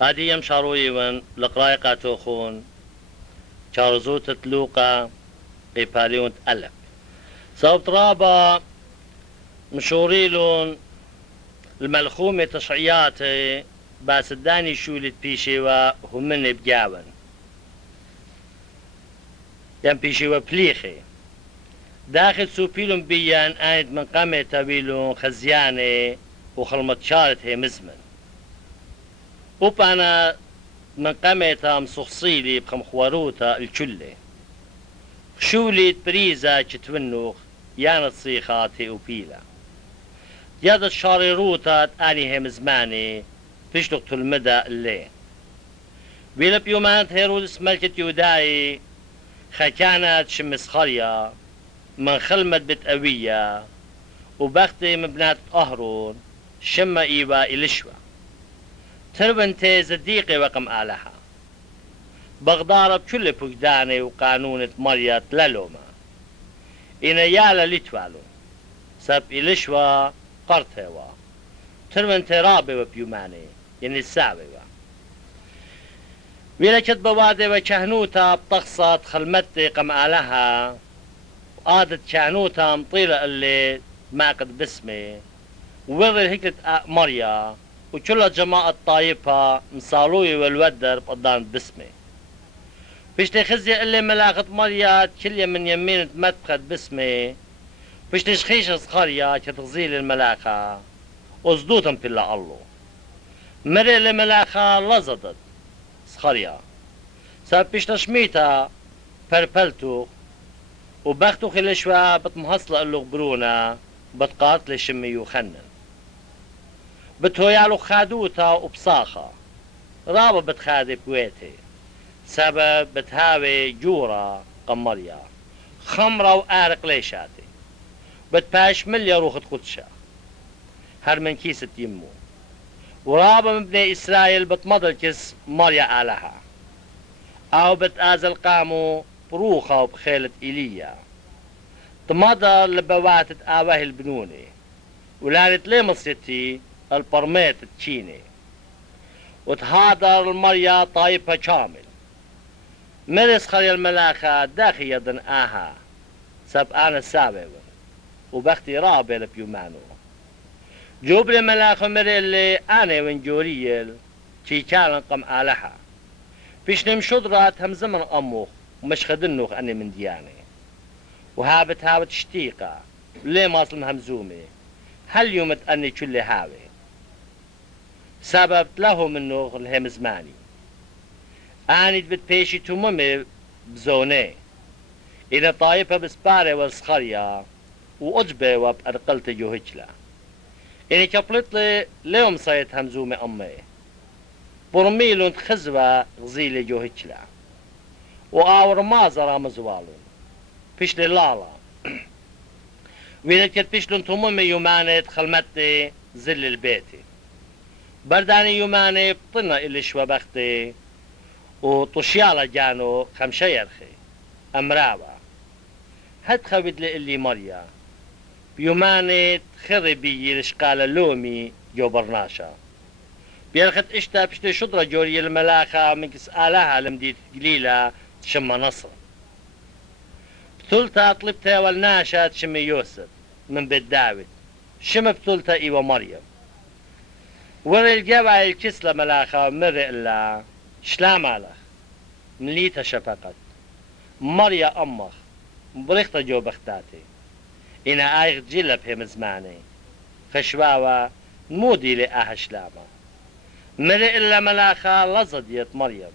هادي يم شارويون لقرايقة توخون شارزوت تلوقا إيباليون ألف صوت رابا مشوريلون الملخومة تشعياتي باسداني شولت بيشيوا هم بجاون يم بيشيوا بليخي داخل سوبيلون بيان آيد من قامة تابيلون خزياني وخلمت شارت هي مزمن وبانا من قامة مصخصيلي بخمخوروتا الكلة شولت بريزا كتونوخ يانا صيخاتي وبيلا ياد الشاريروتا آني هم زماني بيشتغت المدى اللي بيلا بيومات هيرودس ملكة يوداي خكانت شمس خريا من خلمت بتقوية وبختي مبنات أهرون شم إيوا إلشوا تربنتي زديقي وقم آلها بغدار بكل فقداني وقانونة مريت للوما إنا يالا لتوالو سب إلشوا قرتوا تربنتي رابي وبيوماني يعني السابي ويلا كتب وادي وكهنوتا بطقصت خلمتي قم آلها وقادت كهنوتا مطيلة اللي ما قد باسمي ووضي هيكلة مريا وكل جماعة طايفة مصالوي والودر بقدان باسمي بيشتي خزي اللي ملاقت مريا كل من يمين تمتقت باسمي بيشتي شخيش صخريا كتغزيل الملاقة وزدوتم في الله مري اللي ملاقة لزدت صخريا ساب بيشتي شميتا فربلتو وبختو خلشوا بتمهصلة اللي غبرونا بتقاتل شمي يخنن بتهويالو خادوتا وبصاخة رابا بتخادي بويتي سبب بتهاوي جورا قمريا خمرة وآرق ليشاتي بتباش مليا روخت قدشا هر من كيسة يمو ورابا مبني إسرائيل بتمضل كيس مريا آلها أو بتآزل قامو بروخة وبخيلة إيليا تمضى لبواتت آواه البنوني ولانت ليه مصيتي البرميت التشيني وتهادر المريا طايبها كامل مرس خلي الملاخة داخي يدن آها سب أنا سابق وبختي رابي لبيومانو جوب لي ملاخة مري اللي أنا ونجوريل كي كان قم آلها فيش نمشدرات هم زمن أموخ ومش خدنوخ أني من دياني وهابت شتيقة ليه ماصل همزومي هل يومت أني كل هاوي سبب له منه الهم زماني أني دبت بيشي تمومي بزوني إن طايفة بسباري والسخرية وأجبي وبأرقلت جوهجلا إني كبلت لي ليوم صيت همزومي أمي برميلون خزوة غزيلي جوهجلا وآور مازرا مزوالون فيش لي لالا وإذا كنت فيشلون تمومي يوماني خلمتي زل البيتي برداني يوماني بطنا اللي شوى بختي وطشيالة جانو خمشة يرخي أمراوة هاد خويد لي اللي مريا بيوماني تخري بيي لشقالة لومي جو برناشا بيرخت اشتا بشتي شدرة جوري الملاخة من كسالها لمديت قليلة تشم نصر بطولتا طلبتها والناشا تشمي يوسف من بيت داود شم بطولتا ايوه مريم وري الجوع الكسلة ملاخة مري إلا شلام على مليتها شفقت مريا أمخ بريختا جو بختاتي إنا آيغ جيلة بهم زماني خشواوة مودي لآها شلامة مري إلا ملاخة لزديت مريم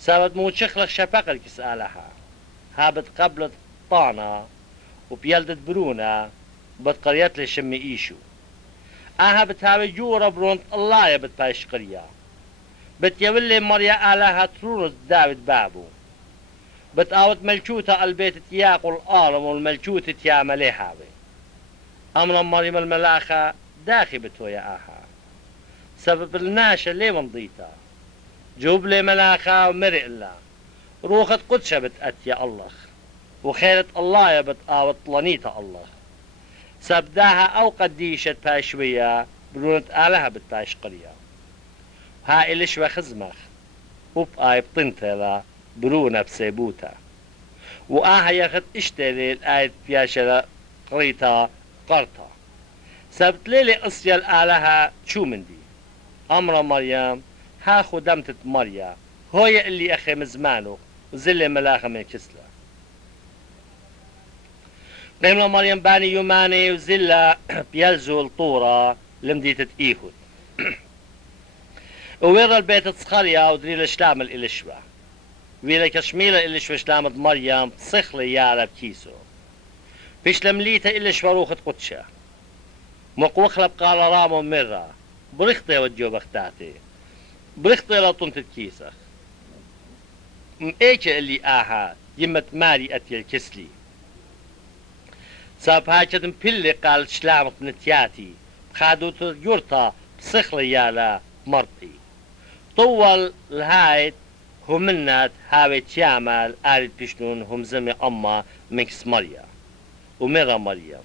سابت موت شخلق شفقت كسالها هابت قبلت طانا وبيلدت برونا بتقريت لي شمي إيشو آها بتهاوي جورا برونت الله يا بتبايش قرية بتيولي مريا آلها ترونس داود بابو بتقاوت ملكوتة البيت تياق والآرم والملكوتة تياملي هاوي أمنا مريم الملاخة داخي بتويا آها سبب الناشا ليه منضيتا جوب لي ملاخة ومرئ الله روخت قدشة بتأتيا الله وخيرة الله يا بتقاوت طلانيتا الله سبداها أو قديشة باشوية برونت آلها بتباش قرية ها إلش وخزمخ وب آي بطنتلا برونا بسيبوتا وآها يخد اشتري الآية بياشرة قريتا قرطا سبت ليلي أصيا الآلهة شو من دي أمر مريم ها خدمتت مريم هوي اللي أخي مزمانو وزلي ملاخة من كسلة قيمنا مريم باني يوماني وزلة بيلزو الطورة لمديتة إيهود وويرا البيت تصخريا ودريل شلام الإلشوة ويلا كشميلة إلشوة شلامة مريم صخلي يعرب كيسو فيش لمليتا إلشوة روخت قدشة مقوخلب قال رامو مرة برختي وديو بختاتي برختي لا طنت كيسخ ايك اللي آها يمت ماري أتي الكسلي ساب هاكتن بلي قال شلامت نتياتي بخادو تجورتا بصخلي يالا مرطي طول الهايت همنات هاوي تيامال آلت بشنون هم زمي أما مكس مريم ومرة مريم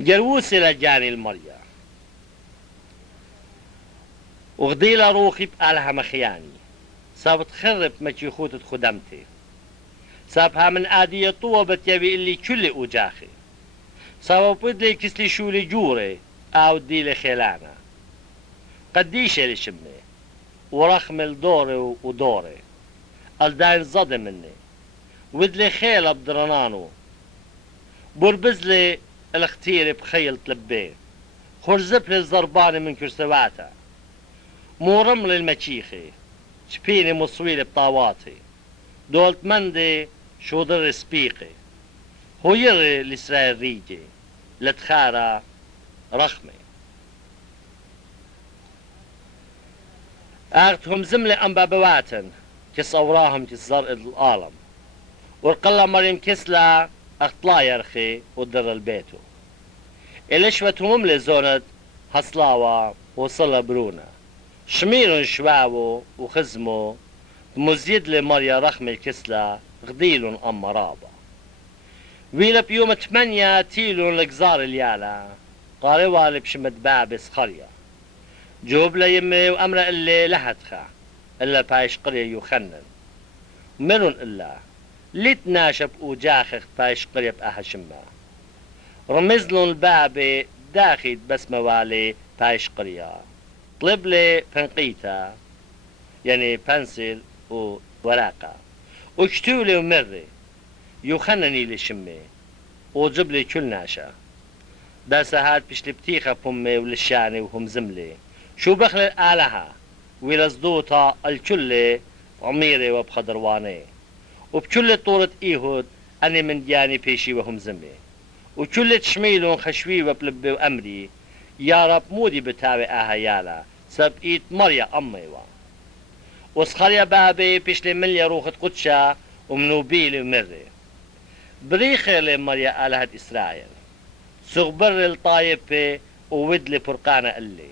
جروس لجاني المريا وغديلا روخي بقالها مخياني صابت خرب مكي خوتت خدمتي صابها من آدية طوبت يبي اللي كل أجاخي صابت بدلي كسلي شولي جوري أو ديلي خيلانا قديشة لشمي ورخمل دوري ودوري الداين زد مني ودلي خيلة بدرنانو بربزلي الاختير بخيل تلبيه خرزب لي الزرباني من كرسواتا مو رمل المشيخي شبيني مصويل بطاواتي دولت مندي شو ضر سبيقي هو يري لإسرائيل ريجي لتخارا رخمي اغتهم زملي انبابواتن كس اوراهم كس زرق العالم ورقلا مريم كسلا اخطلا يرخي ودر البيتو إلشوة مملي زونت هصلاوة وصلا برونا شميرون شواو وخزمو مزيد لمريا رخمي كسلا غديلون أما رابا ويلا بيوم 8 تيلون لقزار اليالا قاروا بشمد بابس خريا جوب ليمي وأمر اللي لحتخا إلا بايش قرية يخنن مرون إلا لتناشب وجاخخ بايش قرية بأهشما رمزلون الباب داخل بس موالي بايش قرية طلب لي بنقيتا يعني بنسل وورقة واكتولي ومري يخنني لشمي وجب لي كل ناشا بس هاد بشلي بتيخة بمي ولشاني وهم زملي شو بخل الآلهة ولزدوتا الكل عميري وبخضرواني وبكل طورة إيهود أني من دياني بيشي وهم زمي وكل تشميلون خشوي وبلبي وأمري يا رب مودي بتاوي آها يالا سبقيت مريا أميوا وسخريا بابي بيشلي مليا روخت قدشا ومنوبيلي ومري بريخي لمريا آلهة إسرائيل سغبر الطايبة وودلي فرقانة اللي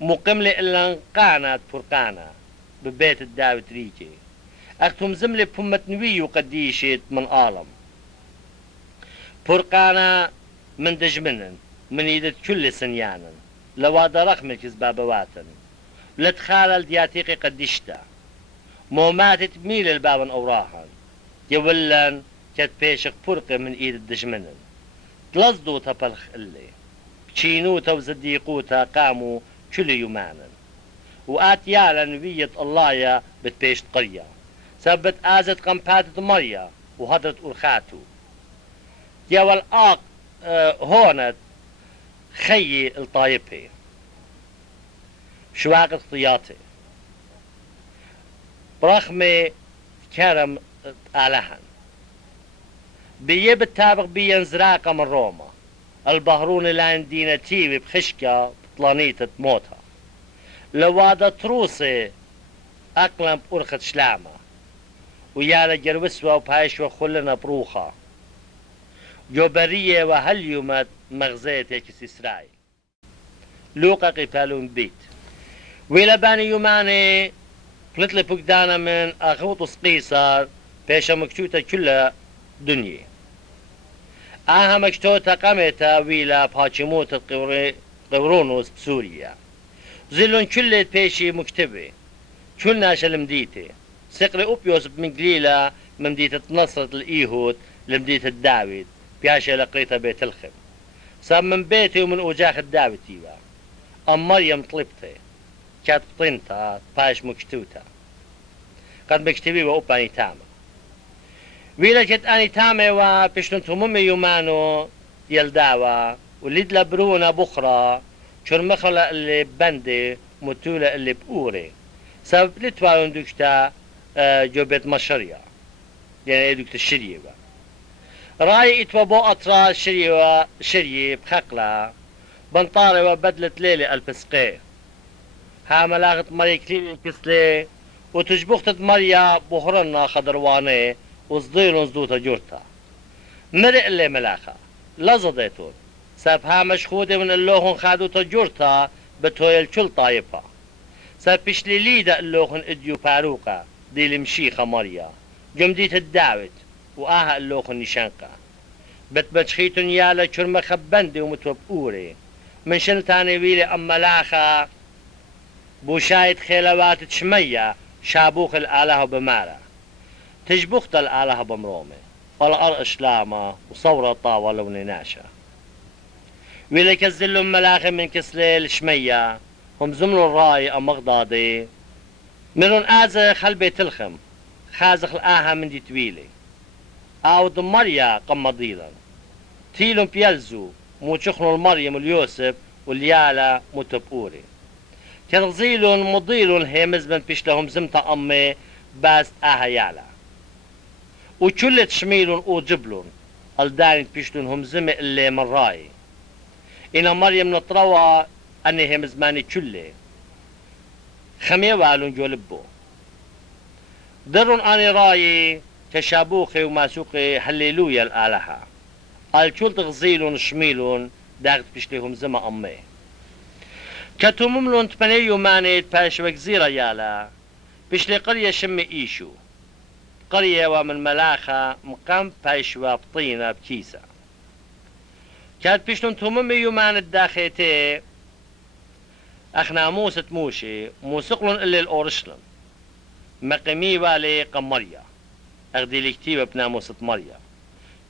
مقملي إلا قانت فرقانة ببيت الداوت ريكي أختم زملي بهمة نوي وقديشت من عالم فرقانة من دجمنن من يدت كل سنيانا لوادا رقم كزبابواتن لتخالل دياتيقي قديشتا موماتت ميل البابن أوراهن يولن كت بيشق فرقة من ايد الدجمنن تلزدو تبلخ اللي بشينوتا وزديقوتا قاموا كل يومانا وآتيالا نبية الله بتبيشت قرية سبت آزت قمباتة مريا وهدرت أرخاتو يا والآق هونت خي الطايبي شواق اختياطي برغم كرم آلهن بيه بالتابق بين زراقة من روما البهرون لان دينتيوي بخشكة بطلانيتة موتها لوادا تروسي أقلم بأرخة شلامة ويالا جروسوا وبهايشوا خلنا بروخة جوبرية وهليومت مغزية يكس إسرائيل لوقا قبالون بيت ويلا باني يوماني فلتلي بقدانا من أخوطس قيصر بيشا مكتوتا كل دنيا آها مكتوتا قمتا ويلا بهاچموت قورونوس بسوريا زلون كل بيشي مكتبة كلنا شلمديتي سقري أوبيوس بمقليلة ممديتة نصرة الإيهود لمديتة داوود بياشا لقيتها بيت الخم صار من بيتي ومن أوجاخ الداوتي أم مريم طلبتي كانت بطنتها باش مكتوتا قد مكتبي وأوباني تاما ويلا كت أني تامي وبشتن تمومي يومانو يلداوا وليد لبرونا بخرى شرمخلة اللي بندي متولة اللي بقوري سبب لتوالون دوكتا جو بيت مشريا يعني دوكتا الشرية راي اتوابو أطراس شرية بخقلة بنطاري وبدلت ليلة البسقي ها ملاغت مري كليل الكسلي وتجبختت مريا بخرنا خضرواني وصديرون زدوتا جورتا مرق اللي ملاخا لزديتون سابها مشخودة من اللوهن خادوتا جورتا بتوي الكل طايبها ساب بشلي ليدا اللوهن اديو باروكا دي المشيخة مريا جمديت الدعوت وآها اللوهن نشانقا بتبتخيتن يالا شرمة خبندي ومتوبقوري من شنتاني ويلي أم ملاخا بوشايت خيلوات تشمية شابوخ الآلهة بمارا تجبخت الآلهة بمرومي والأرقش لاما وصورة طاوة لون ناشا ويلي كزلوا ملاخي من كسليل شمية هم زملوا الراي أم مغضاضي منون آزخ هالبيت الخم خازخ الآها من دي تويلي أو دمريا قمضيلا تيلون بيلزو موشخنوا المريم واليوسف واليالا متبقوري كنغزيلون مضيلون هيمز من بيش لهم زمتا أمي باست آها يالا وكلت شميلون وجبلون الدارين بيشتون هم زمي اللي من راي إنا مريم نطروى أني هم زماني كله خمية والون جولبو درون أني راي كشابوخي وماسوقي هللويا الآلهة الكل تغزيلون شميلون داغت بيشتهم زما أمي كتومملون تمنيو مانيت باش وكزيرة يالا بيشلي قرية شمي إيشو قرية ومن ملاخة مقام بايشوا بطينة بكيسة كانت بيشتون تممي يومان الداخيتي أخنا موسى موشي موسقلن اللي الأورشلن مقيمي والي قمريا أغدي الكتيبة بناموسة مريا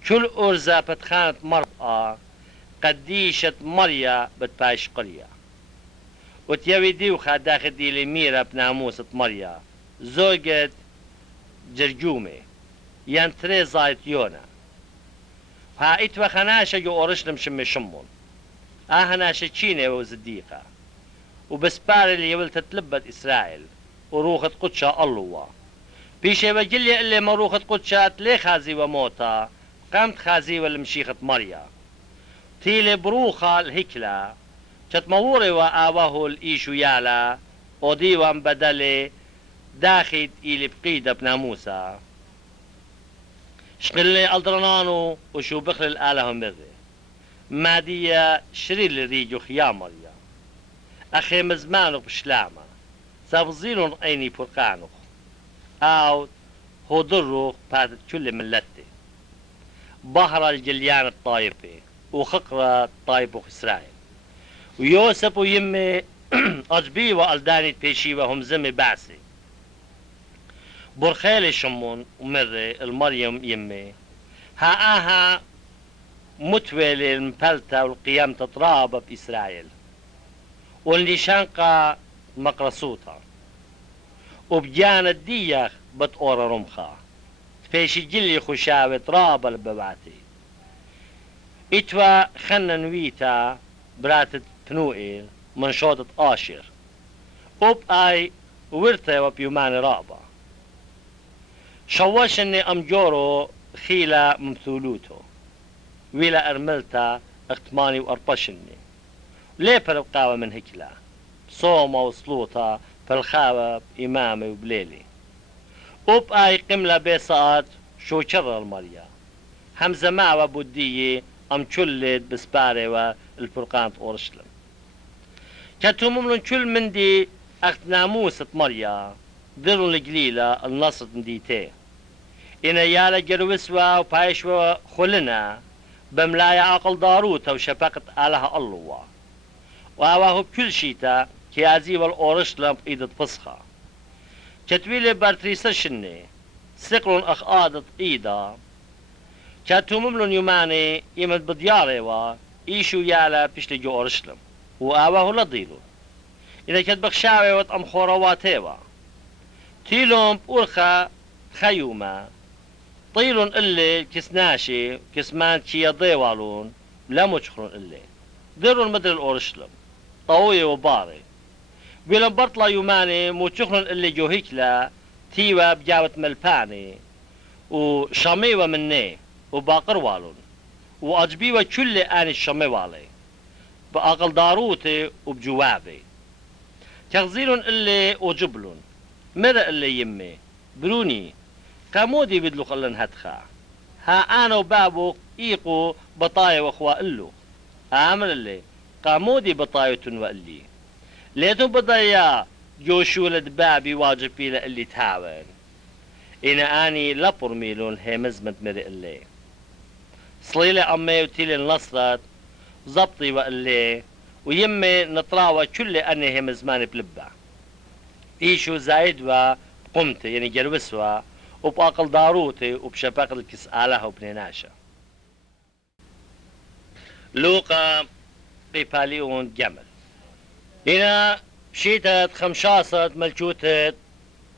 كل أرزة بتخانت مرأة قديشة مريا بتبايش قرية وتيوي ديوخا داخل دي لميرة بناموسة مريا زوجة جرجومي ينتري زايت يونا ها اتوا خناشا جو أورشلم شمي شمون هناشا تشيني وزديقة وبسبار اللي يولت تلبت إسرائيل وروخت قدشة الله بيشي وجلي اللي مروخت قدشة تلي خازي وموتا قامت خازي والمشيخة مريا تيلي بروخة الهكلة تتموري وآواه الإيشو يالا وديوان بدلي داخل إلي بقيدة بناموسا شقلي ألدرنانو وشو بخل الآلة مري مادية شريل ريجو خيامريا أخي مزمانو بشلامة سافزيلون أيني فرقانو أو هدرو باتت كل ملتي بحر الجليان الطايفي وخقرة طايف إسرائيل ويوسف ويمي أجبي وألداني بيشي وهم زمي بعسي برخيلي شمون ومري المريم يمي ها متولي المبلتة والقيام تطرابة بإسرائيل والنشانقة مقرصوطة وبجان الديخ بتقور رمخة فيش جلي خشاوة رابة الببعتي اتوا خنن ويتا براتت بنوئيل من شوطة آشر اي ورثة وبيومان رابة شوشني أمجورو خيلة ممثولوتو ويلا أرملتا اختماني وأربشني ليه فرقاوة من هكلا صومة وصلوطة فالخاوة إمامي وبليلي اي قملة بيصات شو شر المريا همزة معوة بودية أم شلد بسباري والفرقان أورشلم كتومملن كل من دي أخت ناموسة مريا درون القليلة النصر ديتي إنا يالا جروسوا وبايشوا خلنا بملايا عقل داروتا وشفقت آلها الله وهو بكل شيتا كيازي والأورش لم إيدت فسخة كتويلي بارتريسة شني سقلون أخ آدت إيدا كاتومملون يماني يمد بدياري و إيشو يالا بيشلي جو أورشلم وآواه لضيلو إذا كت بخشاوي وطأم خورواتيوا تيلوم بأرخا خيوما طيلون اللي كسناشي كسمان كي ضيوالون لا مجخرون اللي ديرون مدر الأورشلم طوية وباري بيلن برطلا يماني موشخرون اللي جو هيكلا تيوا بجاوت ملباني وشاميوا مني وباقر والون وأجبيوا كل آن الشامي والي بأقل داروتي وبجوابي تغزيلون اللي وجبلون ماذا اللي يمي بروني قامودي بدلو خلن هدخا ها أنا وبابو إيقو بطايا وأخوا إلو عامل اللي قامودي بطاية وإلي ليتو بضيا جوشولة بابي واجبي لإلي تاون إنا آني لبر ميلون هي مزمت مري اللي صليلة أمي وتيلي النصرت زبطي وإلي ويمي نطراوة كل أني هي مزماني بلبا إيشو زايد وقمت يعني جلوسوا وبأقل داروتي وبشباق الكسالة وبنيناشا لوقا قيباليون جمل هنا بشيتت خمشاصة ملجوتت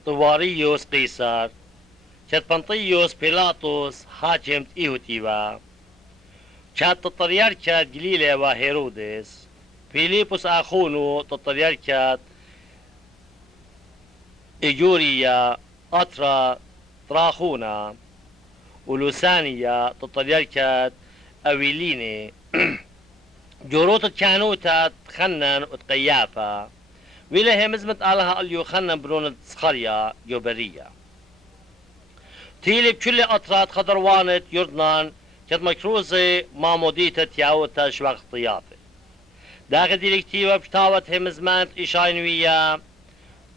طواريوس قيصر كت بنطيوس بيلاطوس حاكمت إيهوتيوا كات تطرياركات جليلة وهيرودس فيليبوس أخونو تطرياركات إيجوريا أطرا طراخونا ولوسانيا تطرياركات أويليني جوروت كانوتا تخنن وتقيافا ويلا هي مزمت آلها اليو خنن برونة سخريا جوبرية تيلي بكل أطرات خضروانت يردنان كت مكروزي ماموديتا تياوتا شواق طيافة داخل ديركتيفة بشتاوت هي مزمانت إشاينوية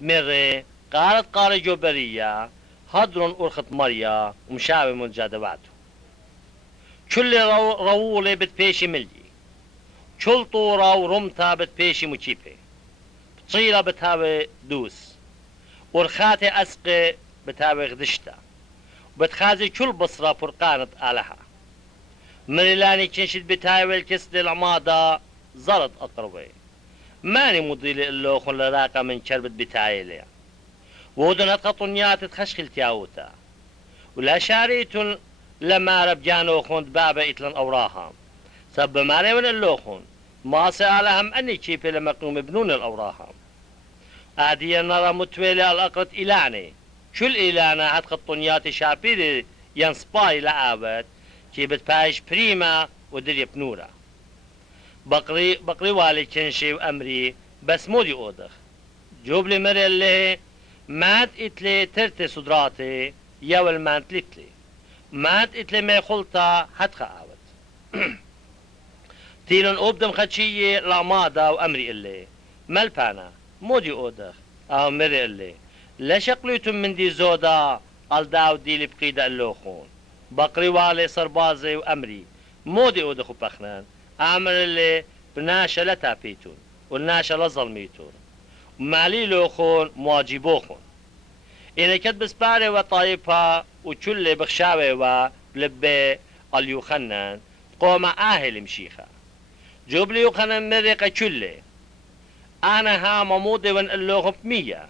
مري قالت قارة جوبرية هدرون أرخت مريا ومشاوي من جادواته كل روولي بتبيشي ملي كل طورة ورمتا بتبيشي مجيبي بطيرة بتهاوي دوس ورخاتي أسقي بتهاوي غدشتا وبتخازي كل بصرة فرقانة آلها مريلاني كنشد بتهاوي الكسد العمادة زرد أقربي ماني مضيلي اللوخ لراقة من شربت بتايلي ودن هتخطنيات تخشخل تياوتا ولا شاريتن لما ربجانو خوند بابا إتلن أوراهم سب ماري من اللوخون ما سألهم أني كيف لما قوم بنون الأوراهم عاديا نرى متويلي الأقرت إلاني كل إلانة هتخطنيات شابيري ينصباي لعابت كي بتبايش بريما ودري بنورة بقري والي كنشي وأمري بس مودي أودخ جوب لي مري اللي مات إتلي ترتي صدراتي ياول مانتلتلي مات إتلي ما خلطة هتخا آوت تيلن أبدم خدشية لعمادة وأمري اللي مالبانا مودي أودخ أو مري اللي لا شقليتم من دي زودا الداو دي بقيدة اللوخون بقري والي صربازي وأمري مودي أودخ وبخنان أعمل اللي بناشا لا تابيتون والناشا لا ظلميتون مالي لوخون مواجبوخون إذا كنت بسباري وطايبها وكل بخشاوي وبلبي اليوخنن قوم آهل مشيخة جوب لي يوخنن مرقة كله أنا ها ممودي ونقلوهم بمية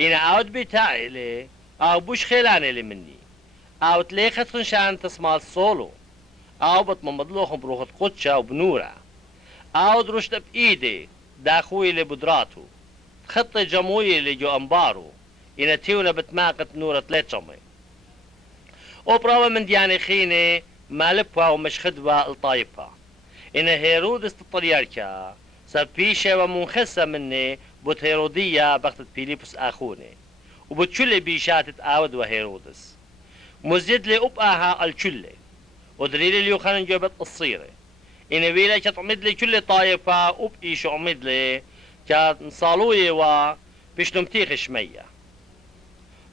إنا أعود بتاعي أو بوش خيلاني لي مني أو تليخت خنشان تسمع الصولو أو بتمضلوهم بروخة قدشة وبنورة أو درشت بإيدي داخوي لبدراتو خطي جموية لجو أنبارو إنا تيونا بتماقت نورة تلاتشمي وبراوة من دياني خيني مالبها ومش خدوة الطايبها إنا هيرودس تطرياركا سبيشة ومنخسة مني بوت هيرودية بغتت فيليبوس آخوني وبتشلي بيشات تتعاود وهيرودس مزيد لي أبقاها الشلي ودليل اللي يوخان جوبت الصيرة إنا ويلا كتعمد لي كل طايبها وبقيش عمد لي كنصالوية وبشنمتيخ شمية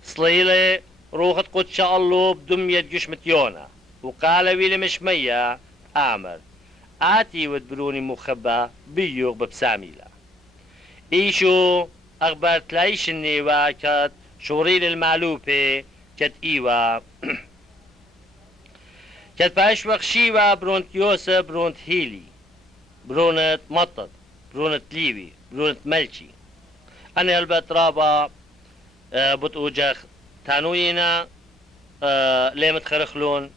صليلة روخت قدشة الله بدمية جشمة يونا وقال ويلي مشمية آمر آتي ودبروني مخبى بيوغ ببساميلا إيشو أخبار تلايش النيوة كات شوريل المعلوبة كات إيوة كات باش وخشيوة برونت يوسف برونت هيلي برونت مطط برونت ليوي برونت ملشي أنا البت رابا بتوجخ تانوينا ليمت خرخلون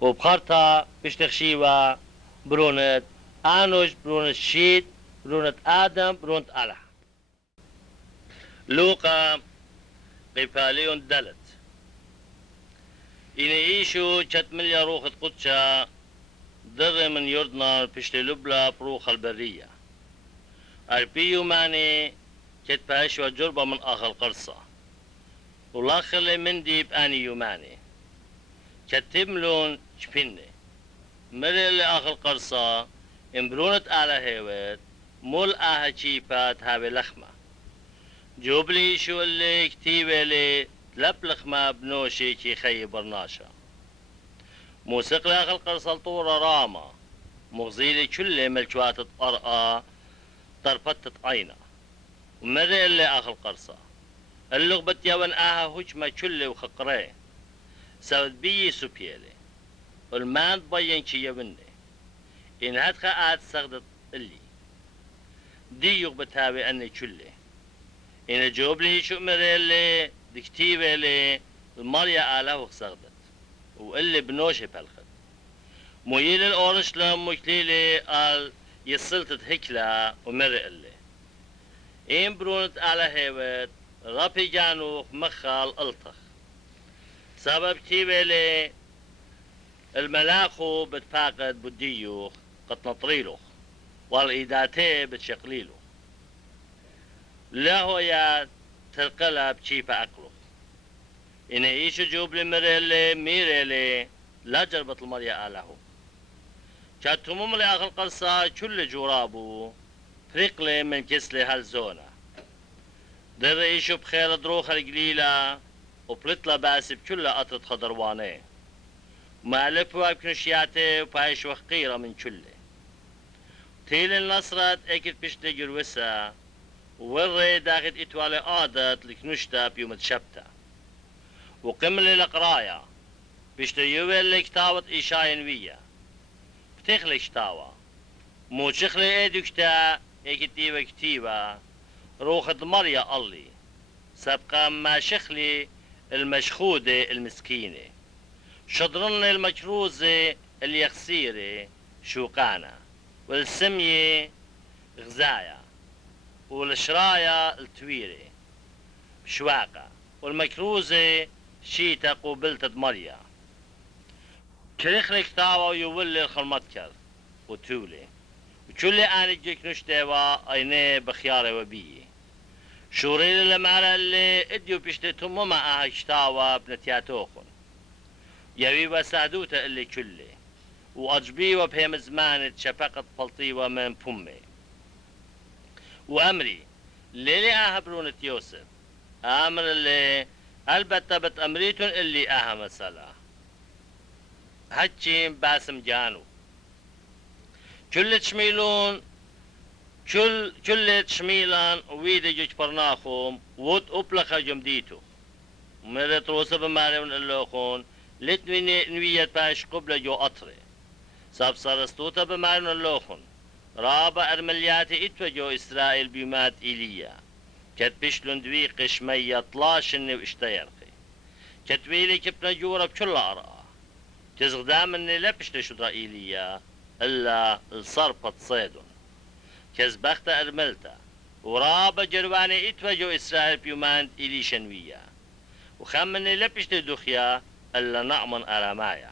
وبخارتا بيشتخشيوة برونت آنوش برونت شيت برونت آدم برونت ألح لوقا قفاليون دلت إن إيشو شت مليا روخة قدشة در من يردنا بشتي لبلا بروخ البرية أربيو ماني كت باشوا جربة من آخر القرصة ولاخر من ديب آني يوماني كتملون شبيني مري اللي آخر قرصة امبرونت على هيوت مول آها شيبات هاوي لخمة جوبلي شو اللي كتيبه لي تلب لخمة بنوشي كي خي برناشا موسيقى آخر قرصة الطورة راما مغزيلي كل ملكوات أرقى طرفتت عينا ومري اللي آخر قرصة اللغبة يوان آها هجمة كل وخقرين سود بيي سوبيالي والمان بيين كي يوني إن هدخا آد سغدت اللي دي يغبتاوي أني كله إن جوب لي شو مري اللي دكتيبه اللي المريا آله سغدت واللي بنوشي بالخد مويل الأورشلم مكليلي قال يسلتت هكلا ومري اللي إن برونت على هيوت رابي جانوخ مخال ألطخ سبب تيبلي الملاخو بتفاقد بديوخ قد نطريلوخ والإيداتي بتشقليلوخ لا هو يا ترقلها بشيفة أقلوخ إن إيشو جوب لمريلي ميريلي لا جربت المريا آله كاتموم لي آخر قرصة كل جورابو فريقلي من كسلي هالزونة در إيشو بخير دروخ القليلة وبلطلة باسب كل قطرة خضرواني ومعلفوا بكنشياتي وبايش وخقيرة من كله تيل النصرات اكت بشتي جروسا ووري داخت اتوالي عادت لكنشتا بيوم تشبتا وقمل القراية بشتي يوال لكتاوت إيشاين ويا بتخلي شتاوة مو تشخلي ايدوكتا اكتيبا كتيبا روخة مريا الله سبقا ما شخلي المشخودة المسكينة شضرن المكروزة اليخسيرة شوقانة والسمية غزاية والشراية التويرة شواقة والمكروزة شيتا قوبلتة مريا كريخلك تاوى يولي الخلمتكر وتولي وكل آني جيك نشتاوى ايني بخيارة وبيه شورين لمعنا اللي اديو بيشتتهم مع اهشتاوى بنتياتوخن يوي وسعدوتا اللي كله واجبي وبهم زمان شفقت بلطيوة من فمي وامري ليلي اهبرونة يوسف امر اللي البتة بتأمريتن اللي اها مسألة هجين باسم جانو كل تشميلون كل تشميلان ويدي جوج برناخوم ود أبلخ جمديتو مرت روسا بماريون اللوخون لتنوي نوية باش قبل جو أطري ساب سارستوتا بماريون اللوخون رابع أرملياتي اتو جو إسرائيل بيومات إيليا كت بشلون دوي قشمية طلاشن واشتيرقي كتويلي كبنا جورا بكل أرقى تزغدام اني لبش لشدرا إيليا إلا الصرفة صيدون كزبخت أرملتا ورابا جرواني اتوجو إسرائيل بيومان إلي شنوية وخمني لبش دخيا إلا نعمن أرامايا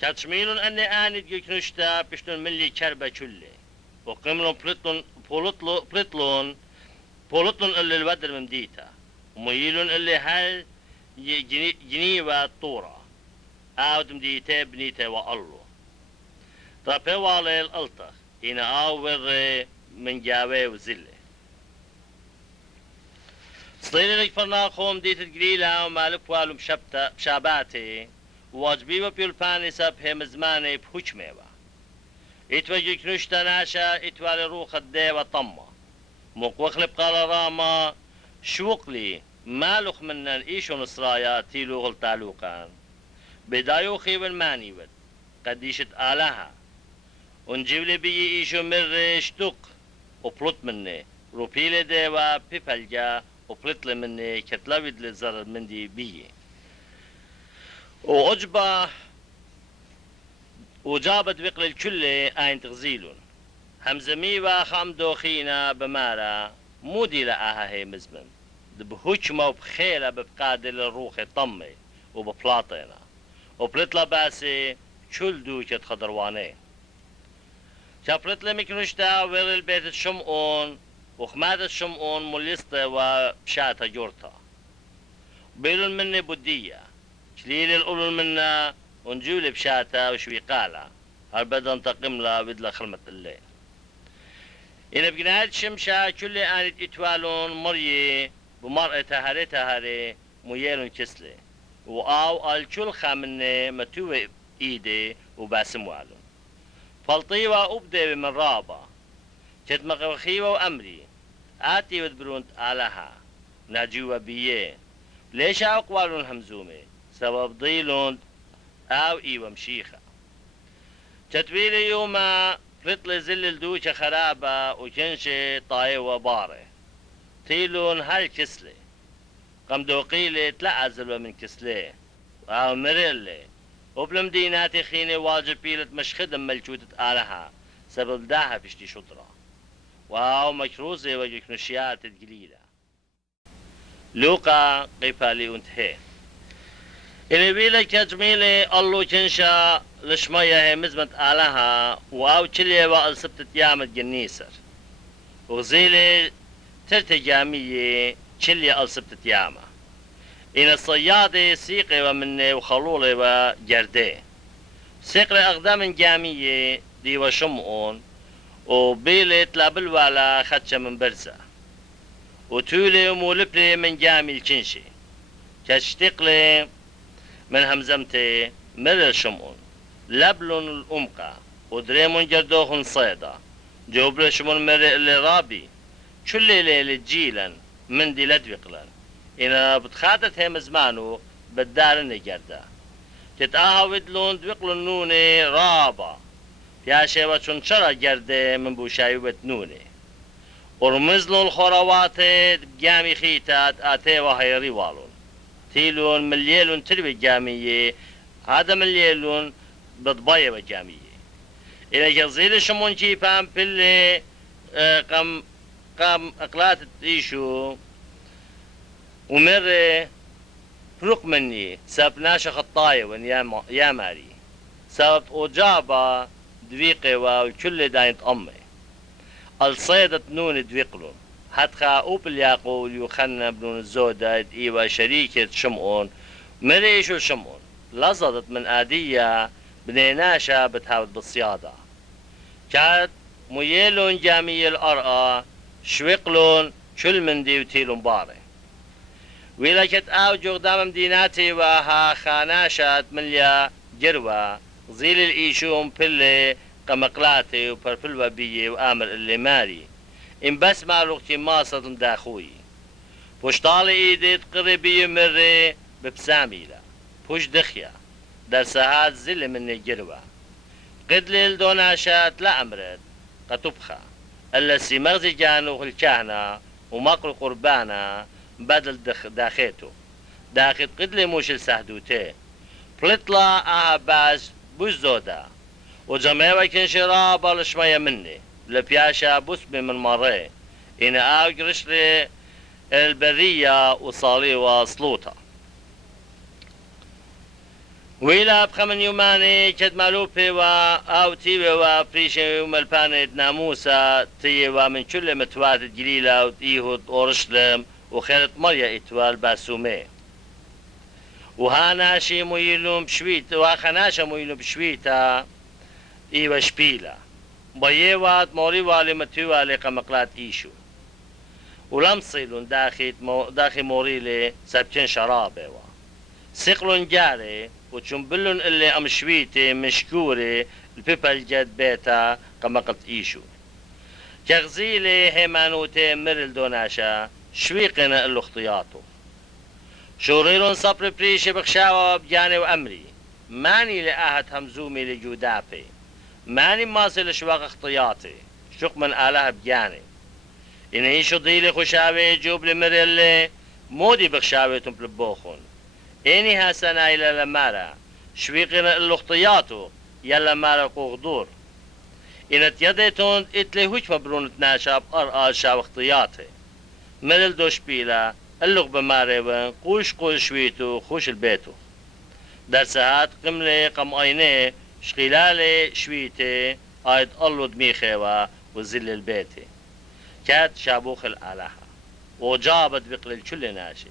كاتشميلون أني آني جيكنشتا بشتون ملي كربة كله وقملون بولطلون اللي الودر ممديتا وميلون اللي هل جنيوة طورة آود مديتا بنيتا وقالو طرابي والي الألطخ هنا آور من جاوي وزلة صليل لك فرناخوم ديت القليلة ومالك والو بشاباتي وواجبي وبيولفاني سب هم زماني بحكمي اتوجي كنشتا ناشا اتوالي روخ الديوة طمة مقوخلب قال راما شوقلي مالوخ من ايشو نصرايا تيلو غلطالوقان بدايو خيب الماني ود قديشت آلها ونجيب بي ايشو مرش دق وبلط مني روبيلي ديوة بيبلجا وبلط مني كتلاويد لزر مندي بي وأجبا وجابت بقل الكل آين تغزيلون همزمي وخام دوخينا بمارا مودي لآها هي مزمن دبهوش بخيلة ببقادل الروح طمي وببلاطينا وبلطلا باسي كل دوكت خضرواني شابلطلا مكنشتا وير البيت الشمعون وخمات الشمعون مليستا وبشاتا جورتا بيلون مني بودية شليل الأولون منا ونجولي بشاتا وشوي قالا هالبدا انتقم لا بدلا خلمة الليل إن بقناهات شمشا كل آنت إتوالون مريي بمرأة تهري ميالون كسلي وآو الكل خامني متوى إيدي وباسم والون فالطيوة أبدي من رابا كتمق خيوة وأمري آتي ودبرونت آلها ناجيوة بيه ليش أقوالون همزومي سبب ضيلون أو إيوة مشيخة تتويلي يوما فلطل زل الدوشة خرابة وكنشي طاية وبارة تيلون هالكسلي قم دوقيلي تلقى زلوة من كسلي أو مريلي وبالمدينات خيني واجب بيلت مش خدم ملجوتة آلها سبب داها بشتي شطرة واو مكروزي وجك نشيات القليلة لوقا قيبالي وانتهي إلي بيلك كجميلي الله كنشا لشمية هي مزمت آلها واو تشلي وقل سبتت يامت جنيسر وغزيلي ترتجامية تشلي قل سبتت ياما إن الصيادة سيقي ومني وخلولي وجردي سيقري أقدام جامية دي وشمعون وبيلي تلابل والا خدشة من برزة وتولي ومولبلي من جامي الكنشي كاشتقلي من همزمتي مر الشمعون لبلون الأمقى ودريمون جردوخن صيدا جوبل شمون مر اللي رابي كل ليلة جيلا من دي لدوقلن إنا بتخاتت هم زمانو بالدار نجردا تتآها ودلون دوقلن نوني رابا يا شيوة شنشرة جردة من بوشاي وتنوني ورمزلون الخوروات بجامي خيتات آتي وهيري والون تيلون مليلون تربي جامية هذا مليلون بضباية وجامية إذا جزيل شمون جيبان بلي قام أقلات تيشو ومر فروق مني سبب ناشا خطاية ون يا ماري سبب أجابة دويقي وكل داينت أمي الصيدة نون دويقلون حتى أوب الياقو يوخنا بنون الزودة إيوا شريكة شمعون مريشو شمعون لزدت من آدية بنيناشا بتهاود بالصيادة كانت ميلون جامية الأرقى شويقلون كل من ديوتيلون باري ويلكت آو جغدام مديناتي وها خاناشات مليا جروة زيل الإيشوم بلي قمقلاتي وبرفلوة بيه وآمر اللي ماري إن بس معلوقتي ماصة داخوي بوشطال إيدي تقربي مري ببساميلة بوش دخيا درسهات زل مني جروة قد للدوناشات لا أمرت قطبخة ألا سيمغزي جانو الكهنة ومقر قربانا بدل داخيتو داخل قدلي موش السهدوتي بلطلا باز بوزودا وجميع كن شرابا لشمية مني لبياشا بسمي من مري إن أقرش لي البرية وصالي وصلوطة ويلا بخمن يوماني كد مالوبي أو تيوي وفريشي وملباني ناموسا تيوي من كل متوات الجليلة وإيهود أورشلم وخيرت مريا إتوال باسومي وهاناشي مويلوم بشويت وخناشا مويلوم بشويتا إيوا شبيلا بيوات موري والي متوالي قمقلات إيشو ولم صيلون داخي موريلي سبتين شرابي سقلون جاري وتشنبلون اللي أم شويتي مشكوري البيبل بيتا قمقت إيشو كغزيلي هيمانوتي مرل دوناشا شويقنا اللو اختياطو شوريرون صبر بريشي بخشاوة بجاني وأمري ماني لآهت همزومي لجودابي ماني ماسي لشواق اختياطي شق من آلها بجاني إن إيشو ضيلي خشاوي جوب لمرل مودي بخشاوي تمبلبوخون إني هاسنا إلى لمارا شويقنا اللو اختياطو يلا مارا قوغدور إن تيديتون إتلي هوش مبرون تناشا بأر آشا واختياطي ملل دوش بيلا اللغ بماريون قوش شويتو خوش البيتو درسهات قملي قم أيني شغلالي شويتي آيد الله دميخيوا وزل البيتي كات شابوخ الآلهة وجابت بقل الكل ناشي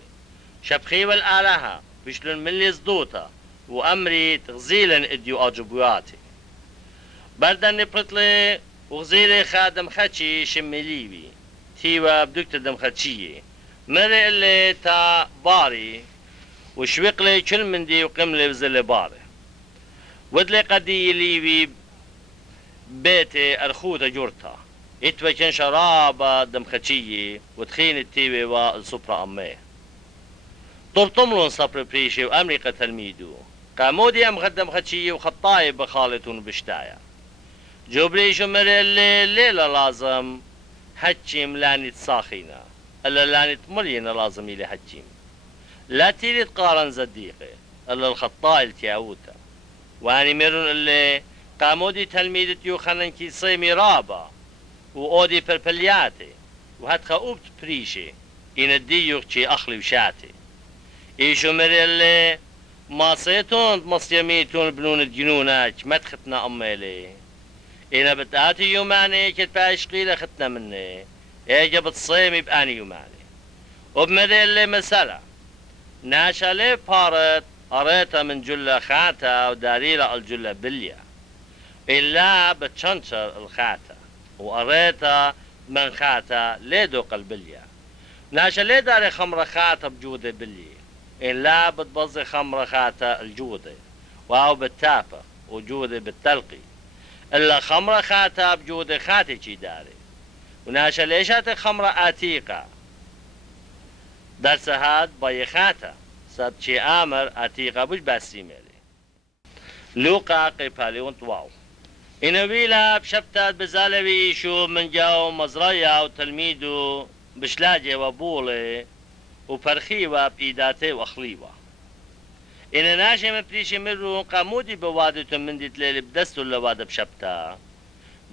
شبخي والآلهة بشلن من اللي صدوتا وأمري تغزيلا إديو أجبواتي بردن نبطلي وغزيلي خادم خدشي شمليبي تيوا بدكت دم خدشية مري اللي تا باري وشويقلي كل من دي وقملي بزل باري ودلي قدي ليبي بيتي أرخوتا جورتا اتوكن شرابة دم خدشية وتخين التيوي والسوبرا أمي طبطملون صبر بريشي وأمريكا تلميدو قامودي أم خدم خدشية وخطاي بخالتون بشتايا جوبلي شمر الليلة لازم حجيم لاني صاخينا الا لاني مرينا لازم الي حجيم لا تيري تقارن صديقي الا الخطاي التياوتا واني ميرون اللي قامودي تلميذة يوخنن صيمي رابا واودي بربلياتي وهات خاوبت بريشي ان الديوخ شي اخلي وشاتي ايشو مري اللي ماصيتون مصيميتون بنون الجنوناج ما تختنا اميلي إنا بتاتي يوماني كتباش قيلة ختنا مني إيجا بتصيمي بأني يوماني وبمدي اللي مسألة ناشا لي بارت قريتها من جلة خاتا وداريلة الجلة بليا إلا بتشنشر الخاتا وقريتها من خاتا لي دوق البليا ناشا لي داري خمرة خاتا بجودة بليا إلا بتبظي خمرة خاتا الجودة واو بالتافة وجودة بالتلقي إلا خمرة خاتا بجودة خاتي شي داري وناشا ليشات خمرة آتيقة درس هاد باي خاتا سب شي آمر آتيقة بوش باسي ميلي لوقا قيباليون طواو إنويلا بشبتات بزالوي إيشو من جاو مزرية وتلميدو بشلاجة وبولي وبرخيوة بإيداتي وأخليوة إن ناشي من بريشي مرو قامودي بوادتو من دي تليلي بدستو اللواد بشبتا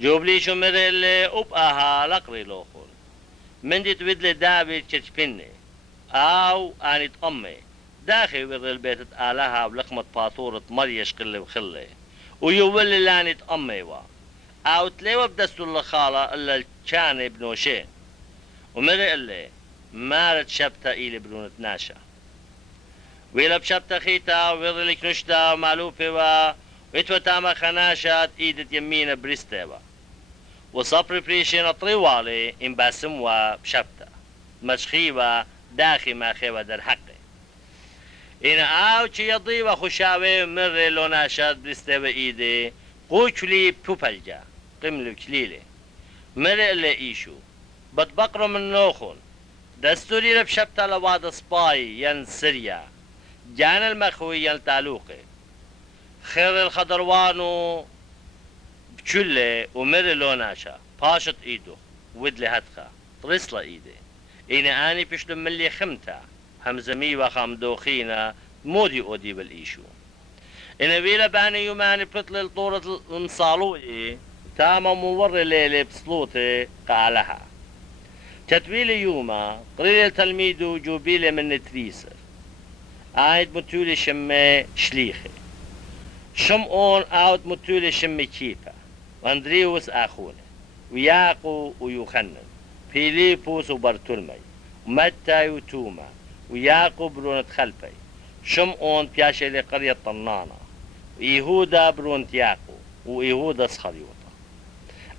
جوبلي شو مري اللي أبقاها لقري لوخول من دي تودلي دابي تشتبيني أو آني أمي داخل ورد البيت آلها ولقمة باطورة مريش قلي وخلي ويولي لاني أمي أو تليوه بدستو اللخالة إلا الكاني بنوشي ومري اللي مارت شبتا إيلي برونة ناشا ويلا بشبتا خيتا ويضلك نشتا ومعلوفة ويتوتاما خناشات ايدت يمينة بريستيوا وصبري بريشين طوالي ان باسموا بشبتا مشخيوة داخي ما خيوة در حقي ان اوشي يضيوة خشاوي مري لوناشات بريستيوا ايدي قوشلي بوبلجا قملو كليلي مري اللي ايشو بتبقروا من نوخون دستوري لبشبتا لواد سباي ين سريا جان المخوي ين تعلوقي خير الخضروانو بچله ومر لوناشا باشت ايدو ودلي هتخا طرسلا ايدي اينا اني بشلم ملي خمتا همزمي وخامدوخينا مودي اودي بالايشو انا بيلا باني يوماني بطل الطورة المصالوئي تاما مور ليلي بسلوطي قالها تتويلي يوما قريل تلميدو جوبيلي من تريسر عايد متولي شمي شليخي شمعون عاود متولي شمي كيفا واندريوس اخونه وياقو ويوخنن فيليبوس وبرتولمي ومتى وتوما وياقو برونة خلفي شمعون بياشي لقرية طنانة ويهودا برونة ياقو ويهودا سخريوطة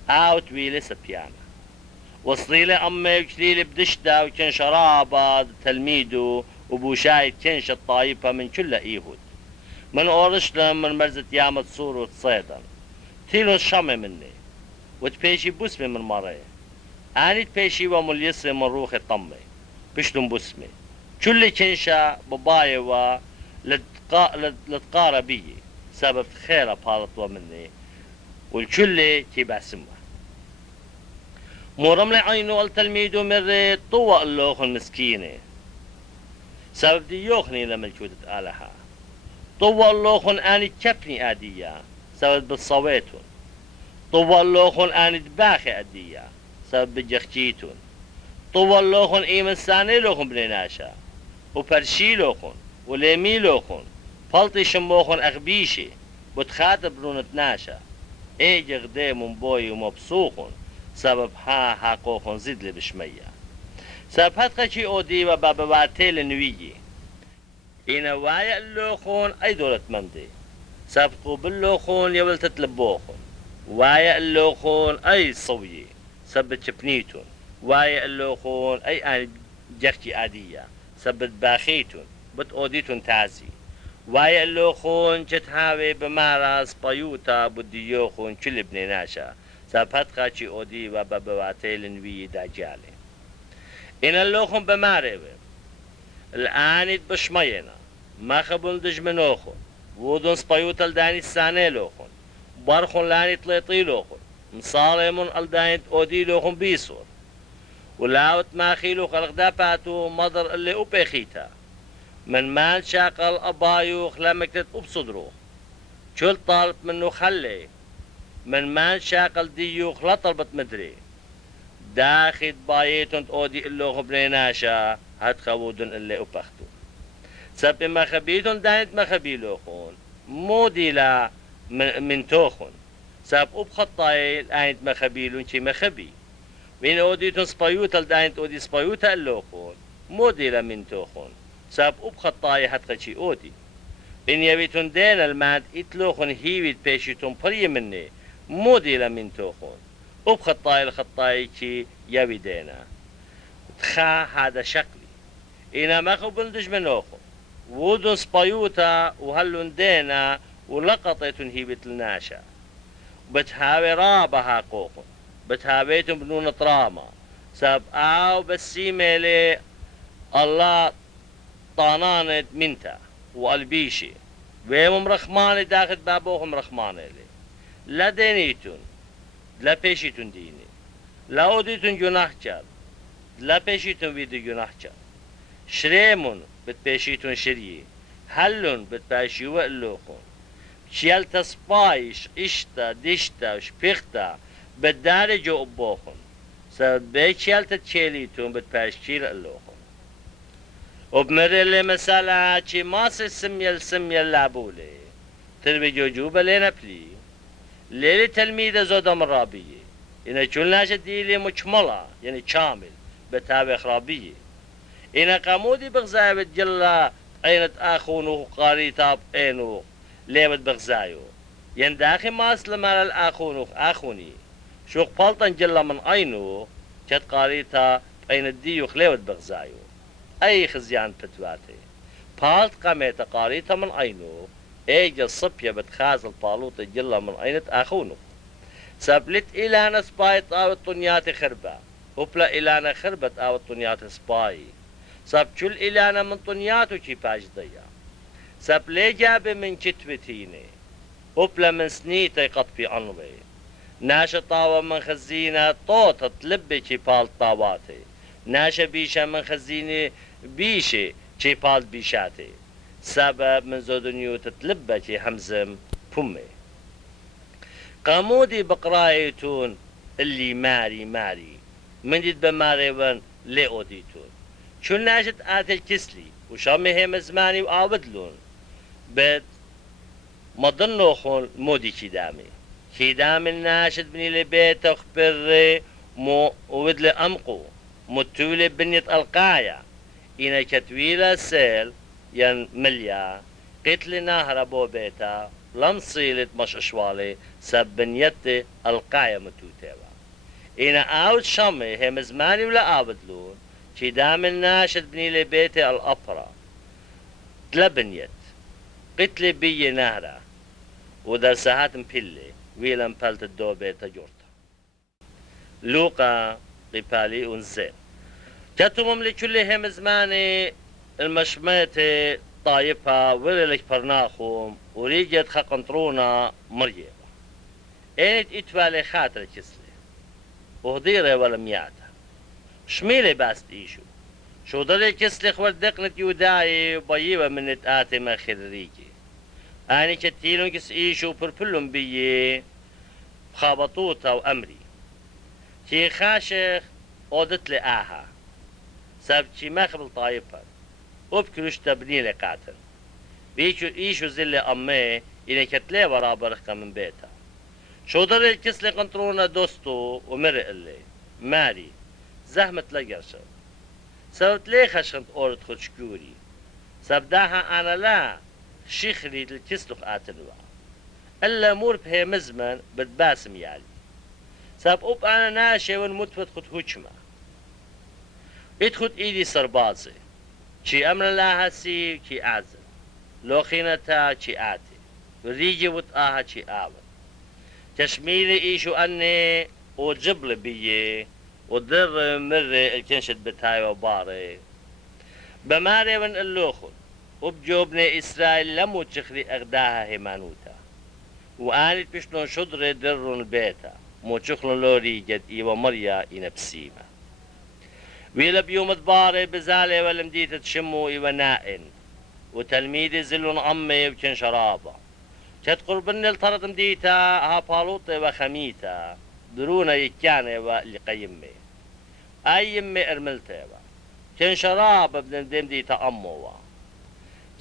عاود ويلي سبيانا وصليلي أمي وكليلي بدشتا وكن شرابة تلميدو وبوشايد كنش الطايفة من كل إيهود من أورشلم من مرزة يامت صور وتصيدا تيلون شامي مني وتبيشي بسمي من مرة آني تبيشي ومليسي من روخي طمي بشتم بسمي كل كنشا بباي و لتقارة بي سبب خيرة بهالطوة مني والكل تيبع سمه مورم عينو التلميذ مريت طوى اللوخ المسكينة سبب دي يوخني لملكودة آلها طوى اللوخ آني كبني آدية سبب بالصويتون طوى اللوخ آني دباخي آدية سبب بجختيتون طوى اللوخ إيمن ساني لوخ بنيناشا وبرشي لوخ وليمي لوخ فلطي شموخ أغبيشي بتخاطب رونت ناشا ايجي غديم بوي ومبسوخون سبب ها قوخون زيد لي بشمية سبب هتخشي اودي وبابواتي لنويجي إنا وايا اللوخون اي دولة مندي سبب قوب اللوخون يول تتلبوخون وايا اللوخون اي صويي سبب تشبنيتون وايا اللوخون اي آن جختي عادية سبب باخيتون بت اوديتون تازي وايا اللوخون جتهاوي بماراس بيوتا بديوخون كل بنيناشا سابت خاشي اودي وبابواتي لنوي داجالي إن اللوخون بماريوي الآنيت بشمينا ما خبون دجمنوخون وودون سبيوتا الداني الساني لوخون بارخون لاني تليطي لوخون مصالمون الدانيت اودي لوخون بيسور ولاوت ماخيلو خلق داباتو مضر اللي اوبيخيتا من مان شاقل أبايوخ لمكتت أبصدروخ شل طالب منه خلي من مان شاقل ديوخ لا طلبت مدري داخد بايتون تودي اللوخ بنيناشا هاد خودن اللي أبختو سب ما خبيتون دانت ما خبيلوخون مودي لا من توخون سب أبخطاي الآنت ما خبيلون شي ما خبي وين أوديتون سبايوتا الدانت أودي سبايوتا اللوخون مودي لا من توخون ساب أبخطاي حتى أودي إن يبيتون دين الماد إتلوخن هيويت بيشيتون بري مني مودي لمن توخون أبخطاي الخطاي شي يبي دينا تخا هذا شكلي إنا ما خبندش منوخو وودن سبايوتا وهلون دينا ولقطيتون هيويت الناشا بتهاوي رابها قوخن بتهاويتون بنون طراما ساب آو بسيمي لي الله طانانت منتا والبيشي ويم رخماني داخل بابوهم رخماني لي لا دينيتون لا بيشيتون ديني لا اوديتون جناح جار لا بيشيتون ويدي جناح جار شريمون بتبيشيتون شريه هلون بتباشيوا اللوخون شيالتا سبايش اشتا ديشتا شبيختا بداري جو ابوخون سبب بيت شيالتا تشيليتون بتباشيل اللوخون وبمر اللي مسألة شي ماس السمية اللعبولي تربي جوجوبة لينا بلي ليلي تلميذة زودة مرابية إنا كلنا شديلي مجملة يعني كامل بتابع خرابية إنا قامودي بغزاية بتجلى أينت آخونه قاري تاب أينو ليبت بغزايو ين داخي ماس لما الآخونه آخوني شوق بالطن جلى من أينو كت قاري تاب أين الديوخ ليبت بغزايو أي خزيان بتواتي بالت قامت قاريتا من أينو ايجا الصبية بتخاز البالوط الجلة من أينت آخونه سابلت إلانا سبايت آو الطنيات خربة وبلا إلانا خربت آو الطنيات سباي ساب كل إلانا من طنياتو چي باج ضيا ساب لي جابي من كتبتيني وبلا من سنيتي قطبي أنوي ناشا طاوة من خزينة طوطة تلبي چي بال طاواتي ناشا بيشا من خزينة بيشي چي بال بيشاتي سبب من زودنيو تتلبى چي همزم بمي قامودي بقرايتون اللي ماري من ديت بماري ون لي اوديتون شو ناشت آتي الكسلي وشامي هم زماني وآودلون بد مضنوخون مودي كيدامي الناشد بني لبيت اخبري مو ودلي امقو متولي بنيت القايا إنا كتويلة سيل ين مليا قتل نهر بو بيتا لمصيلت مش اشوالي سب بنيتي القايا متوتيوا إنا آود شامي هم زماني ولا آودلون كيدام الناشد بني لبيتي الأبرا تلبنيت قتل بي نهرة ودا ساعات مبلي ويلم بلت الدوبة تجورتا لوقا قبالي ونزين كتمم لكلهم زماني المشماتي طايبها وللك فرناخهم وريجت خقنطرونا مريم انت اتفالي خاطر كسلي وهديري ولم يعتا شميلي باست ايشو شو ضلي كسلي خوردقنت يوداي بيبا من اتاتي ما خريجي اني كتيلون كس ايشو بربلون بيي خابطوتا وامري كي خاشخ اودت لي اها سابتشي ما خبل طايبها وبكلوش تبني لقاتل بيشو ايشو زلي امي إلي كتلي ورا برخة من بيتها شو ضل الكسلي قنطرونا دوستو ومرق اللي ماري زحمة لقرشة سوت ليه خشنت أورد خشكوري سبداها أنا لا شيخلي الكسلو قاتلوا إلا مور بهي مزمن بتباسم يالي ساب أوب أنا ناشي ونمتفت خد هجمة ادخد إيدي سربازي شي أمر الله هسي كي أعزل لو خينتا شي آتي وريجي وطقاها شي آوت تشميلي إيشو أني وجبل بيي وضر مري الكنشد بتاي وباري بماري ون اللوخن وبجوبني إسرائيل لمو تشخلي أغداها هيمانوتا وآنت بشنون شدري درون بيتا مو تشخلون لوري جد إيوة مريا إنبسيمة ويلا بيوم دباري بزالي والمديت تشمو إيوة نائن وتلميذي زلون أمي وكن شرابة كت قربني الطرد مديتا ها بالوطي وخميتا درونا يكاني والقيمي أي يمي أرملتي كن شرابة بندم ديتا أموا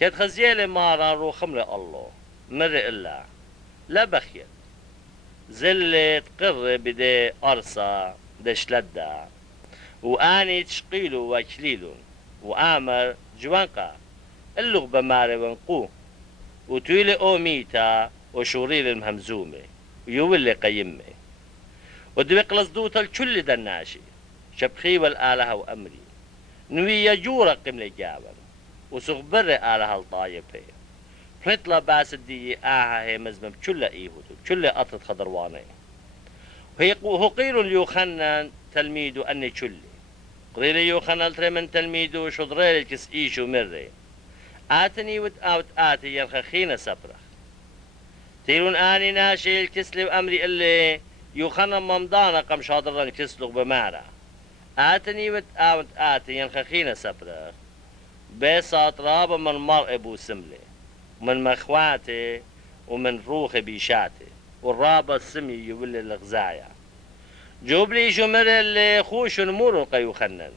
كت خزيلي مارا رو خمر الله مر إلا لا بخيل زلت قر بدي أرصى دشلدا وآني تشقيلو وكليلو وآمر جوانقا اللغ بماري ونقو وتويلي أوميتا وشوريل المهمزومي ويولي قيمي ودبق لصدوتا الكل دناشي شبخي والآلهة وأمري نوية جورا قملي جابن وسغبر آلهة الطايبي فنطلع باس الدي آها هي مزمم كل إيهودو كل أطرد خضرواني هو قيل ليوخنن تلميدو أني كلي قيل يوخنن تري من تلميدو شضريل الكس إيشو مري آتني وتآوت آتي يرخخين سبرخ تيرون آني ناشي الكسلي وأمري اللي يوخنن ممضانا قم شاطرن كسلق بمارا آتني وتآوت آتي يرخخين سبرخ بيسات رابا من مرء بو سملي ومن مخواتي ومن روخي بيشاتي والرابا السمي يولي الغزايا جوبلي شمر اللي خوش نمور قيو خنن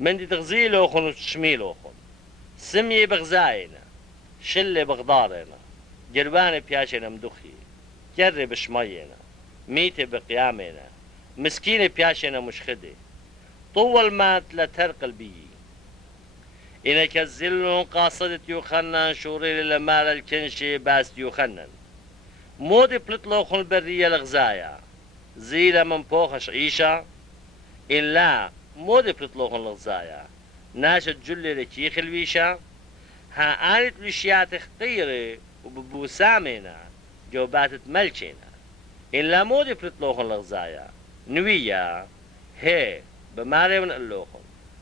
من دي تغزيلو خن وتشميلو خن سمي بغزاينا شلي بغدارنا جرباني بياشنا مدخي جري بشمينا ميتي بقيامنا مسكيني بياشنا مشخدي طول مات لترق البيي إنك الزلون قاصدت يوخنن شوري لمال الكنشي باست يوخنن مودي بلطلو خن برية الغزايا زيلة من بوخش عيشة إن لا مودي بلطلو خن الغزايا ناشد جلي ركيخ الويشة ها آنت وشيات خطيري وببوسامنا جوباتت ملشينا إن لا مودي بلطلو خن الغزايا نوية هي بماري من اللوخن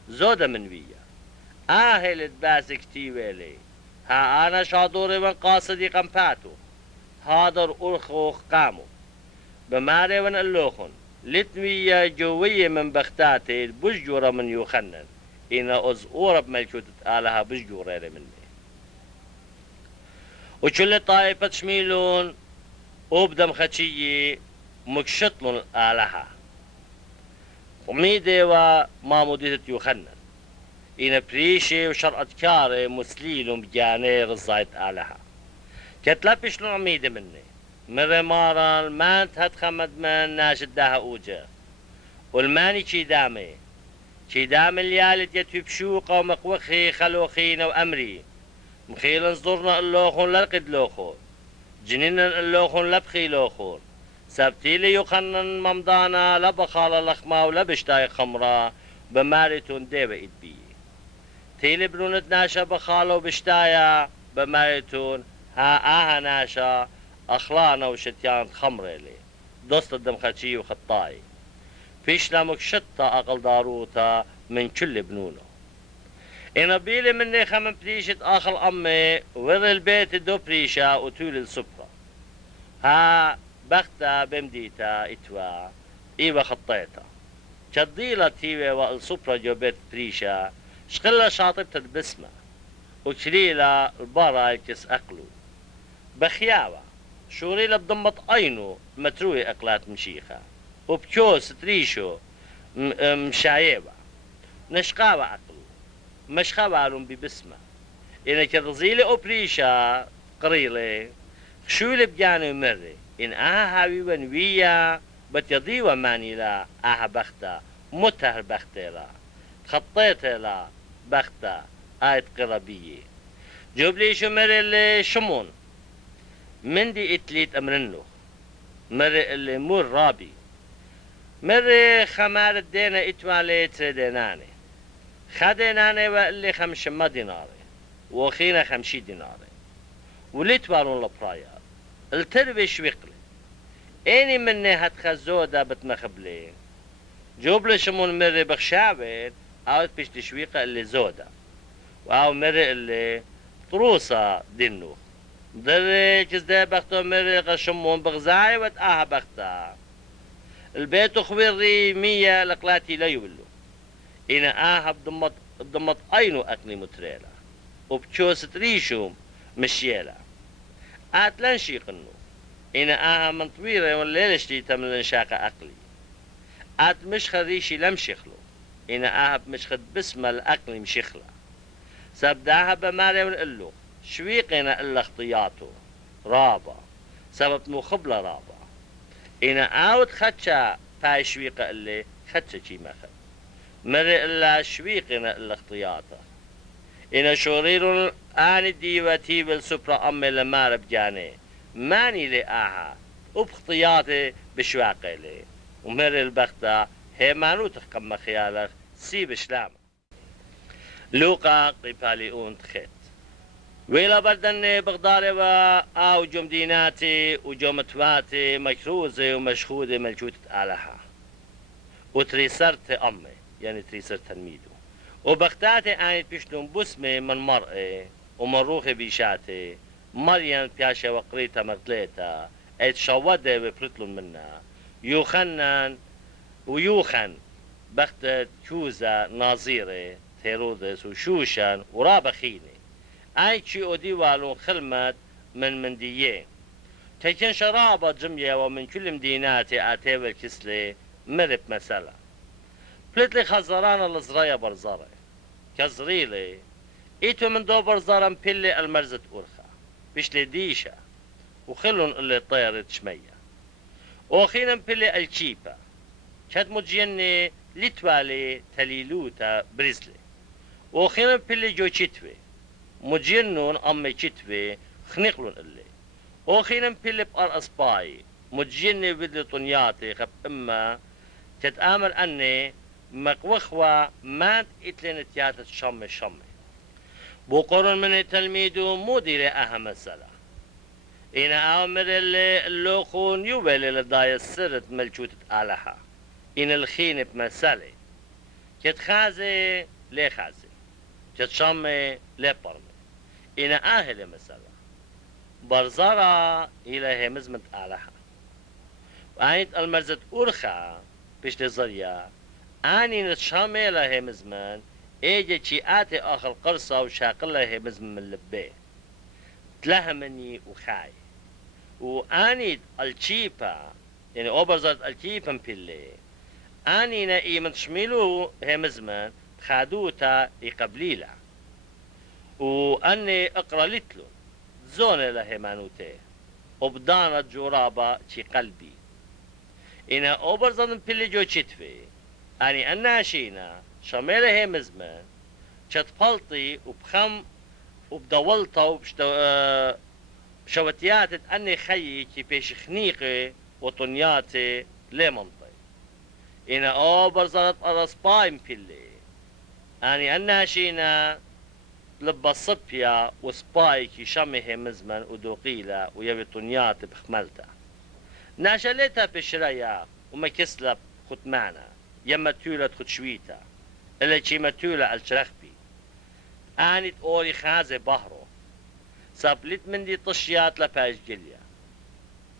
زودة من وية آهلت باسك تيويلي ها أنا شادوري من قاصدي قمباتو هادر أرخوخ قامو بماري من اللوخن لتنوية جوية من بختاتي البجورة من يوخنن إن أزورة بملكوتة آلها بجورة مني وكل طائفة شميلون وبدم خدشية مكشطلون آلها وميدي ومامودية يوخنن إن بريشي وشرقت كاري مسليلون بجاني رزايت آلها كتلبش لون عميدة مني مرة مارا ما تخمد من ناشد داها أوجه والماني شي دامي الليالت يتوب شوقة ومقوخي خلوخينا وأمري مخيلا صدرنا اللوخون لرقد لوخون جنينا اللوخون لبخي لوخون سبتيلي يخنن ممضانا لبخال لخما ولبشتاي خمرا بماريتون ديبا إدبي تيلي برونت ناشا بخالو بشتايا بماريتون ها آها ناشا أخلانا وشتيان خمريلي دوست الدمخشي وخطاي فيش لامك شطة أقل داروتا من كل بنونه إنا بيلي مني خمم بريشة آخر أمي ور البيت دو بريشة وطول السفرة ها بختا بمديتا إتوا إيوة خطيتا كالضيلة تيوة والسفرة جو بيت بريشة شغلة شاطبتا بسمة وكليلة البارا الكس أقلو بخياوة شوريلة بضمت أينو متروي أقلات مشيخة وبكوس تريشو مشايبة نشقاوة أقلو مشخاوة علم ببسمة إن كرزيلي أوبريشا قريلي خشولي بجاني مري إن هاوي ونوية بتيضي وماني لا بختا متهر بختي لا خطيت لا بختا آيت قربية جوبلي شو مري اللي شمون من دي اتليت أمرنو مري اللي مور رابي مري خمار الدينا اتوالي ترديناني خديناني واللي 500 ديناري وخينا 50 ديناري وليت والون لبرايا التربي شويقلي اني مني هتخزودا بتمخبلي جوبلي شمون مري بخشاوين اوت بيش تشويقة اللي زودا واو مري اللي طروسة دينو دري كزدا بختو مري غشمون بغزاي وات بختا البيت خويري 100 لقلاتي لا يولو إنا بضمت أينو أكني متريلا وبتشوس تريشوم مشيلا لنشي قنو إنا من طويرة والليلة شتيتا من الانشاق أقلي مش خريشي لم شخلو إنا مش خد بسم الأقلي مشخلة سبداها بماري ونقلو شويقنا إلا اختياته رابا سبب مخبلة رابا إنا آوت خدشا باي شويقة اللي خدشا شي مخد مري إلا شويقنا إلا اختياته إنا شورير آني ديواتي بالسفرة أمي لما ربجاني ماني لي وباختياتي بشواقي لي ومري البختة هي مانو تخكم خيالك سيب شلام لوقا قبالي اون تخيت ويلا بردن بغداري أو جمديناتي وجمتواتي مكروزي ومشخودي ملجوتة آلها وتريسرت أمي يعني تريسرت تلميدو وبختاتي آني بيشلون بسمي من مرأي ومروخي بيشاتي مريم بياشا وقريتا مغليتا ايت شودة بفرتلون منا يوخنن ويوخن بخت كوزا ناظيري هيرودس وشوشن ورابخيني اي شي اودي والون خلمت من منديين تكن شرابة جمية ومن كل مديناتي اتيب الكسلي مرب مسألة بلتلي خزران الزرايا برزاري كزريلي ايتو من دو برزارا مبلي المرزة اورخا بشلي ديشا وخلون اللي طيرت شمية وخينا مبلي الشيبا كانت مجيني لتوالي تليلوتا بريزلي وخينا مبلي جو تشتوي مجينون امي تشتوي خنقلون اللي وخينا مبلي بقر اصباي مجيني بدلي طنياتي خب اما تتآمل اني مقوخوا مات اتلين تياتت شمي بقرن من تلميذو مدير أهم مسألة إن أمر اللوخون يوبل لداي السرت ملجوتة آلها إن الخين بمسألة كتخازي لي خازي كتشمي لي برمي إن أهل مسألة برزارة إلى همزمت آلها وآيت المرزت أرخا بيش لزريا آني نتشمي لها همزمن ايجي شيئاتي اخر قرصة وشاقلها مزم من لبيه تلهمني وخاي واني الشيبا يعني اوبرزت الشيبا مبلي اني نائي من تشميلو همزمان خادوتا يقبليلا واني اقرالتلو زوني لهمانوتي وبدانت جورابا شي قلبي انا اوبرزت مبلي جو شتفي اني الناشينا شميلة همزمان شتفلطي وبخم وبدولطة بشوتيات أني خيي كي بيش خنيقي وطنياتي لمنطي إنا برزارت أرسباي مبلي أني الناشينا لبا صبيا وسبايكي شمه مزمن ودوقيلة ويبطنيات بخملتا ناشلتها في الشريا وما كسلب ختمانا يما تولت خدشويتا اللي چيما تولا الشرخبي آنت أوري خازي بهرو سابلت من دي طشيات لباش جليا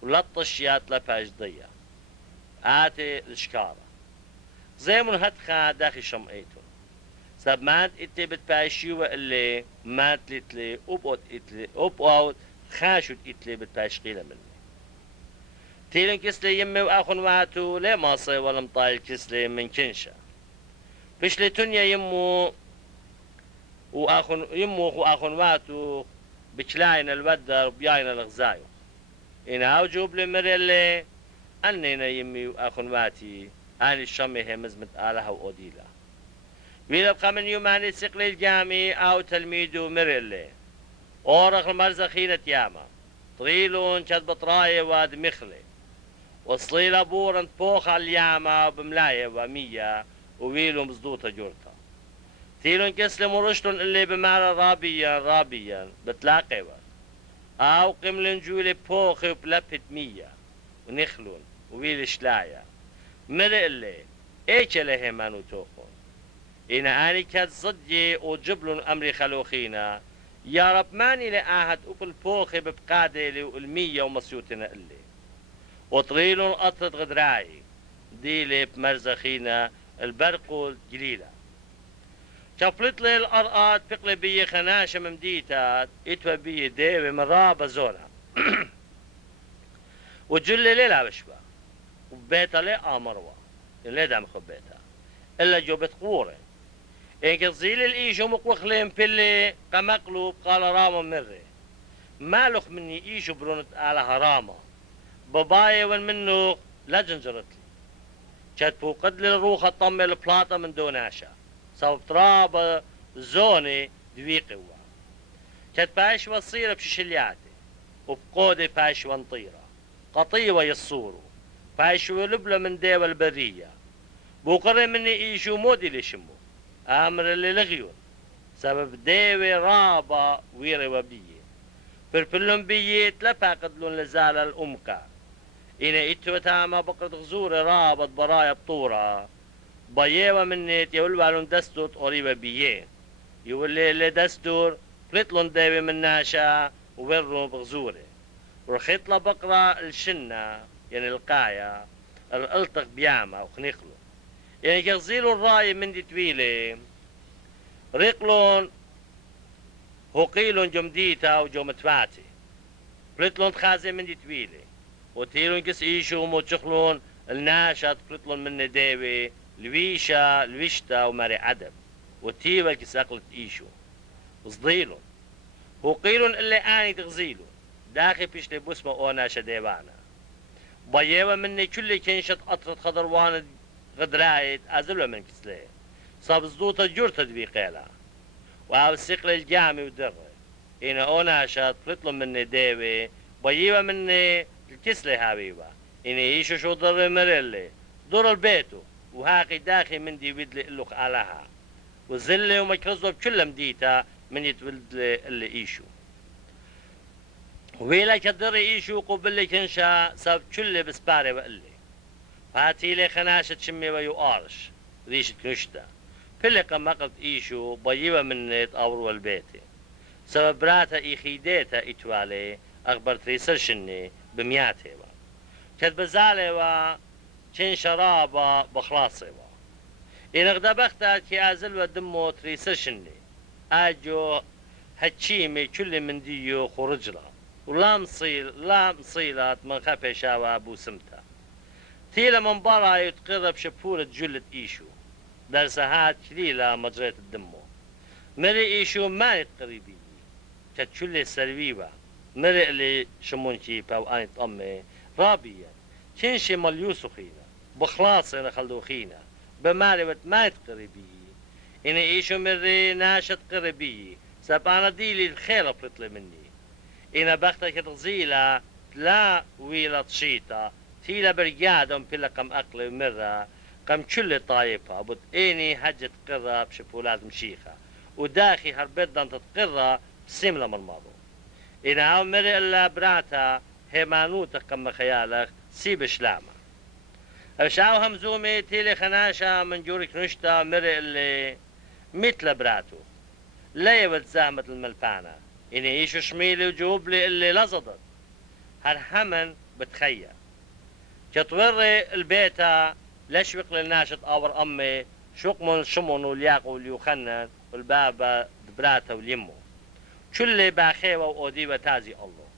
ولا طشيات لباش ضيا آتي الشكارة زي من هتخا داخل شمعيتون سب مات اتلي بتباشيو اللي مات لتلي أبوت اتلي أبوت خاشد اتلي بتباشقيلة مني تيلن كسلي يمي وآخن واتو ليه ماصي ولا مطايل كسلي من كنشا بشلي تنيا يمو وآخن واتو بكلاين الودر وبياين الغزايو إنا وجوب لمريلي أنينا يمي وآخن واتي آني الشمي مزمت آلها وأوديلا ويلبقى من يوماني سقل الجامي أو تلميذو مريلي أورخ المرزخينة ياما طريلون شد بطراية واد مخلي وصليلا بورن بوخ على الياما بملاية ومية وويلو مزدوطة جورتا تيلون كسلم ورشتون اللي بمعنى رابيا بتلاقي أو قملن جولي بوخي وبلبت مية ونخلون وويل شلايا مريلي ايش لهم انو توخون إنا آني كاد صدي وجبلن أمري خلوخينا يا رب ماني لآهد أكل بوخي ببقادي والمية ومسيوتنا اللي وطريلن قطرة غدراي ديلي بمرزخينا البرقو الجليلة شفلت لي الأرقات بقلي بي خناشة ممديتات اتوى بي ديوي مرابة زونا وجلي ليلة بشبه وبيتا لي آمروا ليه دام خبيتا إلا جوبت قوري إنك تزيل الإيشو مقوخلين بلي قمقلوب قال راما مري مالوخ مني إيشو برونت على هراما بابايا وين منو لا جنجرت لي كانت بوقد لي الروخة طمي البلاطة من دوناشا صوب تراب زوني دوي قوة كانت باش وصيرة بششلياتي وبقودي باش ونطيرة قطيوة يصوروا باش ولبلة من ديوة البرية بوقري مني إيشو مودي لشمو أمر اللي لغيون سبب ديوي رابا ويري وبيه فرفلن بييت لفاقدلون لزال الأمكا إنا إتو تاما بقرد غزوري رابط برايا بطورة بييوة منيت يولوالون دستوت قريبا بيه يولي اللي دستور فلتلون ديوي من ناشا وورو بغزوري ورخيط لبقرة الشنة يعني القاية الالتق بياما وخنيخلو يعني كغزيلو الراي من دي تويلي ريقلون هوقيلون جمديتا وجومتفاتي فلتلون تخازي من دي تويلي وتيلون كس ايشو وموتشخلون الناشط فلتلون من نداوي لويشا لويشتا وماري عدب وتيبا كس اقلت ايشو وصديلون هوقيلون اللي اني تغزيلون داخل بيش لبسمة اوناشا ديوانا بيوا مني كل كنشت قطرة خضروان غدرايت أزلوا من كسليه صاب زدوطة جورتة دبي قيلة وعاو السقل الجامي ودغي إنا أوناشات فلتلو مني ديوي بيوا مني الكسلة هابيبا إنا يشو شو ضر مريلي دور البيتو وهاقي داخي من دي ودلي اللوخ آلها وزلي ومكرزو بكل مديتا من يتولدلي اللي إيشو ويلا كدر إيشو قبل كنشا ساب كل بسباري وقلي فهاتي لي خناشة شمي ويقارش ريشة كنشتا بلقى مقلت إيشو بيوا منيت أورو البيتي سبب براتا إيخيديتا إتوالي أخبر تريسر شني بمياتي كد بزالي كن شرابا بخلاصي إن اغدبختا كي أزل ودمو تريسر شني أجو هتشيمي كل من ديو خرجلا ولا مصيلات من خفي شاوا أبو سمتا تيلا من برا يتقرب شفورة جلة إيشو درسهات كليلة مجرية الدمو مري إيشو ما يتقربي كتشلي السلويبة مري اللي شمونشي باو آني طمي رابيا كنشي مليوسو خينا بخلاصنا خلوخينا بمعرفة ما يتقربي إن إيشو مري ناشت قربي سبانا ديلي الخير بطلي مني إن بختك تغزيلة لا ويلا تشيطة تيلا برقادهم بلا قم أقلي مرة قم كل طايفة بط إني هجت قرب شبولات مشيخة وداخي هربدن تتقرى بسيم لمن ماضو إن هاو مري إلا براتا هيمانوتك كم خيالك سيب شلامة أشاو همزومي تيلي خناشا من جورك نشتا مري اللي مثل براتو لا يود زهمة الملفانة إن إيشو شميلي وجوب لي اللي لزضت هرهمن بتخيل كتوري البيتا لشوق للناشط أور أمي شقمن شمن والياقو واليوخنن والبابا دبراتا واليمو كل باخيوة وأودي وتازي الله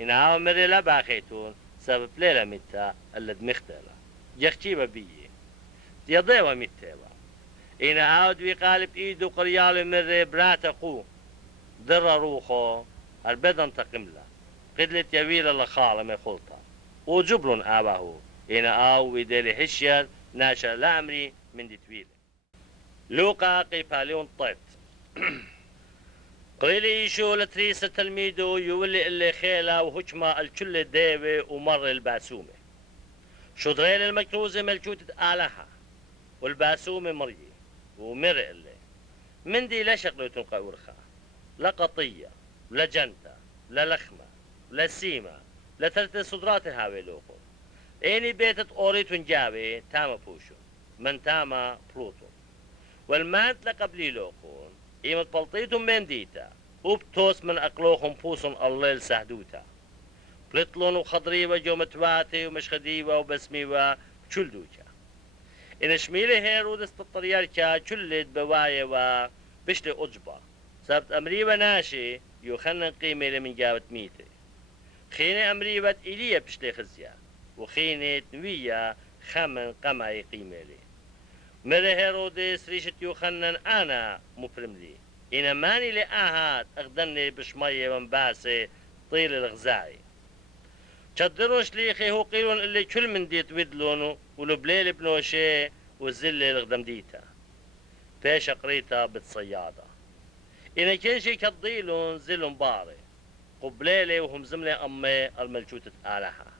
إن هاو مري لا باخيتون سبب ليلة متى اللي دمختلا يختيبا بيه يضيوا متى إن هاو دوي قالب إيدو قريال مري براتا قو در روخو البدن تقملا قدلت يويل لخالة مخلطة وجبلن آباهو إن آو ويدالي هشير ناشا لامري من دي تويلة لوقا قيفاليون طيت قريلي يشو لتريسة تلميدو يولي اللي خيلة وهجمة الكل ديوي ومر الباسومة شدرين المكروزة ملجوتة آلها والباسومة مريي ومرق اللي من دي لا شغلتون قورخة لا قطية لا جنتة لا لخمة لا سيمة لا تلت صدرات هاوي لوقو إني بيتت أوريتون جاوي تاما بوشو من تاما بلوتو والمانت لقبلي لوقون إيمت بلطيتون من ديتا وبتوس من أقلوهم بوسن الليل سهدوتا بلطلون وخضري وجومتواتي ومشخديوة وبسميوة وشلدوكا إن شميلي هيرو دست الطرياركا شلد بوايا وبشلي أجبا سبت أمريبا ناشي يوخنن قيمة لمن جاوت ميتي خيني أمريبا إليا بشلي خزيا وخيني نوية خمن قمعي قيمة لي مره هيرودس ريشت يوخنن أنا مبرم لي إن ماني لآهات أغدني بشمية ومباسي طيل الغزاعي شدروش ليخي هو قيلون اللي كل من ديت ودلونه ولبليل بنوشي والزل الغدم ديتا بيش قريتا بالصيادة إن كان شي كالضيلون زلون باري قبليلي وهم زملي أمي الملجوتة آلها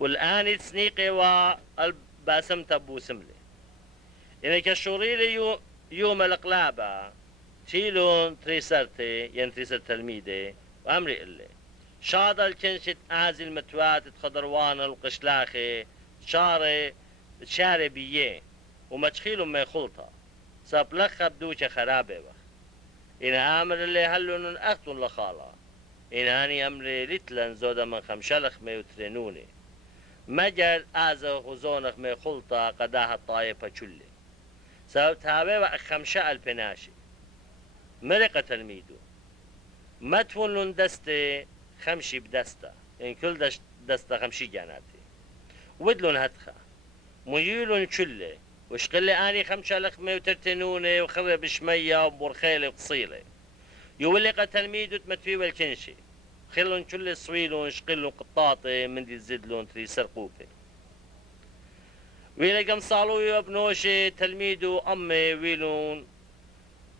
والآن تسنيقي والباسم تبو سملي إن كالشوريلي يوم القلابة تيلون تريسرتي ين تريسر تلميدي وأمري إلي شاض الكنشت آزل متوات خضروان القشلاخي شاري بيه ومتخيلوا ما خلطة سابلخ بدوشة خرابة بخ إن أمر اللي هلون أختن لخالة إن هاني أمري لتلن زودا من خمشلخ ما يترنوني مجر آزا خزونخ ما خلطة قداها الطايفة شلي سبب تابع خمشة البناشي مرقة تلميدو متفون دستي خمشي بدستا إن كل دستا خمشي جاناتي ودلون هتخا ميولون شلة وشقلي آني خمشة لخمة وترتنوني وخرب بشمية وبرخيلة وقصيلة يولي قتلميدو تمتفي والكنشي خلون شلة صويلون شقلون قطاطي من دي زدلون تري سرقوبي ويلي قمصالو يبنوشي تلميدو أمي ويلون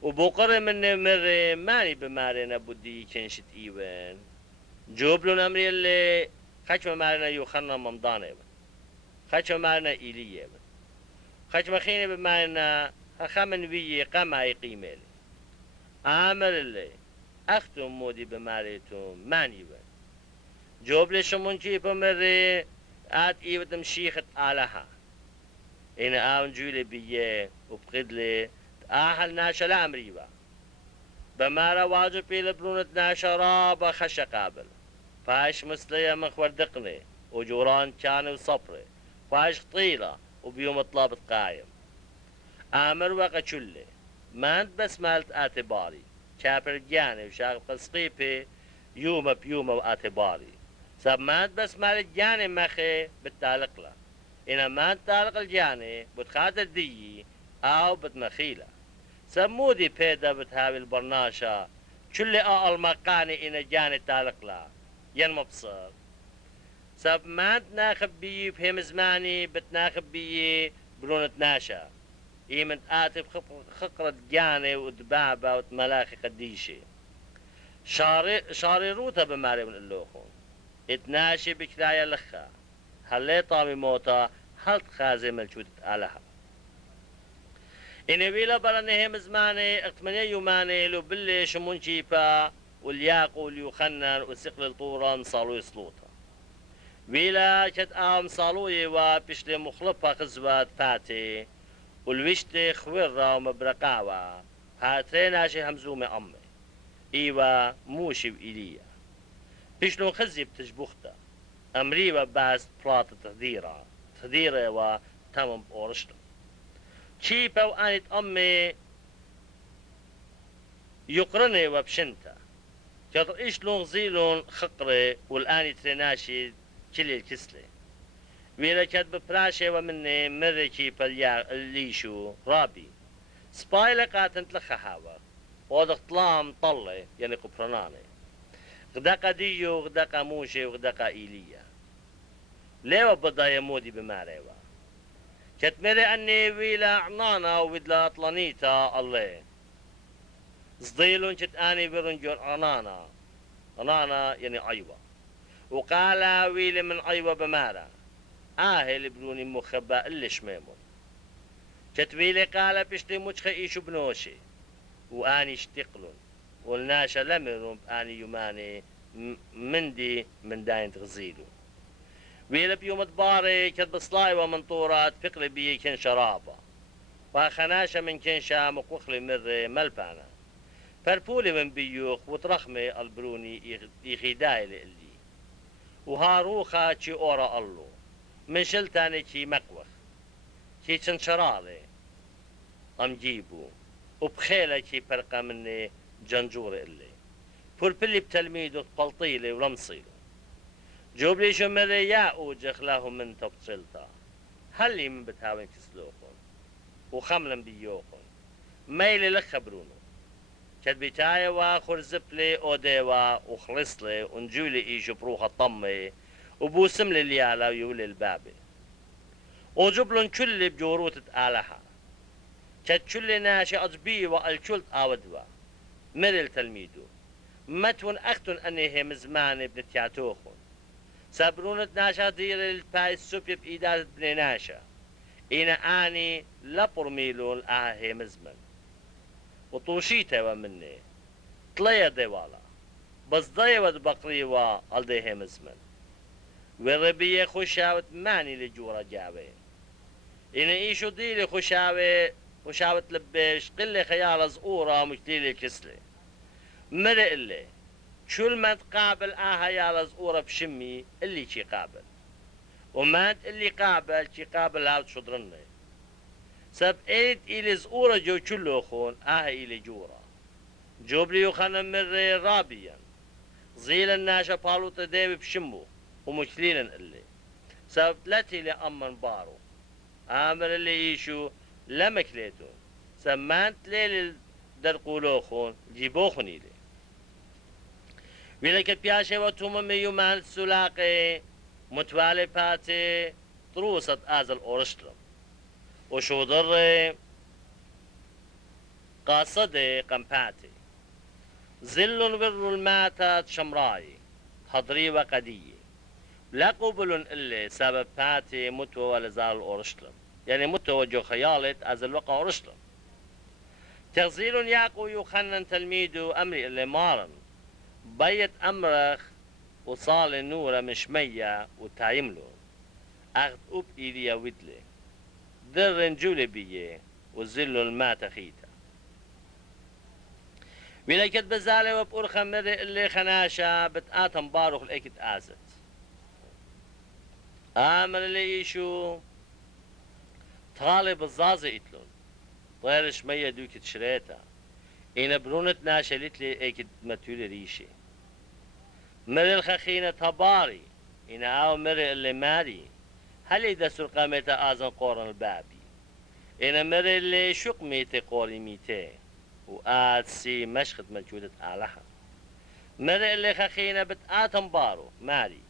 وبقر من مرة ماني بمارنا بدي كنشت إيوان جوبلون أمري اللي خشم مارنا يوخنا ممضانة خشم مارنا إيلية خشم خيني بمارنا خمن بيه قمع قيمة آمر اللي أختم مودي بماريتهم ماني بان جوبلي شمونجي بمرة آت إيوتم شيخت آلها إن آون جولي بيه وبقدلي آهل ناشا لأمريبا بمارا واجب بيل برونت ناشا رابا خشا قابل فاش مسلية مخور دقني وجوران كان وصبري فاش طيلة وبيوم طلابت قايم آمر وقا شلي ما انت بس مالت اعتباري كابر جاني وشاغب قسقيبي يوم بيوم واعتباري سب ما انت بس مالت جاني مخي بالتالق له إن ما انت تالق الجاني بتخاطر دي أو بتمخيله سمودي بيدا بتهاوي البرناشا كل المقاني إن جاني تالق لا ين مبصر سب ما تناخب بي بهم زماني بتناخب بي برونة ناشا إيمن آتف خقرة جاني ودبابة وتملاخي قديشي شاري روتا بماري من اللوخون اتناشي بكرايا لخا هل طامي موتا هل تخازي ملجودة آلها إن ويلا برنهم زماني اقتمني يوماني لو باللي شمون شيبا والياق واليوخنن وسقل الطوران صالو يسلوطا ويلا كت صالوي وبشلي مخلبها خزوات فاتي والوشتي خويرة ومبرقاوة هاترين عشي همزومي أمي إيوا موشي وإيليا بشلون خزي بتجبوختا أمري وباس بلاط تهديرة وتمم بورشتا شيبا وآنت أمي يقرني وبشنتا كتر إيش لون زيلون خقري والآني تريناشي كلي الكسلي ويلا كتب براشي ومني مركي الليشو رابي سبايلة قاتن تلخهاوة وضغ طلام طلي يعني قبرناني غداقة ديو غداقة موشي وغداقة إيليا ليوا بدا يمودي بماريوا كتمري أني ويلا عنانا ويدلا أطلانيتا الله صديلون كت أني برنجون عنانا يعني عيوة وقالا ويلي من عيوة بمارا اللي بروني مخبا اللي شميمون كتويلي قالا بشتي مجخي إيشو بنوشي وآني اشتقلون والناشا لمرون بآني يوماني مندي من داين تغزيلو ويلا بيوم دباري كتب صلاي ومنطورات فقري بي كن شرابة وخناشا من كن شام وقخلي مري ملبانا فربولي من بيوخ وترخمي البروني يخيداي لإلي وهاروخا تشي أورا اللو من شلتاني تشي مقوخ تشي تنشرالي أم جيبو وبخيلة تشي فرقة مني جنجور إلي فوربلي بتلميدو بلطيلي ورمصيلو جوبلي شو مري يا أوجخ له من تبصلتا هلي من بتهاوين كسلوخون وخملا بيوخون ميلي لخبرونو كد بتايا واخر زبلي اوديوا وخلصلي ونجولي ايشو بروح الطمي وبوسم لي اليالا ويولي البابي وجبلن كل بجوروت آلها كد كل ناشي أجبي والكل آودوا مرل تلميدو متون أختن أني هم زمان ابن تياتوخون سابرونت ناشا دير الباي السوبي بإدارة بني ناشا إنا آني لبرميلون هم زمن وطوشيته ومني طليا ديوالا بس ضيوة بقريوا على هم زمن وربيه خوشاوت ماني لجورا جاوي إن إيشو ديلي خوشاوت لبيش قلي خيال زقورة مجديلي كسلي مرق اللي شو ما تقابل يا زقورة بشمي اللي شي قابل وما اللي قابل شي قابل هاو شضرني سب ايد إلي زقورة جو كله خون إلي جورا جوبلي يخانا مري رابيا زيل الناشا بالو تداوي بشمو ومشلين اللي سب تلاتي لأمن بارو آمر اللي يشو لمكليتون سمانت ليل درقولوخون جيبوخون إلي ويلكت بياشي وطوم ميومان السلاقي متوالي باتي طروسة آزل أورشترم وشو ضري قاصدي قمباتي ظل ور الماتات شمراي حضري وقدية لا قبل إلا سبب باتي متوى ولزال أورشترم يعني متوى جو خيالت أزل وقع أورشترم تغزيل ياقو يخنن تلميدو أمري اللي مارن بيت أمرخ وصال النورة مشمية وتايملو أخذ أب إيليا ودلي در جولي بيه وزلو المات خيتا ويلكت بزالي وبقول خمر اللي خناشا بتآتم باروخ الأكت آزت آمر اللي يشو طالب الزازي اتلون طير شمية دوكت شريتا إن برونت ناشلت لي أكت متولي ريشي مر الخخينة تباري إن آو مر اللي ماري هل إذا سرقامت آزن قورن البابي إن مر اللي شق ميتي قوري ميتي وآت سي مشخت مجودة آلها مر اللي خخينة بتآتم بارو ماري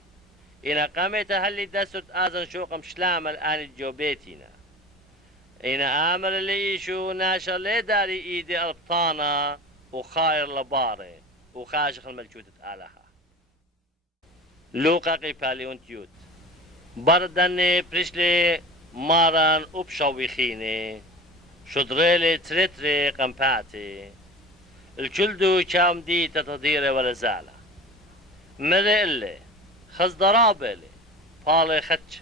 إن قامت هل إذا سرت آزن شوقم شلام الآن الجوبيتنا إن آمر اللي يشو ناشر لي داري إيدي البطانة وخاير لباري وخاشخ المجودة آلها لوقا قيباليون تيوت بردن برشلي ماران وبشويخيني شدريلي تريتري قمباتي الكلدو كام دي تتدير ولا زالة مري اللي خز درابلي بالي خدش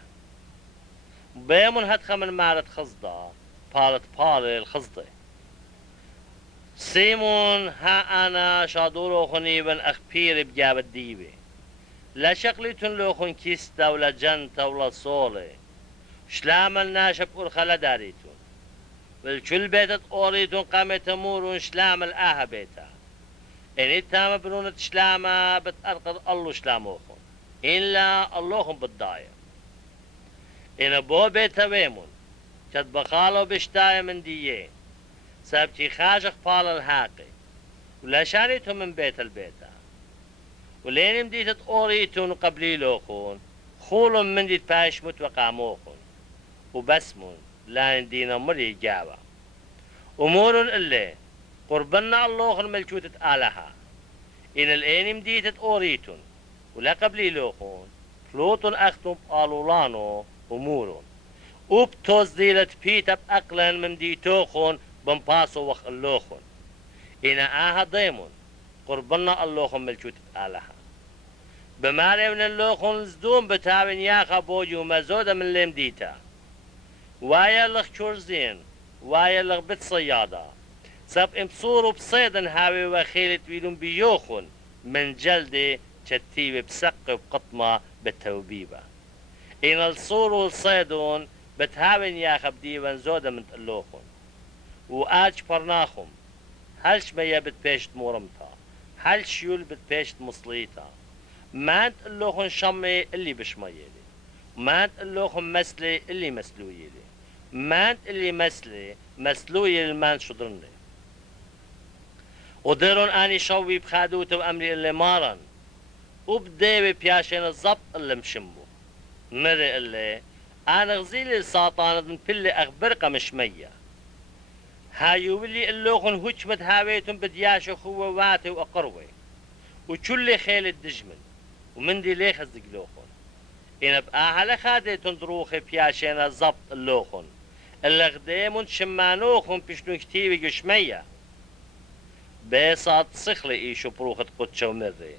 بيمون هدخة من مارت خزدا بالت بالي الخزدي سيمون ها أنا شادورو خنيبن أخبير بجاب الديبي لا شقليتن لوخن كيستا ولا جنتا ولا صولي شلام الناشب أرخلا داريتون والكل بيتت أوريتون قامت مورون شلام الآها بيتا إن إتام بنونة شلاما بتأرقض الله شلاموخن إلا اللوخن بالضايا إن بو بيتا ويمون كد بخالو بشتايا من ديين سابتي خاجق بال الهاقي ولا شاريتهم من بيت البيتا ولين مديتت أوريتون قبلي لوخون خولهم من ديت باش متوقاموخون وبسمون لا ندينا مري جاوا أمور اللي قربنا اللوخن ملكوتة آلها إن الأين مديتت أوريتون ولا قبلي لوخون فلوتون أختم آلولانو أمورون وبتوز ديلت بيتا بأقلا من ديتوخون بنباسو وخ اللوخن إنا آها ضيمون قربنا اللوخن ملكوت آلها بماري من اللوخن زدوم بتاوين ياخا بوجو مزودة من ليم ديتا وايا لغ كورزين وايا لغ بت صيادة سب امصورو بصيدن هاوي وخيلت ويلون بيوخن من جلدي تتيب بسق بقطمة بالتوبيبة إن الصورو الصيدون بتهاوين ياخا بديوان زودة من اللوخن وآج برناخم هلش ميا بتبيشت مورمتا هلش يول بتبيشت مصليتا ما انت اللوخن شمي اللي بشميلي ما انت اللوخن مسلي اللي مسلويلي ما انت اللي مسلوي المان شدرني وديرون اني شوي بخادوت وامري اللي مارن وبديبي بياشين الزبط اللي مشمو مري اللي انا غزيلي الساطانة من بلي اخبرقة مشمية هايو اللي اللوخن هجمت هاويتم بدياش خوواتي وأقروي وكل خيل الدجمن ومن دي ليه خزق لوخن إن بقى على خادي تندروخي بياشينا الزبط اللوخن اللي غديمون شمانوخن بشنو كتيبي قشمية بيصاد صخلي إيشو بروخة قدشة ومري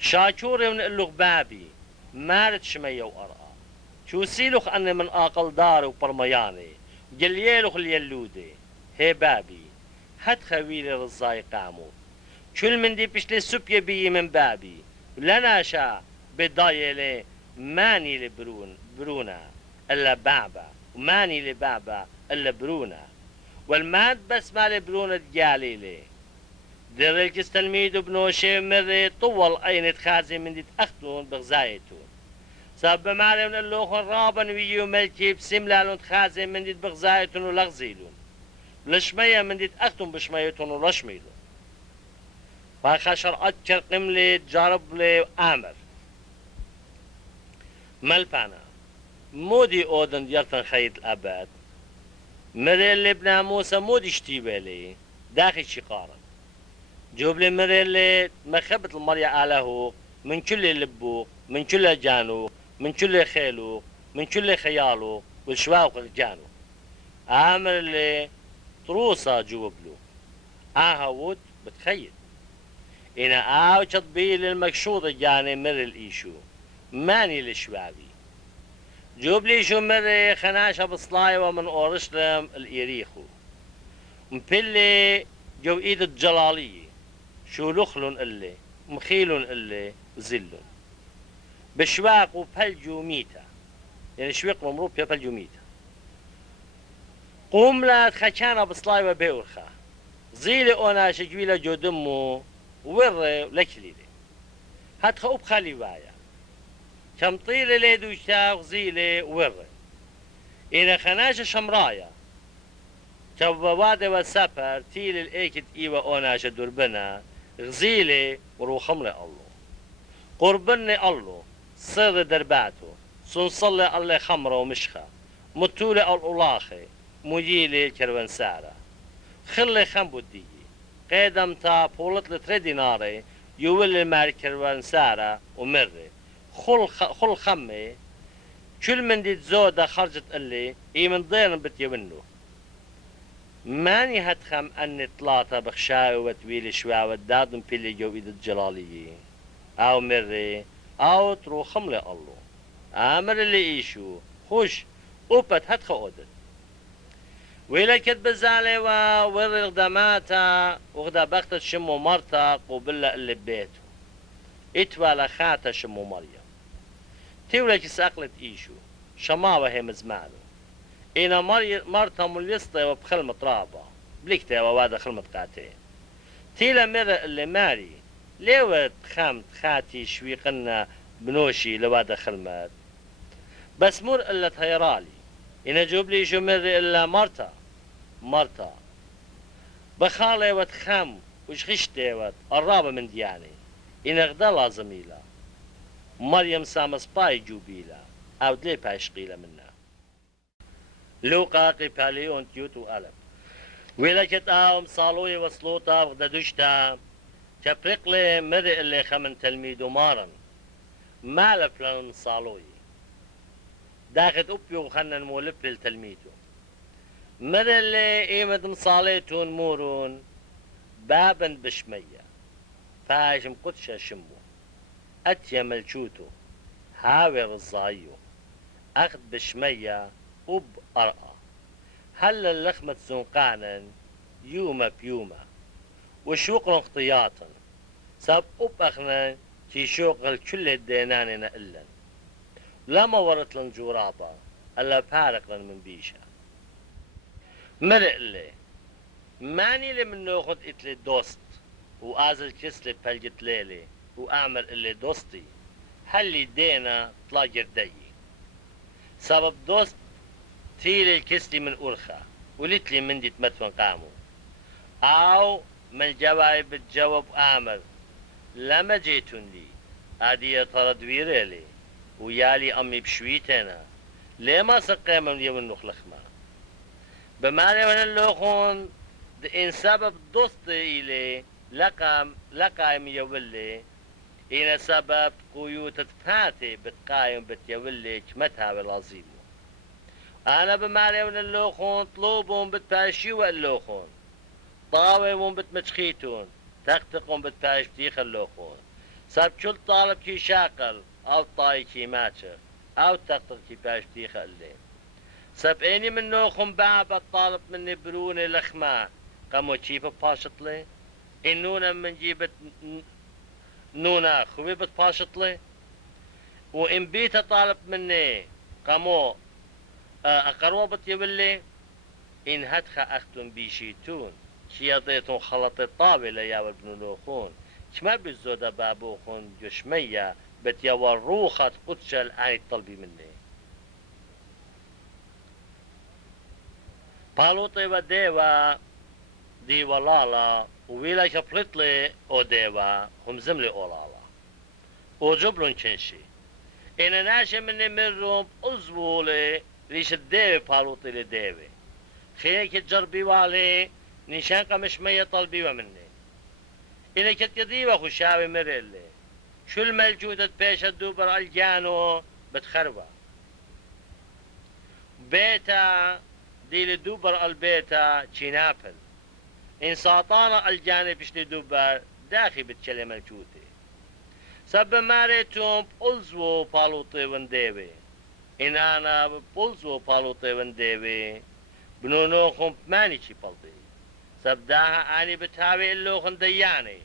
شاكوري من اللوخ بابي مارد شمية وأرقى شو سيلوخ أني من آقل داري وبرمياني جليلوخ اليلودي هي بابي هات خويلي رزاي قامو كل من دي بشلي سوبيا بي من بابي لنا شا بدايلي ماني لبرونا الا بابا وماني لبابا الا برونا والماد بس ما لبرونا تجاليلي دريك استلميد بنوشي مري طول اين تخازي من دي تأختون بغزايتون سبب مالي من اللوخن رابن ويو ملكي بسملالون تخازي من دي بغزايتون ولغزيلون لشمية من دي تأختم بشميتون ولشميلون فاخشر أتشر قملي تجارب لي آمر ملبانا مودي أودن ديالتن خيط الأبد مري اللي ابن موسى مودي شتيبه لي داخل شقارا جوب لي مري اللي مخبت المريا آله من كل لبوق من كل جانوق من كل خيلوق من كل خيالوق والشواوق جانوق آمر اللي طروسة جوب له آهود بتخيل إنا آو تطبيل المكشوطة جاني مر الإيشو ماني لشوابي جوب لي شو مري خناشة بصلاي ومن أورشلم الإيريخو مبلي جو إيد الجلالية شو لخلن اللي مخيلن اللي زلن بشواق وبلجو ميتا يعني شويق ممروب يا بلجو ميتا قوم لا تخشانا بصلاي وبيورخا زيلي أنا شجويلة جو دمو وري لكليلي هاتخا بخالي وايا كم طيلة ليدو شاق زيلي وري إنا خناشة شمرايا كبوادة والسفر تيل الإيكت إيوة أوناشة دربنا غزيلي وروخملي الله قربني الله صير درباتو سنصلي الله خمرة ومشخة متولي الأولاخي مجيلي كروانسارة خلي خنبودي قيدم تا بولت لتري ديناري يولي مار كروانسارة ومري خل خمي كل من دي زودة خرجت اللي اي من ضيرن بتيونو ماني هتخم أني طلعت بخشاوة ويلي شواوة دادم بيلي جو إيد الجلالية أو مري أو ترو خملة الله أمر اللي إيشو خوش أوبت هتخ أودت ويلا كتب الزعلة ورغدماتا وغدا بختت شمو مرتا قوبلا اللي ببيته اتوالا خاتا شمو مريم تيولا كيس أقلت إيشو شماوة هي مزمالو إنا مرتا مليسطة وبخل مطرابة بليكتا ووادا خل قاتين تيلا مرة اللي ماري ليوت خامت خاتي شويقنا بنوشي لوادا خلمات بس مر إلا تهيرالي إنا جوب لي شو مرة إلا مرتا بخالي وتخم وش خشتي وت قرابة من دياني إنا غدا لازميلا مريم سامس باي جوبيلا أو دلي باشقيلا منا لوقا قباليون تيوتو ألم ويلا كتاهم صالوي وصلوتا وغدا دشتا كبرقلي مرئ اللي خمن تلميذ مارن مالف لن صالوي داخت أبيو خنن مولب للتلميذو مرئ اللي إيمد مصاليتون مورون بابا بشمية فاجم قدشة شمو أتيا ملشوتو هاوي غزايو أخذ بشمية أب أرقى هل اللخمة سنقانا يوما بيوما وشوقنا اختياطا ساب أب أخنا كي شوق كل الدينان إلا لما ورت لن جورابا ألا فارق لن من بيشا مرق لي ماني لي من ناخد اتلي دوست وآزل كسلي بلجت ليلي وأعمل اللي دوستي هل دينا طلا جردي سبب دوست تيلي الكسلي من أرخا ولتلي من دي تمتون قامو أو من جواب بتجاوب آمر لما جيتون لي عادية تردويري لي ويالي أمي بشويتنا ليه ما سقيم لي ونخلخما بمعنى وانا اللوخون إن سبب دوستي إلي لقايم يولي إن سبب قيوت تفاتي بتقايم بتيولي كمتها بالعظيمو أنا بمعنى وانا اللوخون طلوبهم بتباشيو اللوخون طاوي بتمشخيتون تقتقون بتباش بتيخ اللوخون سب كل طالب كي شاقل أو طاي كي ماتشر أو تقتق كي باش بتيخ اللي سب إني من نوخم بابا الطالب مني بروني لخما قامو تشيبه باشطلي إنونا من جيبت نونا خوي بتباشطلي وإن بيت طالب مني قامو أقروا بتيولي إن هدخ أختم بيشيتون شياطيتون خلط الطاولة يا ابن لوخون كما بالزودة بابوخون جشمية بتيور روخة قدشة عن طلبي مني بالوطي وديوا ديوا لالا وويلا شفلتلي او ديوا هم زملي اولالا وجبلون كنشي إن ناشي مني مرهم أزبولي ليش الديوي بالوطي لديوي خيك تجربي والي نشان قمش مية طلبي ومني إنك تقضيبه خشاوي مريلي شو الملجودة بيش الدوبر الجانو بتخربة بيتا دي لدوبر البيتا چينابل إن ساطانا الجاني بشتي دوبر داخي بتشلي ملجودي سب ماريتهم بقلزو بالوطي ونديوي إن أنا بقلزو بالوطي ونديوي بنونوخم ماني چي بلدي سبداها أني بتهاوي اللوخن دياني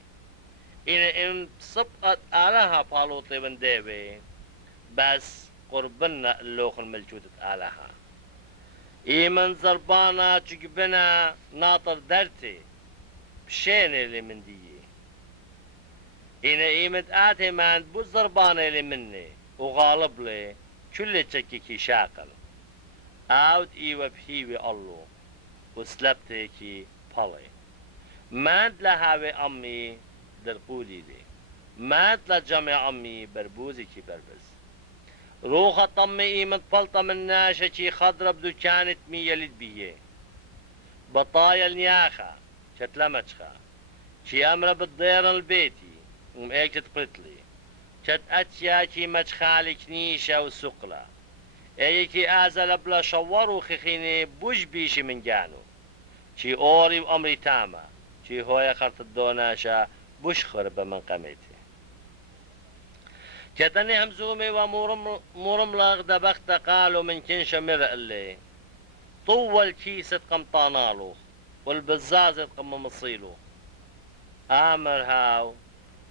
إن سبقت آلها بالوطي ونديوي بس قربنا اللوخن ملجودة آلها إيمن زربانا جقبنا ناطر درتي بشيني اللي من دي إن إيمت آتي من بو زربانا اللي مني وغالب لي كل تشكيكي شاقل آود إيوة بهيوي الله وسلبتيكي بالي مانت لهاوي أمي درقولي لي مانت لجمع أمي بربوزي كي بربز روخة طمي إيمت بلطة من ناشا كي خضرة بدو كانت ميلد بيه بطايا النياخة كتلمتشخة كي أمرة بالضيرن البيتي ايك تقلتلي كت أتيا كي متخالي كنيشة وسقلة ايكي آزل بلا شور وخخيني بوش بيشي من جانو چی أوري وأمري تاما چی هويا خرط الدوناشا بشخر بمن قميتي كتني همزومي ومورملغ دبخت قالوا من كنش مر اللي طول كيسة قمطانالو والبزازة قم مصيلو آمر هاو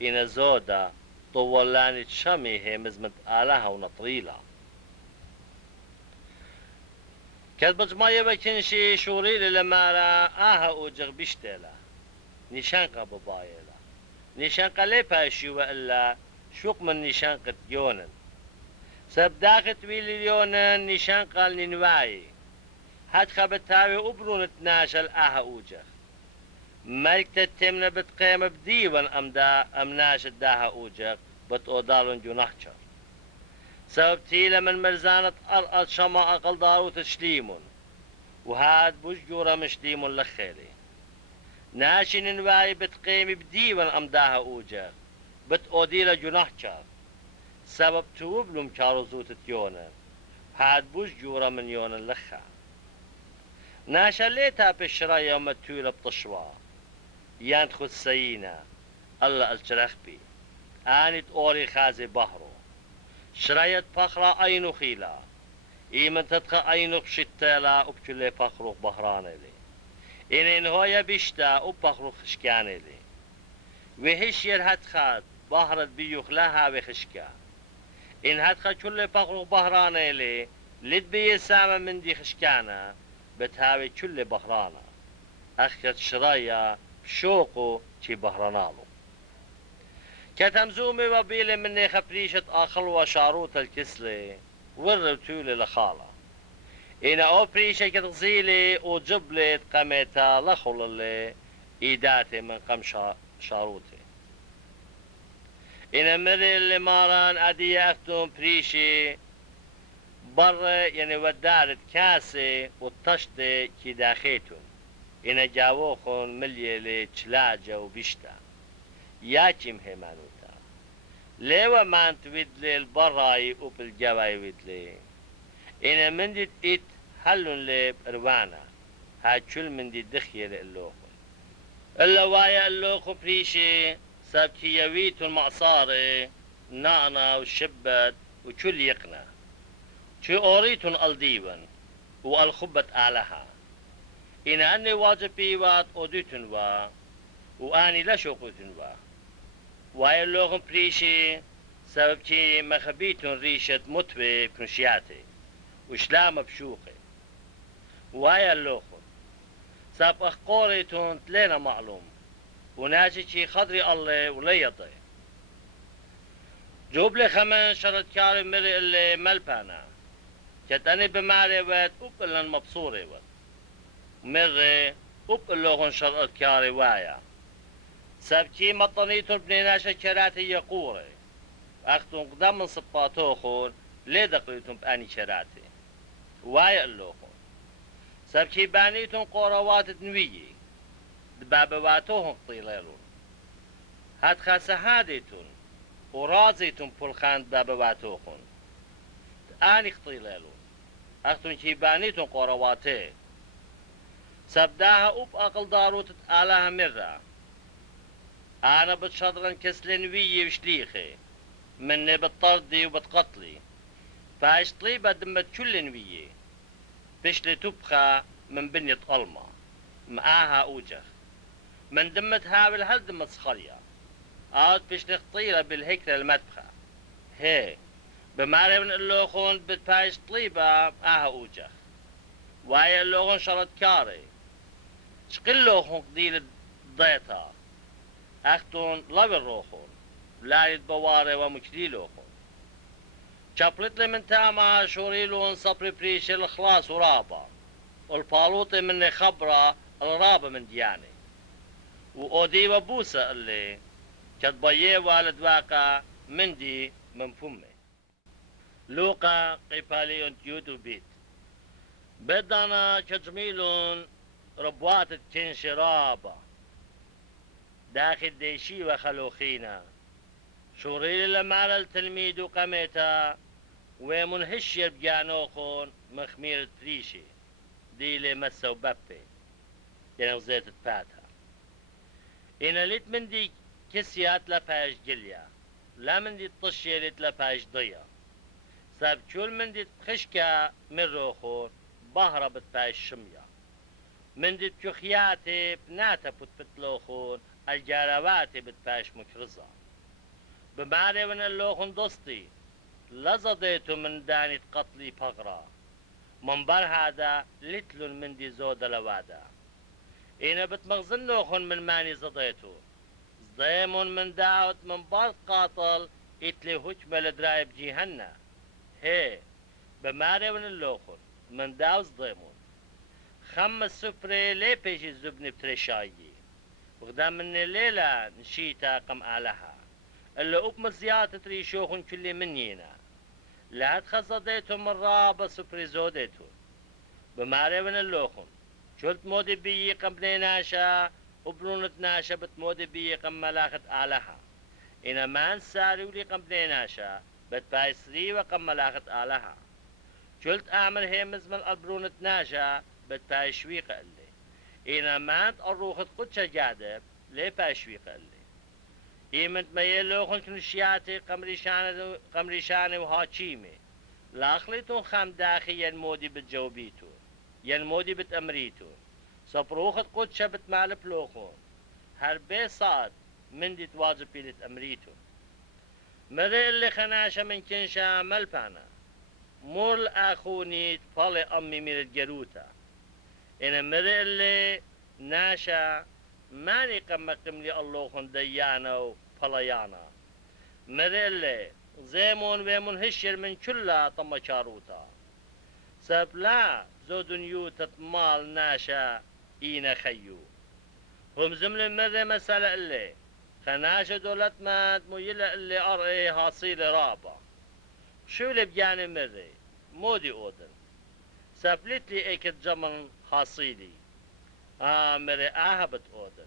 إن زودا طولاني تشمي هي مزمت آلها ونطريلا كذ بجماية بكنشي شوريلي لمارا آها أوجغ بشتيلا نشانقة ببايلا نشانقة لي باشي وإلا شوق من نشانقة يونن سبداخت ويلي يونن نشانقة لنواي هاد خبتاوي أبرون 12 آها أوجغ ملك تتمنا بتقيم بديوان أم ناشد داها أوجغ بتقودالون جنحشر سبب تيلا من مرزانة أرقد شما أقل دارو تشليمون وهاد بجورة مشليمون لخيلي ناشي ننواي بتقيم بديوان أم داها أوجغ بتقوديلا جنحشر سبب توبلوم كارو زوتت يونن هاد بجورة من يونن لخا ناشا ليتها بشرا يوم التولة بطشوا يانتخو السيينة الله الجرخبي آنت أوري خازي بحرو شرايت بخرا أينو خيلا إيمن تدخى أينو بشتالا وبكل بخرو بهران لي إن هو يبشتا وبخرو خشكان لي وهش يرهد خاد بهرت بيوخ لها وخشكا إن هدخى كل بخرو بهران لي لد بي سامة من دي خشكانا بتهاوي كل بهرانا أخذت شرايا بشوقو تي بهرانالو كتمزومي وبيلي مني خبريشة آخر وشاروت الكسلي وربتولي لخالة إنا أو بريشة كتغزيلي وجبلت قميتا لخلالي إيداتي من قم شاروتي إنا مري اللي ماران أدي أفتون بريشي بر يعني ودارت كاسي والطشتي كي داخيتون إنا جاووخون مليلي تشلاجة وبشتا ياكم هيمانوتا ليوا مانت ودلي البراي وبالجواي ودلي إنا مندي إت هلون لي بروانا هاتشل مندي دخيل اللوخن إلا وايا اللوخن بريشي سابكي يويتون معصاري نانا وشبت وشل يقنا شو أوريتون الديوان والخبت آلها إن أني واجبي وات أوديتون وأني لا شوقتون واي اللوغن بريشي سبب كي مخبيتون ريشة متوي بنشياتي وشلام بشوقي واي اللوغن سبب أخقوريتون تلينا معلوم وناجي كي خضري الله وليضي جوب لي خمان شرط كاري مري اللي ملبانا كتاني بماري وات أبقلن مبصوري وات مري أبقلوغن شرط كاري وايا سبكي مطنيتون بنيناشا كراتي يقوري أختون قدام من صباتوخون ليه دقليتون بأني كراتي وايا اللوخون سبكي بانيتون قوروات دنويي دبابواتوهم طيليلون هاد خاسة هاديتون ورازيتون بولخان دبابواتوخون آني خطيليلون أختون كي بانيتون قورواتي سبداها أب أقل داروت آلاها مرة أنا بتشضرن كسلن ويي وشليخي مني بتطردي وبتقتلي فاشتلي بدمت كلن ويي بشلي تبخى من بنية قلمة معاها أوجخ من دمت هاول هل دمت صخرية عاد بشلي خطيرة بالهكرة المدبخة هي بماري من اللوخون بتبايش طليبة معاها أوجخ وهي اللوخون شرط كاري شقل لوخون قديل ضيطها أختون لابل روخون لايد بواري ومكليلوخون شابلت لي من تاما شوريلون صبري بريش الخلاص ورابا والبالوطي مني خبرة الرابة من دياني وأودي وبوسة اللي كتبيه والد واقع مندي من فمي لوقا قيباليون تيوتو بيت بدنا كجميلون ربوات التنشرابة داخل ديشي وخلوخينا شوريل لما على التلميذ وقميتا ومنهش يبقانوخون مخمير تريشي ديلي مسا وبابي يعني غزيت تباتها إنا ليت من دي كسيات لباش جليا لا من دي طشي ليت لباش ضيا ساب شول من دي خشكا من روخور بهرة بتباش شميا من دي تشخياتي بناتا بتلوخون الجارواتي بتباش مكرزة بماري من اللوخن دوستي لزضيتو من داني قتلي بغرا منبر هذا لتل من دي زود لوادا إنا بتمغزن لوخن من ماني زضيتو زضيمون من داوت من برد قاتل اتلي هجمة درايب جيهنا هي بماري من اللوخن من داو زضيمون خمس سفري لي بيجي الزبن بترشايي وقدام من الليلة نشيتا قم آلها اللي أب مزيات تريشوخن كل منينا لا تخصديتهم الرابة سفري زوديتون بماري من اللوخن شلت مودي بيي قم بني ناشا وبرونت ناشا بتمودي بيي قم ملاخت آلها إنا مان ساري ولي قم بني ناشا بتبايسري وقم ملاخت آلها شلت أعمل هي مزمن البرونت ناشا بتبايشويق اللي إنا مانت الروخت قدشة جادب لي باشويق اللي إيمنت ميلوخن كنشياتي قمريشاني وهاتشيمي لاخليتون خام داخي ينمودي بتجوبيتون ينمودي بتأمريتون صبروخت قدشة بتمال بلوخون هربي صاد من دي تواجب بيلت أمريتون مري اللي خناشة من كنشا ملبانا مول أخوني تفالي أمي من الجروتا إنا مري اللي ناشا ماني قمقم لي اللوخن ديانا وفليانا مري اللي زيمون ويمون هشر من كلها طم شاروتا سبلا زودنيو تطمال ناشا إينا خيو هم زمل مري مسألة اللي خناشة دولت مات ميلا اللي أرئي حاصيل رابا شو اللي بجاني مري مودي أودن سبلت لي ايكت جمن حاصيلي مري بت أودن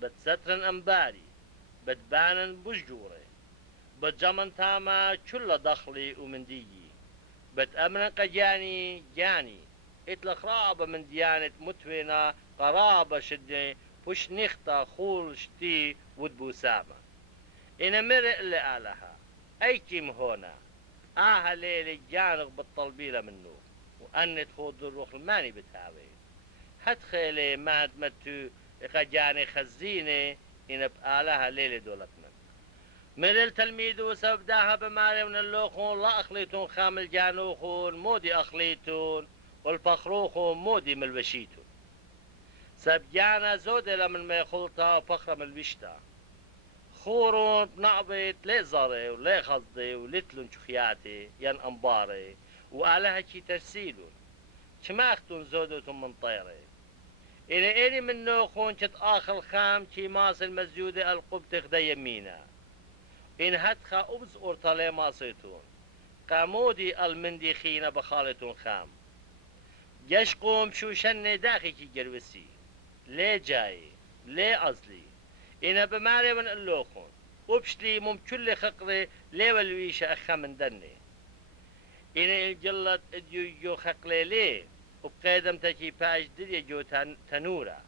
بتسترن أمباري بتبانن بجوري بتجمن تاما كل دخلي ومنديي بتأمن قجاني جاني اطلق رابة من ديانة متوينة قرابة شدي وش نخطة خول شتي ودبوسامة إنا مرق اللي آلها أي كيم هونا ليلي جانق بالطلبيلة منو وأني تخوض الروح الماني بتهاوي هتخيلي ماد متو إقجاني خزيني إنا بآلها ليلي دولتنا من التلميذ وسبب داها بماري من اللوخون لا أخليتون خامل جانوخون مودي أخليتون والفخروخون مودي ملوشيتون سبجانا زودة لمن ما يخلطها وفخرة من الوشتا خورون بنعبت لي زاري ولي خصدي ولتلون شخياتي ين أنباري وآلها كي ترسيلون شماختون زودتون من طيري إني من نوخون كت آخر خام كي ماس المزيودة القب تخدى يمينا إن هتخا أبز أورتالي ماسيتون قامودي المندي خينا بخالتون خام يشقوم شوشن داخي كي جروسي ليه جاي ليه أزلي إنا بماري من اللوخون وبشلي ممكن خقري ليه والويشة أخا من دني إنا الجلت اديو خقلي ليه وبقيدم تكي باش دلي جو تنورا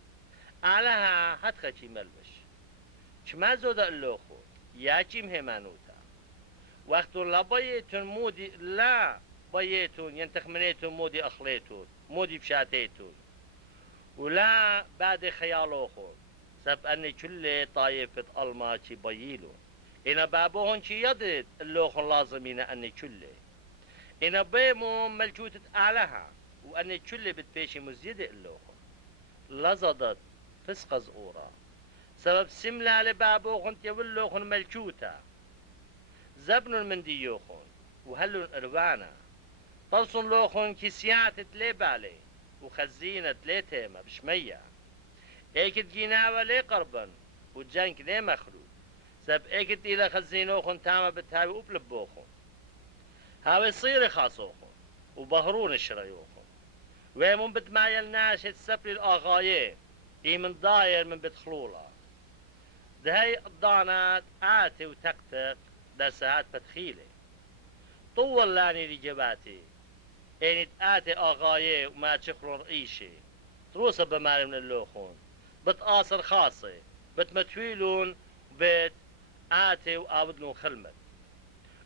علىها هتخا كي ملبش شما زودا اللوخون ياكي مهمانوتا وقت لا بيتون مودي لا بيتون ينتخمنيتون مودي أخليتون مودي بشاتيتون ولا بعد خيالوخون سب أني كل طايفة الماشي بييلو إنا بابوهن شي يدد اللوخن لازمين أني كل إنا بيمو ملجوتة أعلها وأني كل بتبيشي مزيدة اللوخن لزدت فسق زورا سبب سملا لبابوخن تيولوخن ملجوتة زبن من ديوخن وهلون إروانا طلسن لوخن كسيات تليبالي وخزينة لي تيمة بشمية ايكت جيناوة لي قربا وجانك لي مخلوق سب ايكت إلى خزينوخن تامة بتهاوي أبلبوخن هاوي صيري خاصوخن وبهرون الشريوخن ويمون بتمايل ناشد سبري الآغاية من داير من بتخلولا دهي الضانات آتي وتقتق درسات بتخيلي طول لاني رجباتي إنت آتي آغاية وما تشخلون رئيشي روسا بماري من اللوخون بتقاصر خاصة بتمتويلون بيت آتي وآودلون خلمت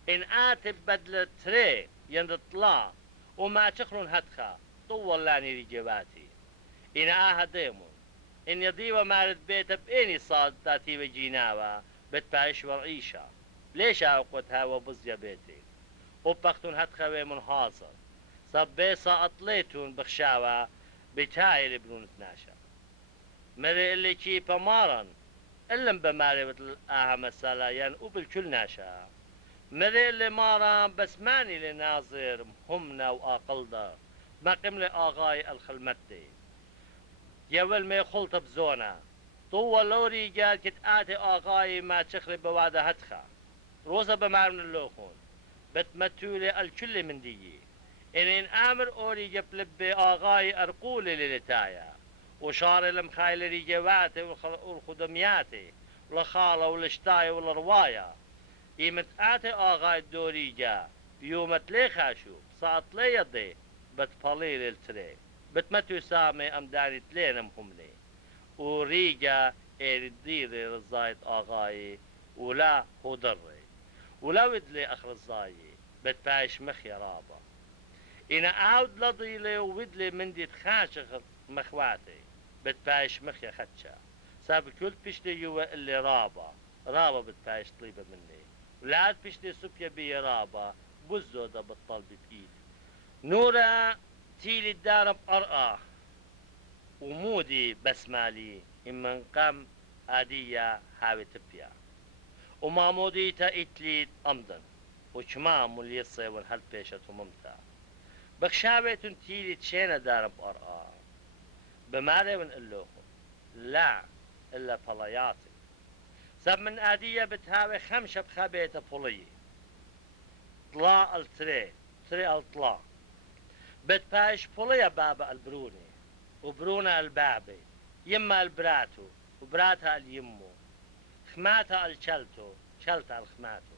إن آتي بدل تري يندطلع وما تخلون هدخا طول لاني رجواتي إن آها ديمون إن يضيب مارد بيت بإني صاد تاتي وجيناوا بتبايش ورعيشا ليش أوقتها وبزيا بيتي وبختون هدخا من حاصر صبي ساطليتون بخشاوا بتاعي لبنون 12 مري اللي كي بمارن إلا بماري بتل آها مسالا ين وبالكل ناشا مري اللي مارن بس ماني لناظر همنا وآقلدا ما قملي آغاي الخلمتي يول ما يخلط بزونا طوى لوري قال كت آتي آغاي ما تخرب بوعد هدخا روزا بمار من اللوخون بتمتولي الكل من ديي إن آمر أوري جبلبي آغاي أرقولي للتايا وشار المخايل ريجواتي والخدمياتي والخالة والشتاي والرواية إيمت آتي آغاي الدوريجا يومت لي خاشو صعت لي يدي بتفالي للتري بتمتو سامي أمداني تلينم همني وريجا إيرديري رزايد آغاي ولا هدري ولا ودلي أخر الزاي بتبايش مخي رابا إنا أعود لضيلي وودلي من دي تخاشخ مخواتي بتبايش مخي خدشا ساب كل بشتي يوا اللي رابا بتبايش طيبة مني ولاد بشتي سوبيا بي رابا بزودة بالطلب بإيد نورا تيلي الدار بأرقى ومودي بسمالي إمن قام آدية هاوي تبيا وما مودي تأتليد أمضن وشمام واليصي والهل بيشة ممتع بخشاوي تنتيلي تشينا دار بأرقى بماري ونقلوهم لا إلا فلاياتي سب من آدية بتهاوي خمشة بخبيتة فولية طلاء التري الطلاء بتبايش فولية بابا البروني وبرونا البابي يما البراتو وبراتها اليمو خماتها الشلتو شلتها الخماتو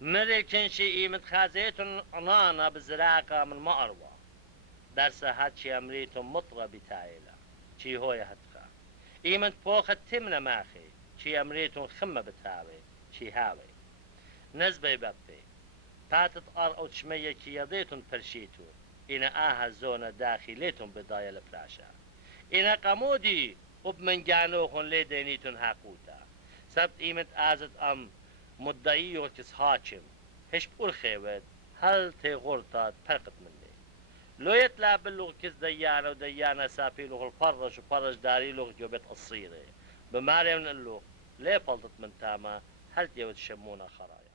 مري كنشي إيمت خازيتن عنانا بزراقة من مأروى درسة هاتشي أمريتو مطرة بتايلة شي هو يهتخا إيمت بوخت تمنا ماخي شي أمريتو خمة بتاوي شي هاوي نزبي بابي باتت أو تشمية كي يضيتن فرشيتو إنا آها زونة داخليتن بداية الفراشا إنا قمودي وبمنجانوخن ليدينيتن هاقوتا سبت إيمت آزت أم مدعي وكس هاچم هش بقول خيوت هل تي غورتات فرقت مني لو يطلع باللغ كس ديانا وديانا سافي لغ الفرش وفرش داري لغ جوبت الصيرة بماري من اللغ ليه فلطت من تاما هل تيوت شمونا خرايا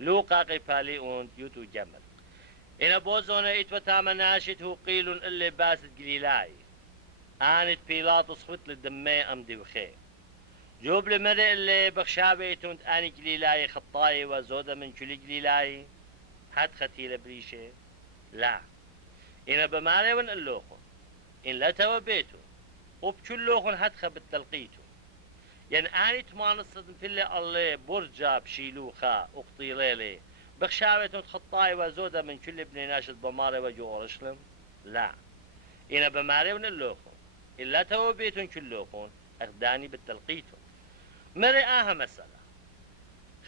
لو قاقي فاليون يوتو جمل إنا بوزونا إتو تاما ناشت هو قيلون اللي باسد قليلاي آنت بيلاطس خط للدمي أمدي وخير جوب لمرئ اللي بخشابي تونت آني قليلاي خطاي وزودة من كل قليلاي حد ختيلة بريشة لا إنا بماري ونقلوخن إن لا توبيتو وبكل لوخن هدخة بالتلقيتو يعني آني تمانصد في اللي برجا بشيلوخا اقطيليلي بخشابي تونت خطاي وزودة من كل ابن ناشد بماري وجورشلم لا إنا بماري ونقلوخن إن لا توبيتون كلوخن أخداني بالتلقيتو مرئاها مسألة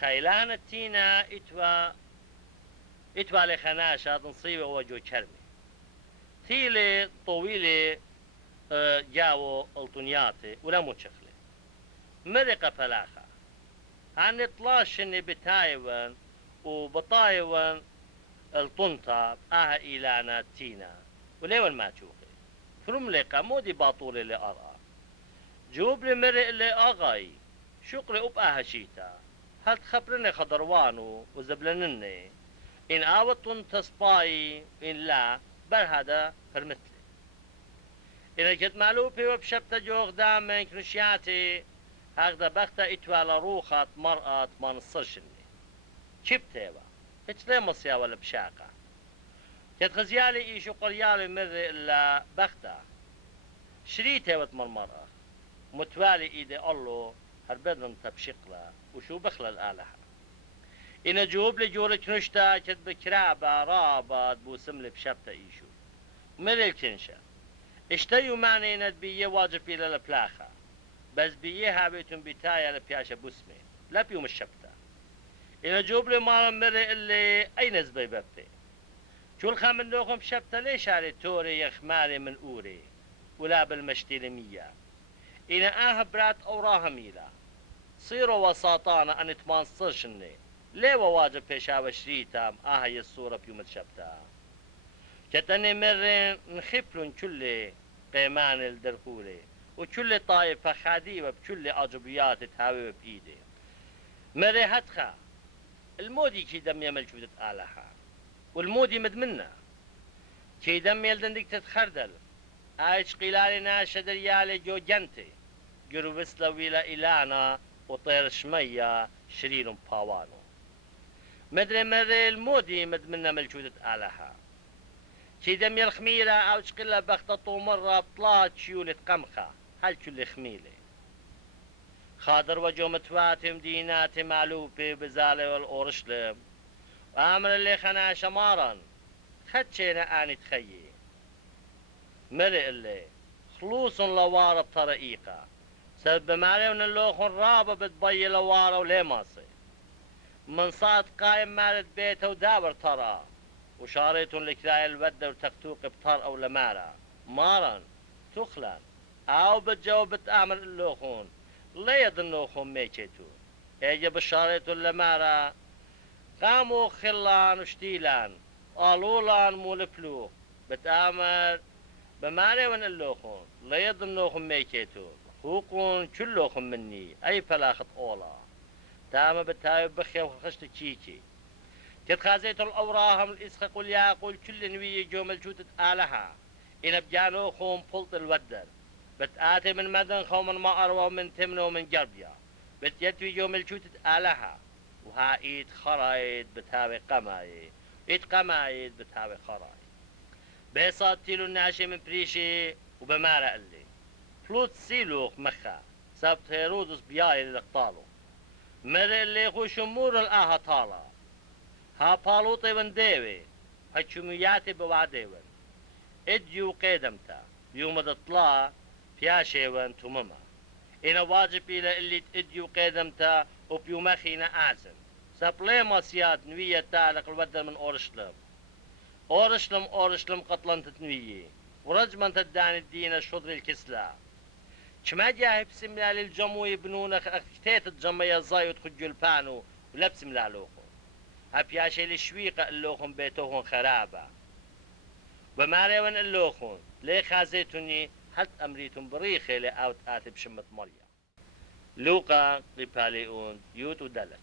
خيلان التينا اتوا لخناشة نصيبة وجو كرمي تيلي طويلة جاو الطنياتي ولا متشخلة مرقة فلاخة عن اطلاشني بتايوان وبطايوان الطنطا آها إيلانا تينا وليون ما تشوخي فرملقة مودي باطولي لأرى جوب لي مرئ اللي أغاي شقري أبقاها شيتا هل تخبرني خضروانو وزبلنني إن آوتن تصباي إن لا بل هذا فرمتلي إن كنت مالوبي وبشبت جوغ دامن كنشياتي هكذا بختا إتوالا روخات مرأة ما نصرشني شبتيوا هتلي مصيا ولا بشاقة كنت غزيالي إيشو قريالي مرئ إلا بختا شريتي وتمر مرأة متوالي إيدي الله هربدن تبشقلا وشو بخلا الآلحة إن جوب لجورك نشتا كد بكرابة رابط بوسملي بشبتا إيشو مريل كنشا اشتيو ماني ند بيه واجب إلى البلاخة بس بيه هابيتم بتايا لبياشا بسمي لا بيوم الشبتة إن جوب لي مالا مري اللي أي نسبة ببتي شو الخام لوخم شبتة ليش علي توري يخماري من أوري ولا بالمشتي لمية إن برات أوراها ميلا صيروا وساطانا أن تمانصرشني ليه واجب بيشاوة شريتام هي الصورة بيوم الشبتة كتني مرين نخفلن كل قيمان الدركولي وكل طائفة خاديوة بكل أجبيات تهاوي بإيدي مري هتخا المودي كي دم يمل شودة آلها والمودي مدمنا كي دم يلدن تتخردل آيش قلالي ناشا دريالي جو جنتي جرو بسلا ويلا إلانا وطير شمية شرير باوانو مدري مري المودي مدمنا ملجودة آلها كي دم الخميرة أو شقلة بختطو مرة بطلات شيولة قمخة هل كل خميلة خاطر وجو متواتم ديناتي معلوبة بزالة والأورشلم وعمر اللي خنا شمارا خدشينا آني تخيي مرئ اللي خلوص لوارة بطريقة سبب مالي من اللوخن رابة بتبي لوارة وليه ماصي من صاد قايم مالت بيته وداور ترى وشاريت لكراي الودة وتختوق بطر أو لمارة مارا تخلان أو بتجاوب بتعمل اللوخون لا يظنوخون ميشيتو اجا بشاريت لمارة قاموا خلان وشتيلان قالولان مولفلوخ بتعمل بمعنى ون اللوخون لا يظنوخم ميكيتو خوقون كلوخم مني أي فلاخت أولا تاما بتايب بخيا وخشت تشيكي تتخازيت الأوراهم الإسخق والياقول كل نوية جو ملجودة آلها إن بجانوخهم بلط الودر بتآتي من مدن خومن ما أروى من تمن ومن جربيا بتيتوي جو ملجودة آلها وها إيد خرايد بتاوي قمايد إيد قمايد بتاوي خرايد بيصاد تيلو الناشي من بريشي وبمارا اللي فلوت سيلوخ مخا سبت هيرودس بياي للقطالو مري اللي خو شمور الآها طالا ها بالوطي من ديوي ها شمياتي بوعديون اديو قيدمتا يوم تطلع فياشي وان تمما إنا واجب إلى اللي اديو قيدمتا وبيومخينا أعزم سبلي ماسيات نوية تالق الودر من أورشلم أورشلم قطلن تتنوية ورجمن تداني الدين الشضر الكسلا كما جاهب سملا للجمو يبنون اختيت الجمية زايد خجو البانو ولبس ملا لوخو هبياشي لشويقة اللوخون بيتوهون خرابة وماريون اللوخون ليه خازيتوني هل أمريتم بريخي لأوت آتي بشمة مريم لوقا قباليون يوت ودلت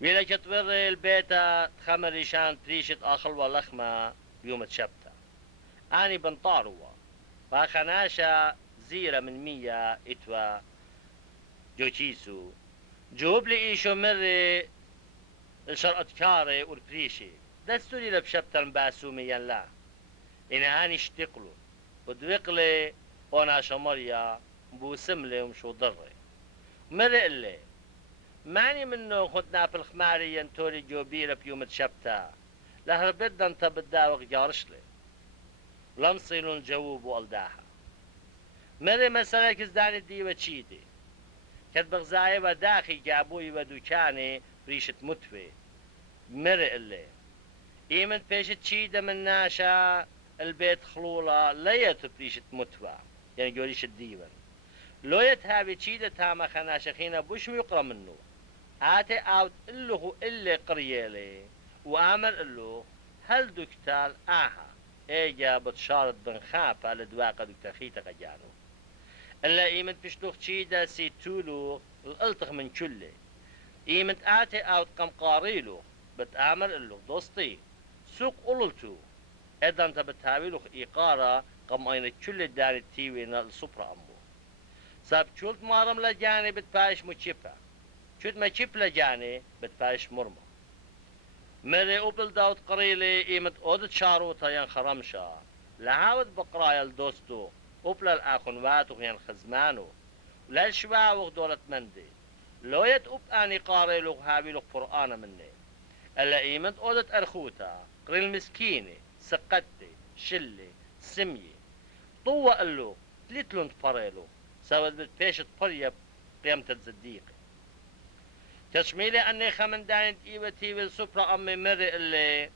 ويلا كتور البيتا تخمر ريشان تريشت آخر واللخمة بيوم تشبتا أني بنطاروا فاخناشا زيرة من 100 إتوا جوشيسو جوب لي إيشو مري الشرقة كاري والبريشي دستوري لبشبتا باسوميا لا إن أني اشتقلو ودوقلي وانا شمريا بوسملي ومشو ضري مري اللي ماني منه خدنا في الخماري ينتوري جوبيرة بيوم تشبتا لهربدا انت بداوق جارشلي لمصيلون جووب والداها مري مسألة كزداني ديوة تشيدي كد بغزاي وداخي جابوي ودوكاني بريشة متوي مري اللي ايمن بيشة تشيدة من ناشا البيت خلولة ليت بريشة متوى يعني جوريش الديوان لويت هابي تشيدة تاما خناشخينا بوش يقرأ منه آتي اوت اللهو اللي قريالي وآمر اللو هل دكتال آها ايجا بتشارت بنخافة لدواقة دكتال خيطة جانو إلا إيمن بشلوخ تشيدة سيتولو الالتخ من كله إيمن آتي اوت قم قاريلو بتآمر اللو دوستي سوق قللتو إذا أنت بتهاويلوخ إيقارة قم أين كل داري التيوين السوبرا أمو ساب شولت مارم لجاني بتبايش مچيبا شوت ما چيب لجاني بتبايش مرمى مري أوبل داود قريلي إيمت أودت شاروتا ين خرمشا لهاود بقرايا الدوستو أوبل الآخنواتو ين خزمانو ولا الشواوخ دولت مندي لو يت أوب آني قاريلوخ هاويلوخ قرآن مني ألا إيمت أودت أرخوتا قريل مسكيني سقتي شلي سمي طوة اللو تليتلون تبريلو سواد بتبيش تبريب قيمة الزديق تشميلي أني خمن داين إيوتي بالسفرة أمي مري اللي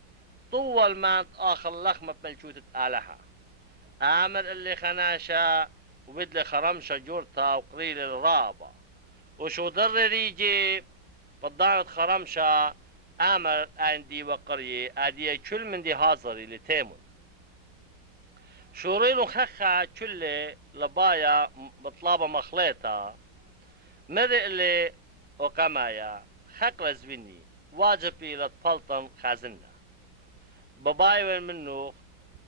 طوة المانت آخر لخمة بملشوتة آلها آمر اللي خناشا وبدلي خرمشة جورتا وقريل الرابة وشو ضر ريجي بالضانت خرمشة آمر عندي وقرية آدية كل من دي هازري لتيمون شوريلو خخا كل لبايا بطلابة مخليطة مري اللي وقمايا خق لزبني واجبي لتفلطن خازنة ببايوين منو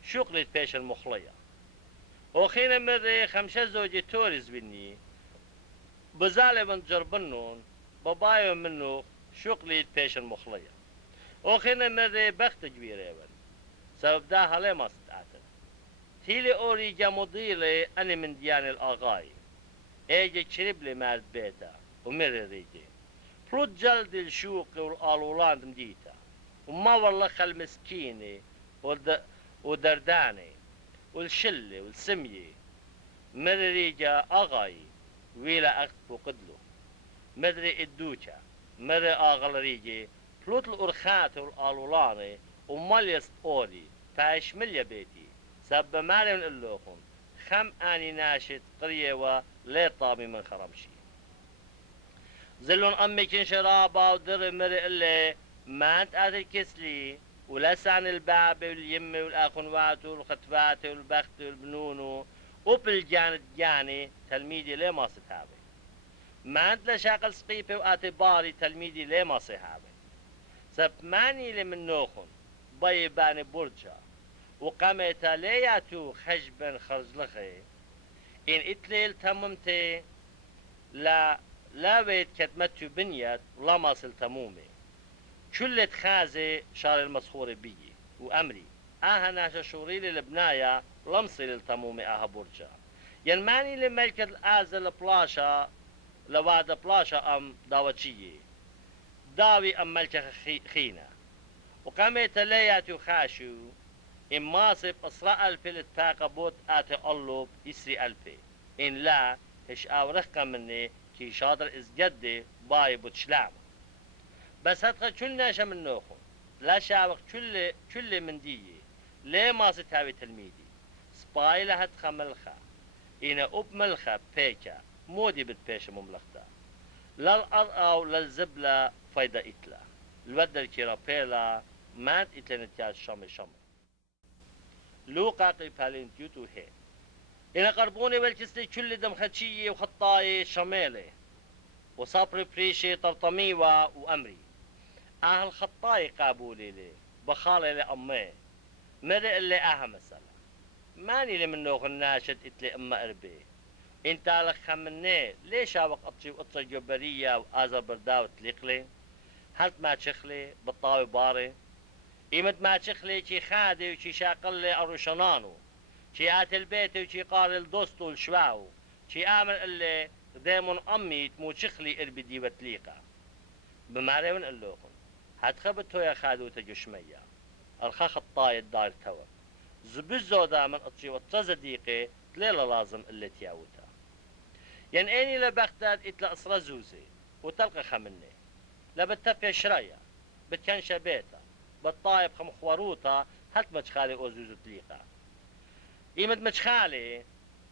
شوقلي بيش المخلية وخينا مري خمسة زوجي توريز بني بزالي من جربنون ببايوين منو شوقلي بيش المخلية وخينا مري بخت كبيرة سبب ده هلي ما ستعتن تيلي أوري جاموديلي أني من ديان الآغاي ايجي تشرب لي مال بيتا ومري ريجي فلوت جلد الشوق والآلولان مديتا وما والله المسكينة ودرداني والشلة والسمية مري ريجا أغاي ويلا أخت وقدلو مدري الدوشا مري آغل ريجي فلوت الأرخات والآلولاني وماليست أوري فايش مليا بيتي سب مالي من اللوخون خم آني ناشد قرية ولي طابي من خرمشي زلون أمي كن شرابة ودر مري اللي ما انت آتي كسلي ولسان الباب واليم والأخوات والخطفات والبخت والبنون وبالجانت جاني تلميذي ليه ما ستهابي ما انت لشاقل سقيفي وآتي باري تلميذي ليه ما صحابي سب ماني لمن نوخن بيباني برجا وقامتا لياتو خجبا خرزلخي إن إتليل تممتي لا بيت كتمتو بنيت ولا ماصل تمومي كلت خازي شار المسخور بيي وأمري ناشا شوريلي البناية لمصي للتمومي برجا ينماني لملكة الآزل بلاشا لواد بلاشا أم داوتشيي داوي أم ملكة خينا وقامتا لياتو خاشو إن ماسب إسراء ألفي للتاقبوت آتي ألوب يسري ألفي إن لا هش أورخ مني كي شاطر إزجدي باي بوتشلام بس هتخل كل ناشا من نوخو لا شاوق كل من ديي ليه ماسي تاوي تلميدي سبايلة هتخا ملخا إنا أب ملخا بيكا مودي بتبيش مملختا للأرقاو للزبلة فايدة إتلا الودر كيرابيلا مات إتلا نتياج شامي شامي لوقا قيبالين تيوتو هي إنا قربوني والكسلي كل دم خدشية وخطاية شمالي وصابري بريشي طرطميوة وأمري أهل خطاية قابولي لي بخالي لأمي مرق اللي مثلا ماني لمنوخ الناشد إتلي أما أربي إنت لك خمني ليش عوق أطشي وقطة جبرية وآزر برداو تليقلي هلت ما تشخلي بالطاوي باري إيمت ما تشخلي شي خادي وشي شاقلي أروشنانو شي آت البيت وشي قاري الدوستو الشواو شي آمن اللي دايمون أمي تموت شخلي إربي دي وتليقا بماريون اللوخن هتخبتو يا خادو تجشمية الخاخ الطايد دار توا زبزو دامن أطشي وتصديقي تليلا لازم اللي تياوتا يعني اني لبغداد اتلا أسرى زوزي وتلقى خمني لبتفيا شرايا بتكنشا بيتا بالطايب خمخوروتا هلت مجخالي أوزوزو تليقا إيمت مجخالي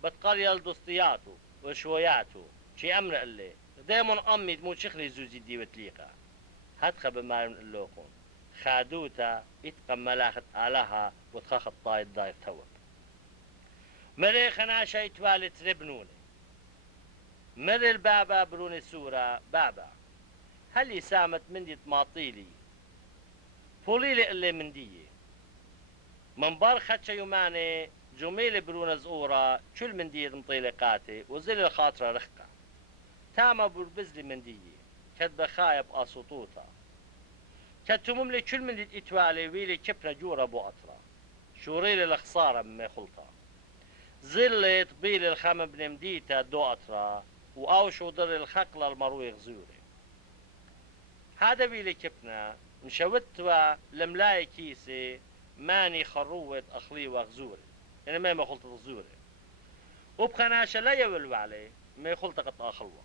بتقريا الدوستياتو وشوياتو شي أمر اللي دايمون أمي تموت شخلي زوزي دي وتليقا هتخب بمارن اللوخون خادوتا اتقم ملاخت آلها وتخاخ الطايد داير توب مري خناشا يتوالي تربنوني مري البابا بروني سورة بابا هل سامت مندي طماطيلي فوليلي اللي مندية من بار خدشا يوماني جميلي برونة زورة كل مندية مطيلي قاتي وزل الخاطرة رخقة تاما بربزلي مندية كدب خايب أسطوطة كتمم لي كل من إتوالي ويلي كبنا جورة بو أطرا شوريلي الخسارة من خلطة زلي طبيلي الخام بن مديتا دو أطرا وأوشو در الخقلة المروي غزوري هذا ويلي كبنا مشوتوا لملاي كيسي ماني خروت أخلي وغزوري يعني ما خلطة غزوري وبخناشة لا يولو عليه ما يخلطقت آخلوه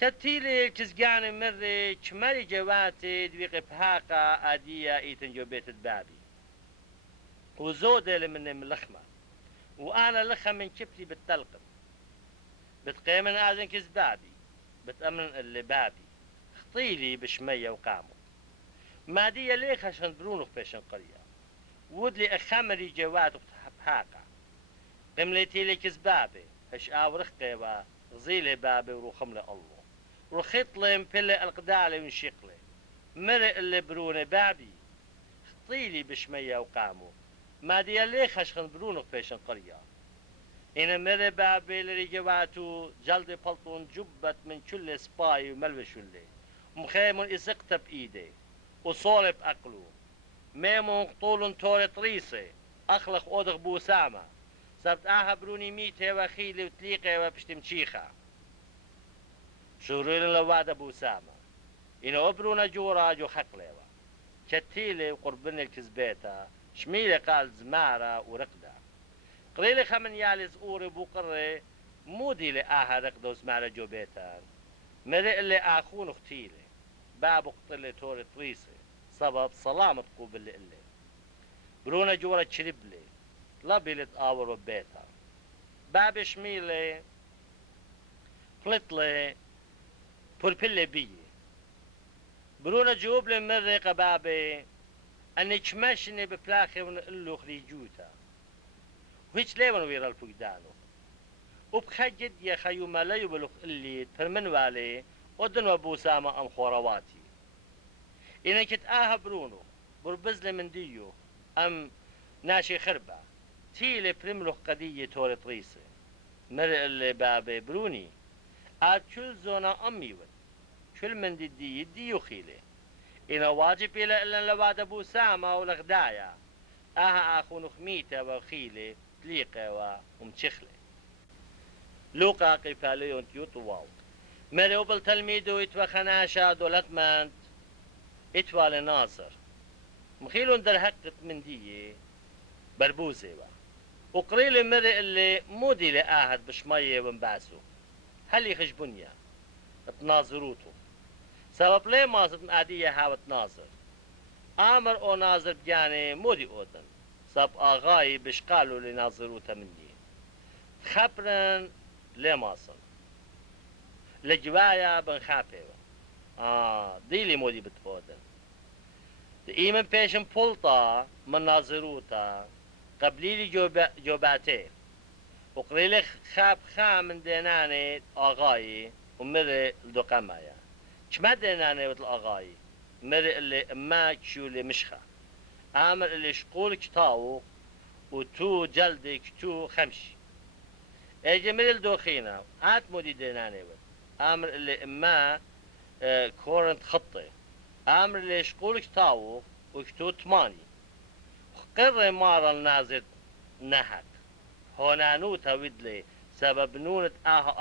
كتيلي كزقاني مري كمالي جواتي دويقي بهاقة آدية ايتن جو بيت البابي وزودة من ملخمة وأنا لخم من كبتي بالتلقم بتقيمن آذن كزبابي بتأمن اللي بابي خطيلي بشمية وقامو مادية ليخ عشان برونخ بيشن قرية ودلي أخمري جوات بهاقة قملتي لي كزبابي هش آورخ قيبا غزيلي بابي وروخم الله وخيط لي مبلي القدالي ونشيقلي مرق اللي بروني بابي خطيلي بشمية وقامو ما دي اللي خشخن برونق بيشن قرية إن مرق بابي اللي جواتو جلدي بلطون جبت من كل سباي وملوش اللي مخيم إسقت بإيدي وصولب أقلو ميمون قطول توري طريسي أخلق أودغ بوسامة سبت آها بروني ميتي وخيلي وتليقي وبشتمشيخة شوريل لواد ابو سامة إنه أبرونا جورا جو خقليوا كتيلي وقربن الكزبيتا شميلي قال زمارة ورقدة قليلي خمن يالي زقوري بوقري مودي لآها رقدة وزمارة جو بيتان مرق اللي آخون اختيلي باب قتلي توري طريسي سبب سلامة قوبل اللي برونا جورا تشربلي لبي لتقاور وبيتا باب شميلي قلتلي بوربلي بي برونا جوب لي مري قبابي اني تشمشني بفلاخي ونقلو خريجوتا وهيش ليون ويرا الفقدانو وبخجد يا خيو ما لا يبلغ اللي فرمن والي ودن وابو سامة ام خورواتي إنا كت برونو بربزلي من ديو ام ناشي خربة تيلي برملو قدية توري طريسي مرق اللي بابي بروني كل زونا أميوت كل من دي يخيلي إنا واجب إلا إلا لواد أبو سامة ولغدايا أخو نخميته وخيلي تليقه ومتشخلي لوقا قفاليون تيوتو واو مريوبل تلميدو إتوا خناشا دولتمند إتوا لناصر مخيلون در حقت من دي بربوزي وقريلي مري اللي مودي لآهد بشمية ومباسو هل يخجبنيا تناظروتو سبب ليه مازد عادية هاوت ناظر آمر او ناظر بجاني مودي اودن سب آغاي بشقالو لناظروتا مني خبرن ليه ماصن لجوايا بن خابيوه ديلي مودي بتفودن ايمن بيشن بولطا من ناظروتا قبليلي جوباتي وقريلي خاب خامن ديناني آغاي ومري الدقمايا كما ديناني مثل آغاي مري اللي ما كشولي مشخة عامل اللي شقول كتاو وتو جلدي كتو خمشي اجي مري الدوخينا مودي ديناني عامل اللي ما كورنت خطي عامل اللي شقول كتاو وكتو تماني قرر مارا النازل نهك هونانوتا ودلي سبب نونة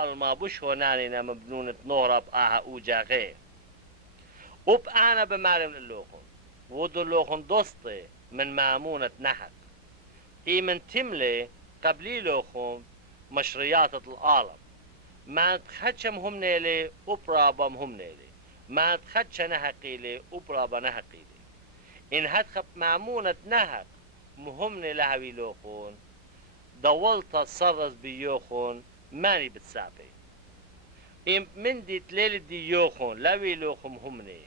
ألما بوش هونانينا مبنونة نورب أوجا غي أنا بمارم اللوخن ودو اللوخن دوستي من مامونة نحت من تملي قبلي لوخن مشريات العالم ما تخدشم هم نيلي أبرابم هم نيلي ما تخدش نهقي لي أبرابا نهقي لي إن هتخب مامونة نهق مهمني لهوي لوخن دولت صرز بيوخون ماني بتسابي من دي تليل دي يوخون لاوي لوخم همني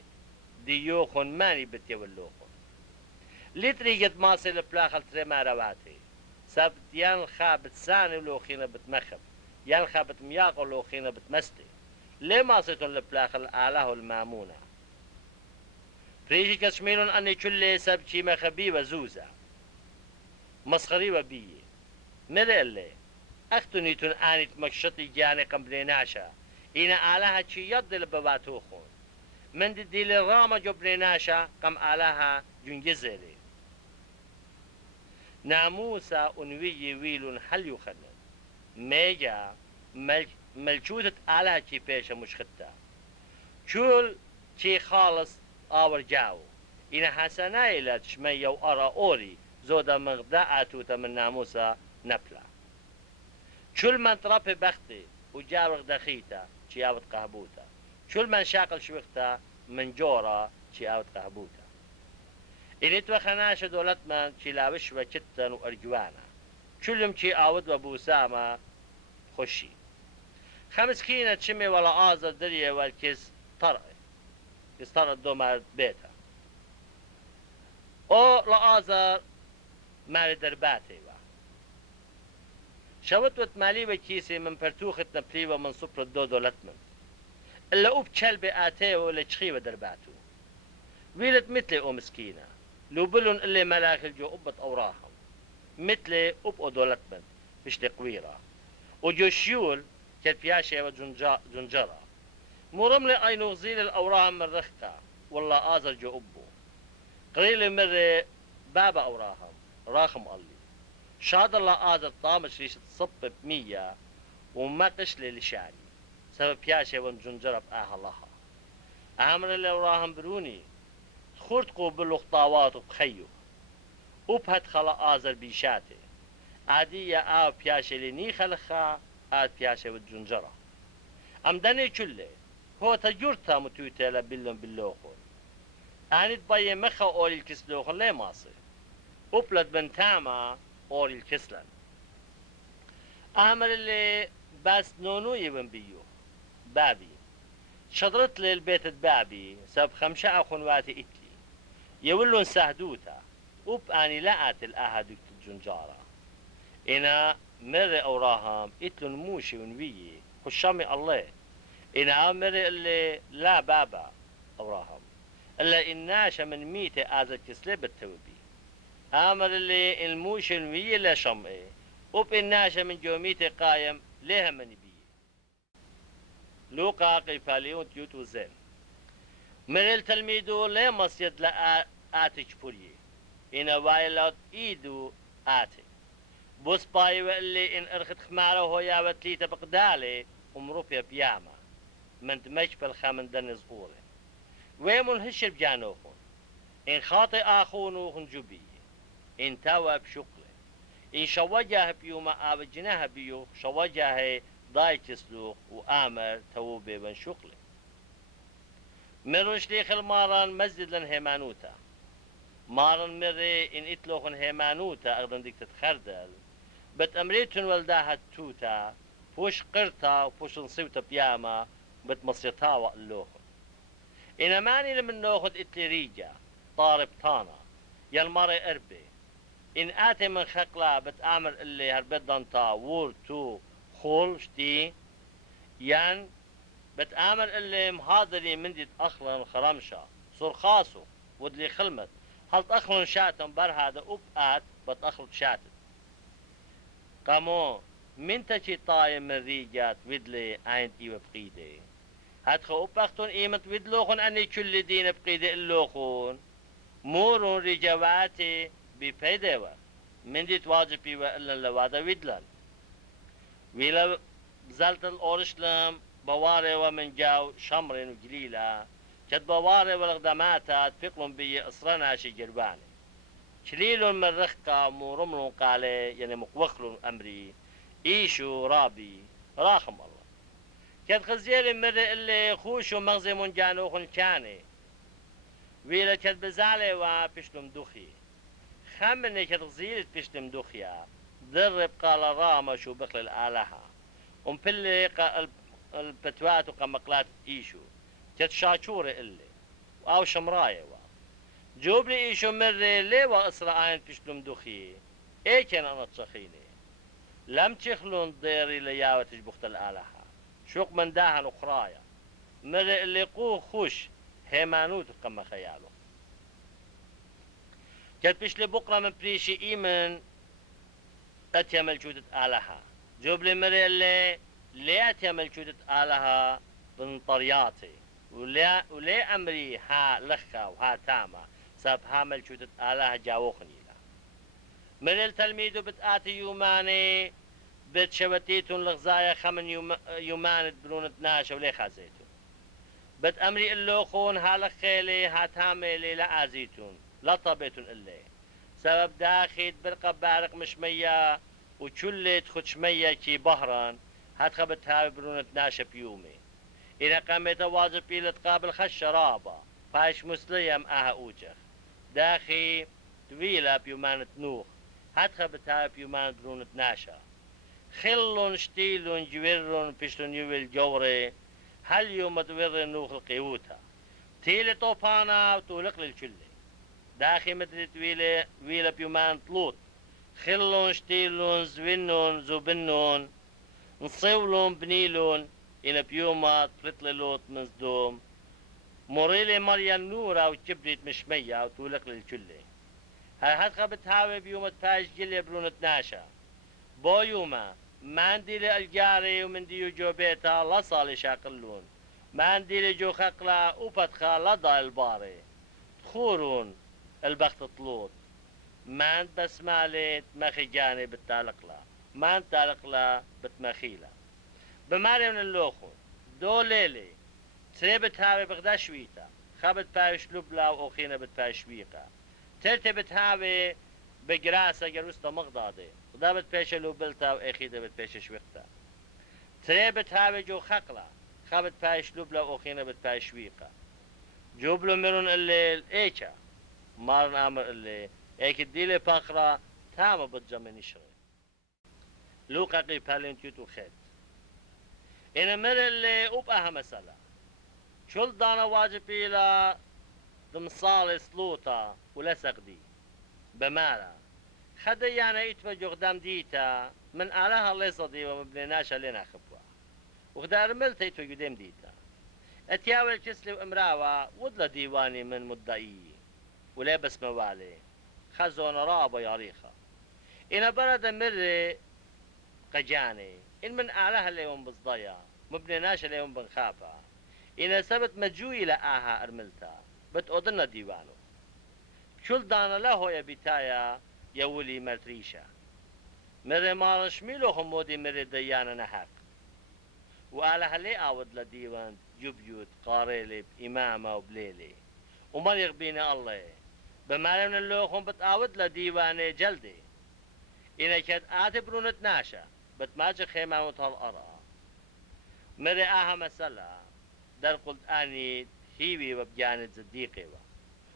دي يوخون ماني بتيول لوخون لطريقة ماصل البلاخل ترمى رواتي سبت يان خابت ساني لوخينا بتمخب يان خابت مياقو لوخينا بتمستي ليه ماصلتون البلاخل آله المامونة فريشي كشميلون أني كل سبتي مخبي وزوزة مسخري وبيه مدلي اختنيتون آنيت مكشطي جاني قبل ناشا إنا آلها چي يد لبواتوخون من دي للرامة جبل ناشا قم آلها جنجزلي ناموسا انوي ويلون حل يخنن ميجا ملچوتت آلها چي بيشا مشخطة چول چي خالص آور جاو إنا حسناي لاتشمية وأرا أوري زودا مغداء توتا من ناموسا نبلا كل من تربي بختي وجاوغ دخيتا شياوت قهبوتا كل من شاقل شوختا من جورا شياوت قهبوتا إني توخناش دولت من شلاوش وكتا وأرجوانا كلهم شي آود وبوسامة خشي خمس كينة شمي ولا آزر دريا والكيس طرق يسترق دوما بيتا او لآزر مال درباتي شوت مالي وكيسي من برتوخة نبليوة من صبر الدو دولتمن إلا أوب كلبي آتيه ولا تشخي ودرباتو ويلت مثلي أو مسكينة لو بلون اللي ملاك الجو أبت أوراهم مثلي أوب أو دولتمن مش لقويرة وجو شيول كالبياشي وجنجرة مرملي أي نغزيل الأوراهم من رخكة والله آزر جو أبو قليل مرة بابا أوراهم راخم الله شاد الله آزر طامش ليش تصب بمية وما قشلي لشاني سبب بياشي ونجنجرة بآها الله عامر اللي وراهم بروني خورتقو باللخطاوات وبخيو وبهت خلا آزر بيشاتي عادية آو بياشي لني خلخا آد بياشي والجنجرة أمداني كله هو تجورتا متويته لبلن باللوخون أني تبايا مخا أولي الكسلوخون ليه ماصي وبلد بنتاما أولي الكسلن أعمل اللي بس نونو يبن بيو بابي شطرت لي البيت بابي سبب خمشة أخواتي إتلي يولون سهدوتا وب أني لقات الأهدوك الجنجارة إنا مر أوراهم إتلون موشي ونوية خشامي الله إنا مر اللي لا بابا أوراهم إلا إناشا من ميتة آذر كسلي بالتوبي آمر اللي الموشي ونوية لا شمعي وب إناشا من جوميتي قايم ليها من بيه لوقا قيفاليون تيوتو زين مريل تلميدو لي مصيد لآتش بوريه إنا وايلات إيدو آتي بوس باي واللي إن أرخت خمارة وهو وتليتا بقدالي ومروبيا بياما من دمشق بالخامن دن زغوري ويمون هشر بجانوخون إن خاطئ آخونوخن جبيه إن تاوى بشقله إن شواجه بيوما آبجناها بيو شواجه ضايت سلوخ وآمر توبي بن شقله مروش ليخ الماران مسجد لن هيمانوتا مارن مري إن إتلوخن هيمانوتا أغدن ديك تتخردل بتأمريتن والداها توتا فوش قرتا وفوش نصيبتا بياما بتمصيطا وقلوخن إن ماني لمن نوخد إتلي ريجا طارب طانا يالماري أربي إن آتي من خقلا بتأمر اللي هربت دانتا وور تو خول شتي ين بتآمر اللي مهاضري من دي أخلن خرمشة صور خاصو ودلي خلمت هل تأخلن شاتن بر هذا أبقات بتأخلت شاتن قامو من تشي طايم من ريجات ودلي عينتي وبقيدي هاتخو أبقتون إيمت ودلوخن أني كل دين بقيدي اللوخون مورون رجواتي بفيدوا من دي تواجبي وإلن لوادا ودلن ويلا بزلت الأورشلم بواري ومن جاو شمرين وجليلة كد بواري والغدماتات فقلن بي إصرنا شي جرباني شليلون من رخقة مورملون قالي يعني مقوخلون أمري إيشو رابي راخم الله كد خزيري مرة اللي خوشو مغزي من جانوخن كاني ويلا كد بزالي وبشلم دوخي خمني كد غزيلت بشلم دوخيا درب قال راما شو بخل الآلهة ومبلي البتوات وقمقلات إيشو تتشاشوري إلي أو شمراية جوب لي إيشو مري لي وإسرائيل بشلم دوخي إيه كان أنا تشخيني لم تخلون ضيري لياوة تجبخت الآلهة شوق من داهن أخرايا مري اللي قوه خوش هيمانوت قم خياله كانت بشلي بقرة من بريشي إيمن قد يعمل جودة آلهة جوب لي مري اللي ليه تعمل جودة آلهة بنطرياتي وليه أمري ها لخا وها تاما سبب هامل جودة آلهة جاوخني لا مري التلميذ بتآتي يوماني بتشوتيتون لغزايا خمن يومان برونة ناشا وليه خازيتون بت أمري اللوخون ها لخيلي ها تاميلي لا آزيتون لا طبيتون إلي سبب داخل برقة بارق مشمية وشلت خشمية كي بهران هات خبت هاي برونت ناشا بيومي إذا قامت واجب إلى تقابل خش رابا فايش مسليم أوجخ داخي طويلة بيومان تنوخ هات خبت هاي بيومان برونت ناشا خلون شتيلون جويرون بيشتون يويل جوري هل يوم مدور نوخ القيوتا تيلي طوفانا وتولق للشلي داخي مدري طويلة ويلة بيومان طلوط خلون شتيلون زوينون زوبنون نصيولون بنيلون إن بيوما تفلتلوت من صدوم موريلي مريم نورا وكبريت مشمية وتولق للشلي هاد خبت هاوي بيومة فاش جلي برونة ناشا بو يوما ماندي لألجاري ومن ديو جو بيتا لا صالي شاقلون ماندي لجو خقلا وفتخا لضا الباري تخورون البخت طلوط مان بسمالي تمخي جاني بالتالقلا مان تالقلا بتمخيلا بماري من اللوخون دو ليلي تريبت هاوي بغدا شويتا خبت بايش لبلا وأخينا بتبايش ويقا ترتبت هاوي بجراسة جروستا مغضاضي ودابت بيش لوبلتا وأخيدا بتبايش شويقتا تريبت هاوي جو خقلا خبت بايش لبلا وأخينا بتبايش ويقا جوبلو ميرون الليل ايشا مارن امر اللي ايك الديلي باقرا تاما بتجمع نشري لوقا قي بالين تيوتو خيت إن مر اللي أبقاها مسألة شل دانا واجب إلى دمصالي سلوطة ولا سقدي بمالا خد يعني يتفجو قدام ديتا من آلها اللي صدي ومبنيناش لنا خبوا وخدار ملتا يتفجو ديم ديتا اتياول كسلي وامراوة ودلا ديواني من مدعي ولا بس موالي خزون رابا ياريخا إن برد مري قجاني إن من أعلاها اليوم بصدايا مبنيناش اليوم بنخافا إن سبت مجوي لآها أرملتا بتقضلنا ديوانو شل دانا له يا بيتايا يولي مرتريشا مري مارش ميلو خمودي مري ديانا نحق وآلها لي آود لديوان جبيوت قاريلي بإمامة وبليلي وما يغبيني الله بمالي من اللوخم بتآود لديواني جلدي إنا كد آتبرونت ناشا بتماجي خيمة وطهالقرى مري آها مسألة در قلت آني هيوي وبجانت زديقي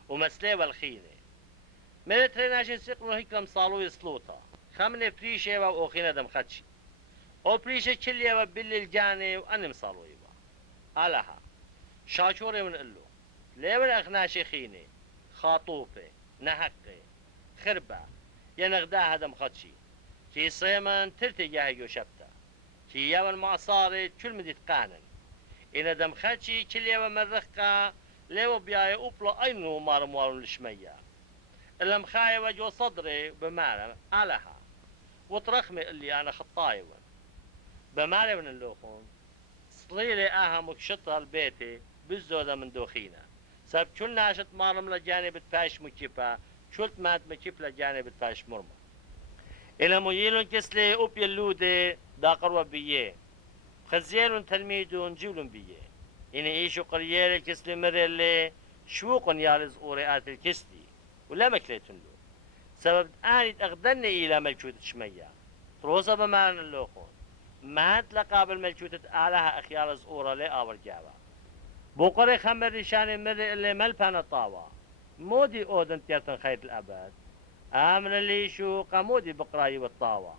ومسلي والخيني مري تريناشي سيقلو هيكلم صالو يسلوطا خمني فريشي وأوخينا دم خدشي او بريشة كلية وباللي الجاني وأنم صالو يبا آلها شاشوري من قلو ليون أخناشي خيني خاطوفي نحقي خربة ينغداها دم خدشي كي صيمن ترتي جاهي يوشبتا كي يوم معصاري كل مدي تقانن إن دم خدشي كلية ومرخقا ليو بياي أوبلا أينو مارموارون الشمية إلا مخاي وجو صدري بمعنى آلها وترخمي اللي أنا خطايون بمالي من اللوخون صليلي آها مكشطها البيتي بالزودة من دوخينا سب كل ناشط مارم لجانب تفاش مكيبا شلت مات مكيب لجانب تفاش مرمى إلى ميلون كسلي أوب يلودي داقروا بيه خزيلون تلميدون جولون بيه إن إيشو قريالي كسلي مريلي شوقن يالز أوريات الكسلي ولا مكليتون له سبب آني أغدني إلى ملكوت شمية تروسا بمعنى اللوخون ما تلقابل ملكوتة أعلاها أخيال زورة لي آور جاوا بوقري خمر ريشاني مري اللي ملبانا طاوا مودي أودن تيرتن خير الأبد آمن اللي شو قمودي بقراي والطاوا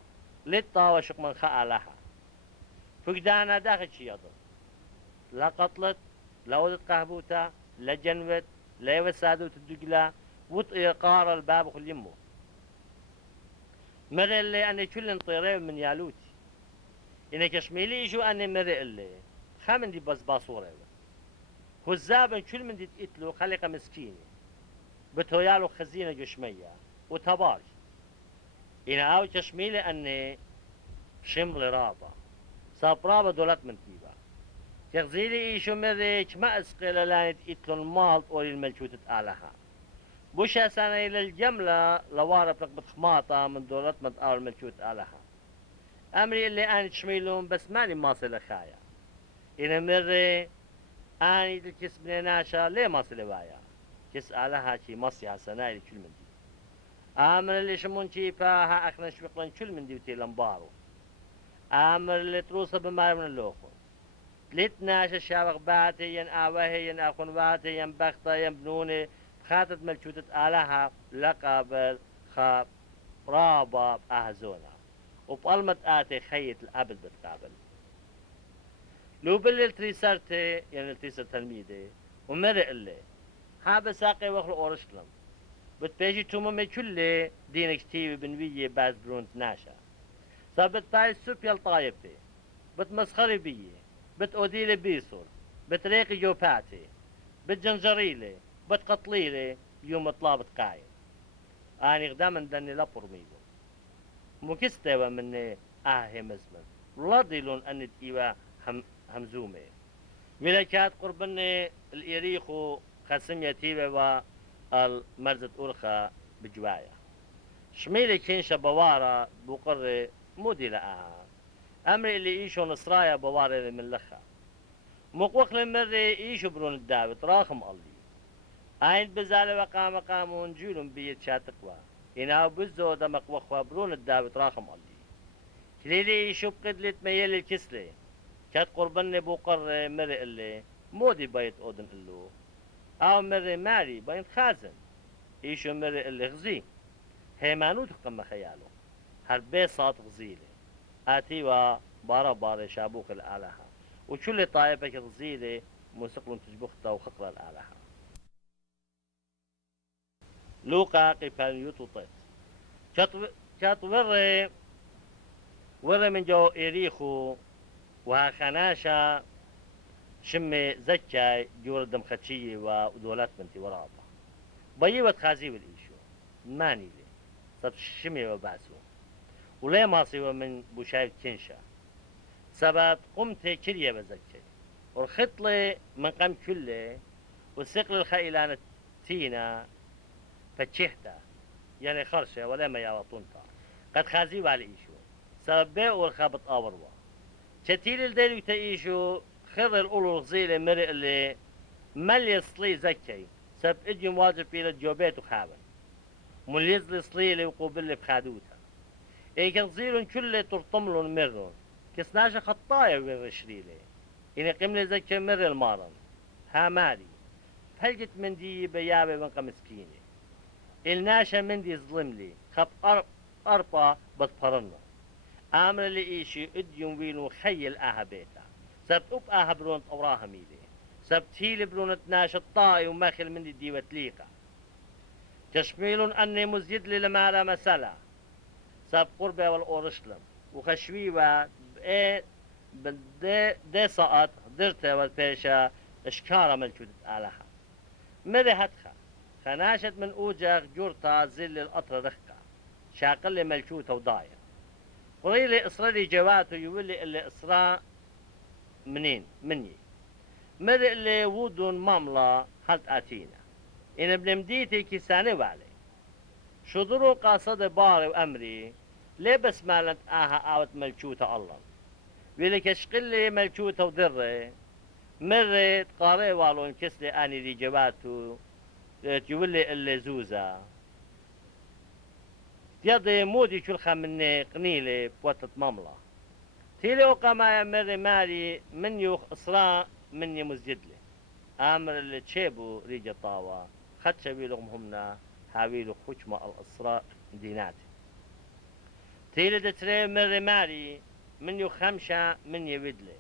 للطاوا شق من خاء لها فقدانا داخل شي يضل لا قتلت لا ودت قهبوتا لا جنوت لا يوسادوت الدقلا وطئي قار الباب خل يمو مري اللي أني كل طيرين من يالوتي إنك يشميلي يجو أني مري اللي خامن دي بس باصورة هزابن كل من دي تقتلو خلق مسكيني بتويالو خزينة جشمية وتباري إن أو تشميلي أني شمل رابا صاب رابا دولت من تيبا تغزيلي إيشو مري كما أسقيل لاني تقتلو المال أولي الملكوتة آلها بوشا سنة إلى الجملة لوارب رقبة خماطة من دولت من أول الملكوتة آلها أمري اللي أنا تشميلهم بس ماني ماصل أخايا إن مري أني الكس بني ناشا ليه ماصل وايا كس على هاشي مصي حسناي لكل من دي آمر اللي شمون شيفا ها أخنا شبقلن كل من ديوتي لنبارو آمر اللي تروسا بمار من اللوخو لتناش الشابق باتي ين آوهي ين أخون باتي ين بخطة ين بنوني خاطت ملشوتة آلها لقابل خاب رابا أهزونا وبقلمت آتي خيط الأبد بتقابل لو بالليل تريسرتي يعني التريسر تلميذي ومرق اللي حاب ساقي وخل أورشلم بتبيجي توما مي كل دينك تيوي بنوية باز برونت ناشا صابت باي سوبيال طايبتي بتمسخري بيه بتأوديلي بيصل بتريقي جوباتي بتجنجريلي بتقتليلي يوم طلابت قايم اني غداما دني لابور ميبو مكستوى مني مزمن رضيلون انت ايوا همزومي ملكات قربني الإريخو خسم يتيبه والمرزة أرخى بجوايا شميلي كينشا بوارا بقر مودي لأها أمري اللي إيشو نصرايا بوارا من لخا مقوخ لمري إيشو برون الداوت راخم الله عين بزالي وقام قامون جولم بيت شاتقوا إناو بزو دمق وخوا برون الداوت راخم الله كليلي إيشو بقدلت ميل الكسلي كات قربني بقر مري اللي مودي بيت أودن اللو أو مري ماري بيت خازن إيشو مري اللي غزي هيمانو تقم خياله هربي صات غزيلي آتي بارا بارا شابوك الآلهة وكل طائفة غزيلي موسيقى تجبخته وخطر الآلهة لوقا قفال يوتوطيت كات وري من جو إريخو وهاخناشا شمي زكاي جور دمختشي ودولات بنتي ورابا بيوت خازي والإيشو ماني لي صد شمي وباسو وليه ما سوى من بوشايف كنشا سبت قمت كريه بزكي ورخط لي من قم كله والثقل الخيلانة تينا فتشهتا يعني خرشة ولا ما يواطنتا قد خازي والإيشو سبب بيع والخابط آوروا شتيل الديل يتأيشو خير الأولو غزيلة مرق اللي مل يصلي زكي سب اجيم واجب إلى الجوبيت وخابن مل يزلي صليلي وقوبلي بخادوتا إيه غزيلون كل ترطملون مرون كسناشا خطايا ويرشريلي إني قملي زكي مر المارن ها مالي فلقت من دي بيابي من مسكيني الناشا من دي ظلملي خب أربا بطفرنه آمر اللي إيشي اديون وينو خيل آها بيتا سبت أب آها برونت أوراها ميلي سبت هيل برونت ناش الطاي وماخل من دي وتليقة تشميل أني مزيد لي لما مسألة سب قربة والأورشلم وخشويوة بإيه دي سقط درته والبيشة اشكارة ملكودة آلها مري هدخة خناشت من أوجغ جورتا زل الأطر رخكة شاقل ملكوته وضايع قريلي إصرالي جواته يولي اللي إصرا مني مري اللي ودون ماملا هلت آتينا إن ابن مديتي كيساني والي شضرو قاصد باري وأمري ليه بس مالت آها آوت ملكوته الله ويلي كشقلي ملكوته ودري مري تقاري والو انكسلي آني دي جواتو تولي اللي زوزة يضي مودي شو الخمني قنيلي بوتت مملا تيلي وقما مري ماري من يوخ إصراء مني مزيدلي آمر اللي تشيبو ريجا طاوة خد شويلهم همنا هاويلو خشمة الإصراء ديناتي تيلي دتري مري ماري من يو خمشة من يودلي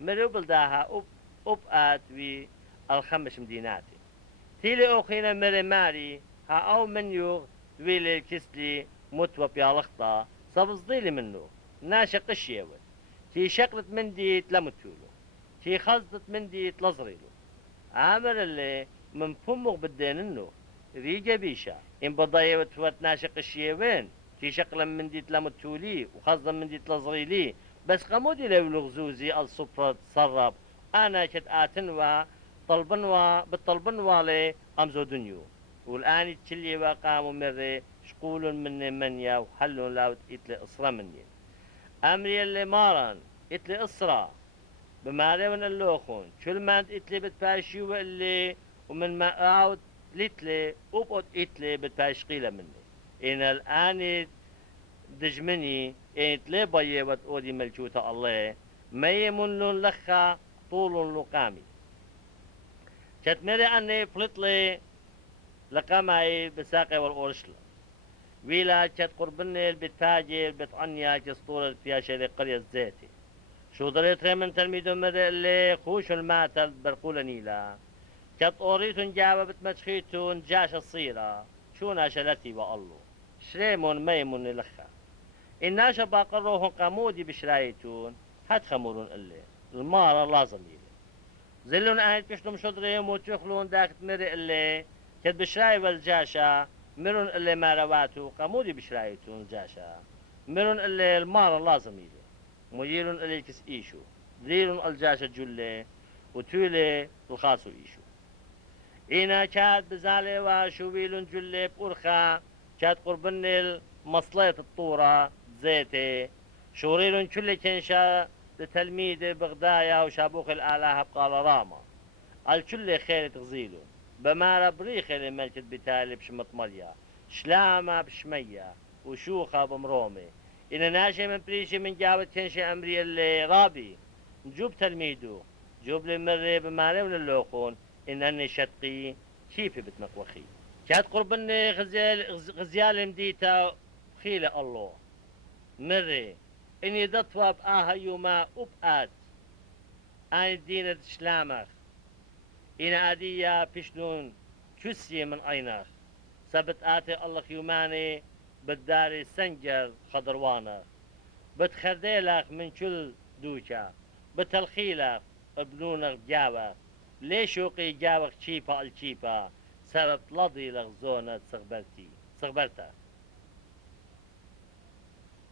مري وبلداها أب آتوي الخمش مديناتي تيلي أخينا مري ماري ها أو من يو دويلي الكسلي متوى بيالخطا صبصديلي منه ناشق الشيوت تي شقلت من دي تلمتولو تي خزدت من دي تلزريلو عامر اللي من فمغ بدين انه ريجا بيشا ان بضايوت فوت ناشق الشيوين تي شقلا من دي تلمتولي وخزدا من دي تلزريلي بس قمودي لو الغزوزي الصفرة تصرب انا كت اتنوا طلبنوا بالطلبنوا لي امزو دنيو والان تشلي وقاموا مري شقول مني منيا وحلون لاوت اتلي اسرى مني امري اللي مارن اتلي اسرى بمالي من اللوخون شل ما اتلي بتباشيو اللي ومن ما اوت لتلي وبقت اتلي بتباشقيلة مني إن الآن دجمني إن تلبيه وتقولي ملجوتة الله ميمن لخا طول لقامي كتمري أني فلطلي لقامي بساقي والأورشلا ويلا كت قربني البتاجر بتعنيا كسطورة فيها شري قرية الزيتي شو ضريت من تلميذ مري اللي خوش الماتل برقول نيلا كت أوريتون جابة بتمشخيتون جاش الصيرة شو ناشلتي والله شريمون ميمون لخا الناشا باقروهن قامودي بشرايتون هات خمورون اللي المارة لازم يلي زلون آهت بشتم شدريهم وتخلون داك تمري اللي كت بشراي والجاشا مرون اللي ما رواتو قامودي بشرايتون الجاشا مرون اللي المارة لازم يلي مديرون اللي كس إيشو ديرون الجاشا جولي وتولي الخاصو إيشو إنا كات بزالي وشوبيلون جولي بأرخا كات قربن مصلية الطورة زيتي شوريلون كل كنشا لتلميذ بغدايا وشابوخ الآلهة بقال راما الكل خير تغزيلون بمارا بريخ الملكة بتالي بشمط مليا شلامة بشمية وشوخة بمرومي إن ناشي من بريشي من جاوت كنشي أمري اللي رابي نجوب تلميذو جوب لمري بماري من اللوخون إنني شتقي كيفي بتمقوخي كانت قربني غزيال مديتا خيلة الله مري إني دطوة بآها يوما أبقات آن الدين شلامخ إن أدية بشلون كسي من أينخ سبت آتي الله يوماني بالداري سنجر خضروانخ بتخرديلخ من كل دوشا بتلخيلخ ابنونخ جاوخ ليشوقي جاوخ شيبا الشيبا سبب لضي لغ زونة صغبرتا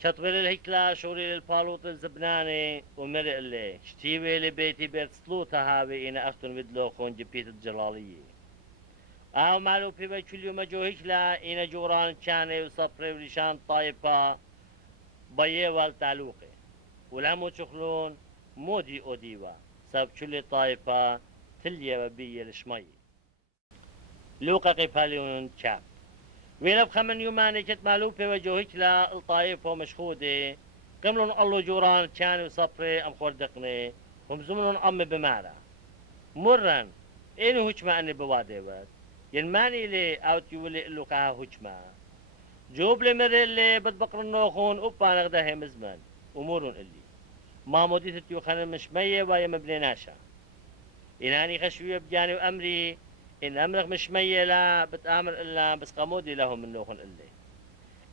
شطبر الهكلا شوري للبالوط الزبناني ومرق اللي شتيوي لبيتي بيت سلوطة هاوي إنا أختن بدلوخون جبيت الجلالية أو مالو بيبا كل يوم جو هكلا إنا جوران كاني وصبري ولشان طايبا بيه والتعلوقي ولامو تشخلون مودي أوديوا سب كل طايبا تليا وبيه لشمي لوقا قفاليون شاب ويلب خمن يوماني كت مالوبي وجوهك لا الطايف ومشخودي قملون الله جوران كان وصبري أم خوردقني هم زمنون أمي بمارا مرن إنو هجمة أني بوادي ود ينماني لي أو تيولي إلو قاها هجمة جوب لي مري اللي بتبقر النوخون أبا نغده مزمن أمورون اللي ما مديت تيوخان مش مية ويا مبني ناشا إناني خشوية بجاني وأمري إن أمرك مش مية لا بتآمر إلا بس قمودي لهم من نوخن إلي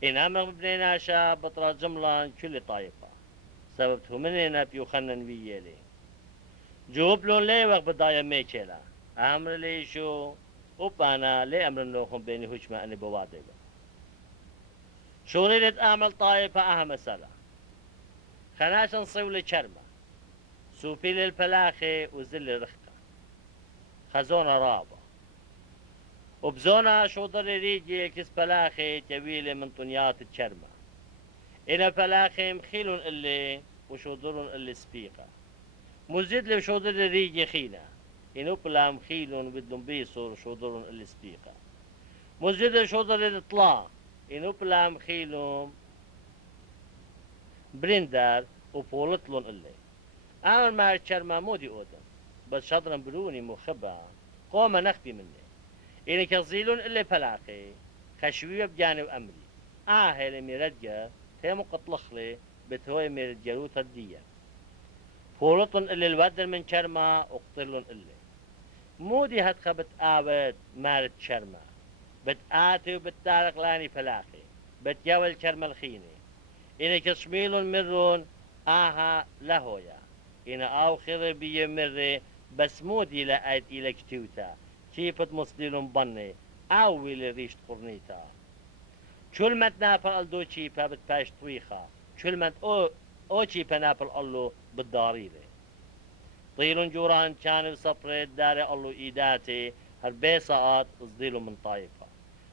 إن أمرك ببني ناشا بطرا جملان كل طايفة سببته مننا بيوخنن ويالي جوب لون لي وقت بداية ميكيلا أمر لي شو وبانا لي أمر نوخن بيني هجمة أني بوادي شو ريدت أعمل طايفة أهم مسألة خناش نصيولي كرمة سوبي للفلاخي وزل رخكة خزونة رابة وبزونا شو ضر ريجي كس فلاخي طويلة من طنيات الشرمة إنا فلاخي مخيلون اللي وشو ضرون اللي سبيقة مزيد لي شو ضر ريجي خينا إنو بلا مخيلون بدهم بيصور شو ضرون اللي سبيقة مزيد لي شو ضر الإطلاع إنو بلا مخيلون بريندر وبولتلون اللي أعمل مع الشرمة مودي أودن بس شطرا بروني مخبا قوم نخبي مني إني كزيلون اللي فلاقي خشوية بجانب أمري هيلي ميردجا تيمو قطلخلي بتهوي ميردجلو تدية فولطن اللي الودر من شرما اقتلون اللي مودي هتخا بتقاوت مارد شرما بتآتي وبتدارق لاني فلاقي بتجاول شرما الخيني إني كشميلون مرون لهويا إنا أو خير بيه مري بس مودي لقيت إلك توتا كيفت مصديلون بني أو ويلي ريشت قرنيتا كل ما تنافل ألدو كيفا بتباش طويخة كل ما أو كيفا نافل ألو بالداريلي طيلون جوران كان صبري داري ألو إيداتي هربي ساعات صديلون من طايفة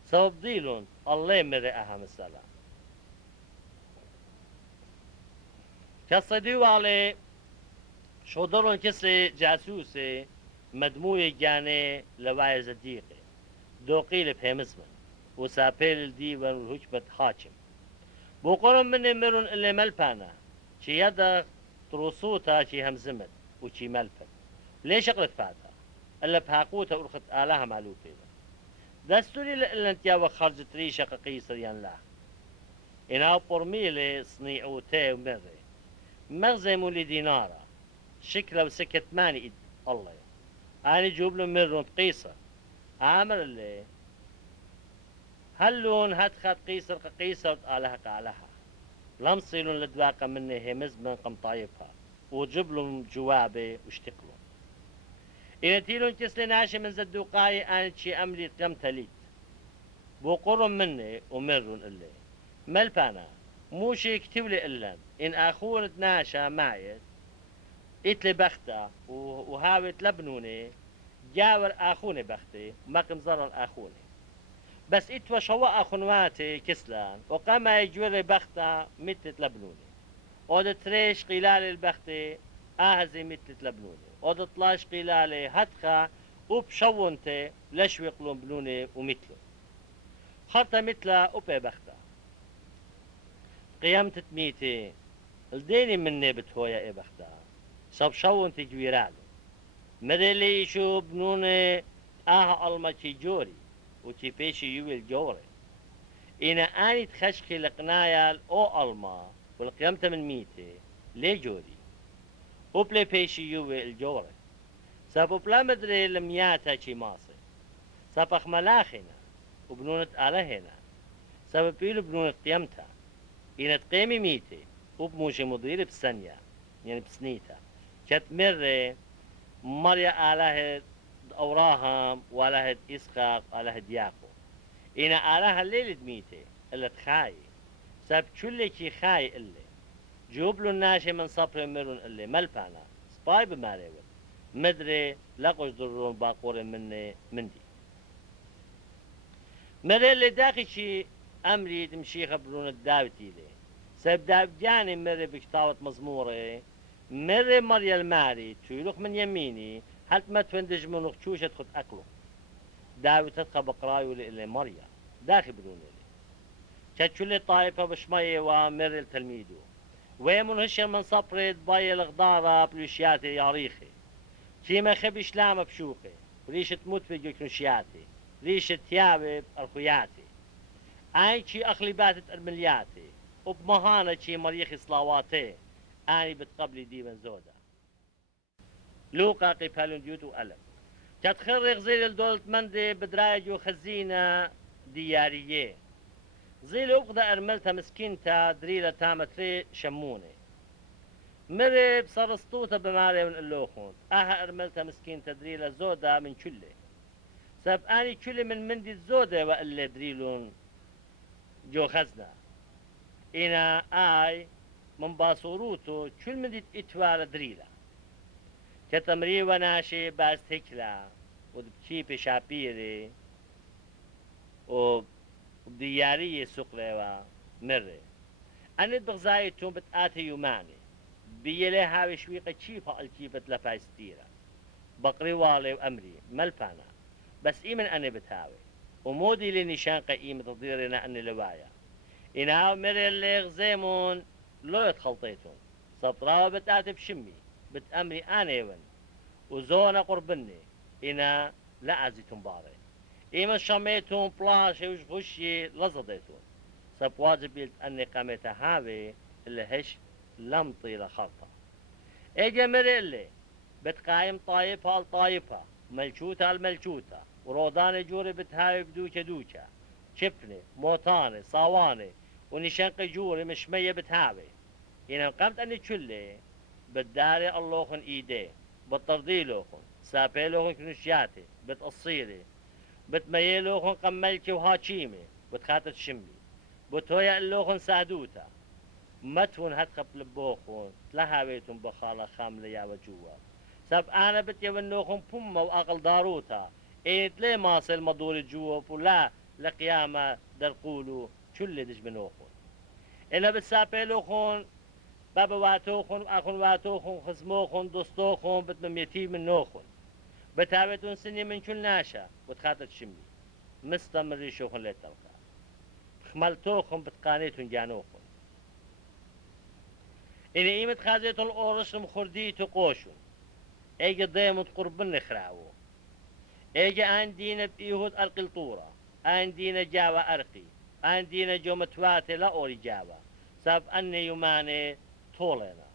سبب ديلون الله مري أهم السلام كالصديو علي شو ضرون كسي جاسوسي مدموي جاني لواي زديقي دوقي لبهمزمن وسابيل ديوان والهجبة حاكم بقرن من مرون اللي ملبانا شي يدا تروسوتا شي همزمت وشي ملبن ليش شغلت فاتها الا بهاقوتا ورخت آلاها مالو بيدا دستوري لإلا انتيا وخرجت ريشة قيصر لا إنها برميلي صنيعوتي ومري مغزي مولي دينارا شكله وسكت ماني إد الله أنا جوب له مرون قيصر عامر اللي هلون هدخت قيصر قيصر آلها قالها لم صيلون لدواقة مني همز من قم طايبها وجب لهم جوابي واشتقلهم إذا تيلون كسلي ناشي من زدوقاي أنا شي أمري كم تليت بقرم مني ومرون اللي ملبانا مو شي كتولي إلا إن أخون ناشا معيت إتلي بختا وهاوت لبنوني جاور أخوني بختي ومقم ضرر أخوني بس إتوا شواء أخنواتي كسلان وقام يجوري بختا مثل لبنوني ودت تريش قلال البختي أهزي مثل لبنوني ودت طلاش قلالي هدخا وبشونتي لشوي قلون بنوني ومثله خرطة مثله وبي بختا قيامة تميتي الديني مني بتهويا إيه بختا صب شونتي جويرالو مدلي شو بنوني ألما تي جوري وتي بيشي يوي الجوري إنا آني تخشخي لقنايا أو ألما والقيامة من ميتي لي جوري وبلي بيشي يوي الجوري سابو بلا مدري لمياتا شي ماصي ساب أخملاخنا وبنونة آلهنا ساب بيلو بنونة قيامتا إنا تقيمي ميتي وبموشي مضيري بسنيا يعني بسنيتا كت مرة مريا آلهة أوراهم وآلهة إسقاق آلهة ياقو إنا آلهة الليل دميتي إلا تخاي ساب كل خاي إلي جوبلو الناشي من صبر مرون إلي ملبانا سباي بماريون مدري لقوش درون باقور مني مندي مري اللي داخل شي أمري تمشي خبرون الداوتي لي ساب داوتياني مري بكتاوة مزموري مري مريا الماري تشيلوخ من يميني حتى ما تفندج من وخشوش تخد أكله داوي تدخل بقرايو اللي مريا داخل بدون لي كتشولي طايفة بشمية ومر التلميذو ويمون هشر من صبرت باي الغضارة بلوشياتي ياريخي كيما خبش لامة بشوقي ريشة تموت في جوكنوشياتي ريشة تيابي بأرخياتي عين شي أخليبات أرملياتي وبمهانة شي مريخي صلاواتي أني بتقبلي ديبن زودا لوقا قفالون ديوتو ألم كتخرق زي الدولت مندي بدرايج وخزينة ديارية زي لوقدا أرملتا مسكينتا دريلة تامتري شموني مري بصرسطوتا بماري من اللوخون أها أرملتا مسكينتا دريلة زودا من كله ساب أني كله من مندي الزودا وإلا دريلون جو خزنة إنا آي من باصوروتو كل مندي اتوار دريلة كتمري وناشي باز هكلا ودبكي بشابيري وبدياري سقري ومري أنا بغزايتون بتآتي يوماني بيلي هاوي شويقة كيفا الكيفة لفايستيرا بقري والي وأمري ملبانا بس إيمن أنا بتهاوي ومودي لنشان قيمة تضيرنا أني لوايا إنها مري اللي غزيمون لو يتخلطيتون سطراوة بتآتي بشمي بتأمري أنا يون وزونا قربني إنا لا أزيتون باري إيما شميتون بلاشي وشغشي لزديتون سب واجب يلت أني قامتا هاوي اللي هش لم طيلة خلطة إيجا مريلي بتقايم طايفها لطايفها ملشوتها الملشوتة وروداني جوري بتهاوي بدوكا دوكا شبني موتاني صاواني ونشانق جوري مشمية بتهاوي إنا قامت أني تشلي بالداري اللوخن إيدي بترضي لوخن سابي لوخن كنشياتي بتقصيلي بتميي لوخن قملكي وهاتشيمي بتخاطر شمي بتويا اللوخن سادوتا متون هتخب لبوخن تلهاويتون بخالة خامليا وجوا ساب أنا بتيون لوخن بوما وأقل داروتا إيت لي ماصل مدور جوا ولا لقيامة درقولو كل دش بنوخن إلا بتسابي لوخن بابا واتوخن أخن واتوخن خزموخن دستوخن بتمميتي من نوخن بتاوتون سني من كل ناشا وتخاطر شمي مستمر شوخن لتلقى خملتوخم بتقانيتون جانوخم إن إيمت خازيتون الأورشم خرديتو قوشون إيجا ضيمت قربن نخراوو إيجا عندينا بإيهود القلطورة عندينا جاوا أرقي عندينا جو متواتي لا أوري جاوا ساب أني يماني طولنا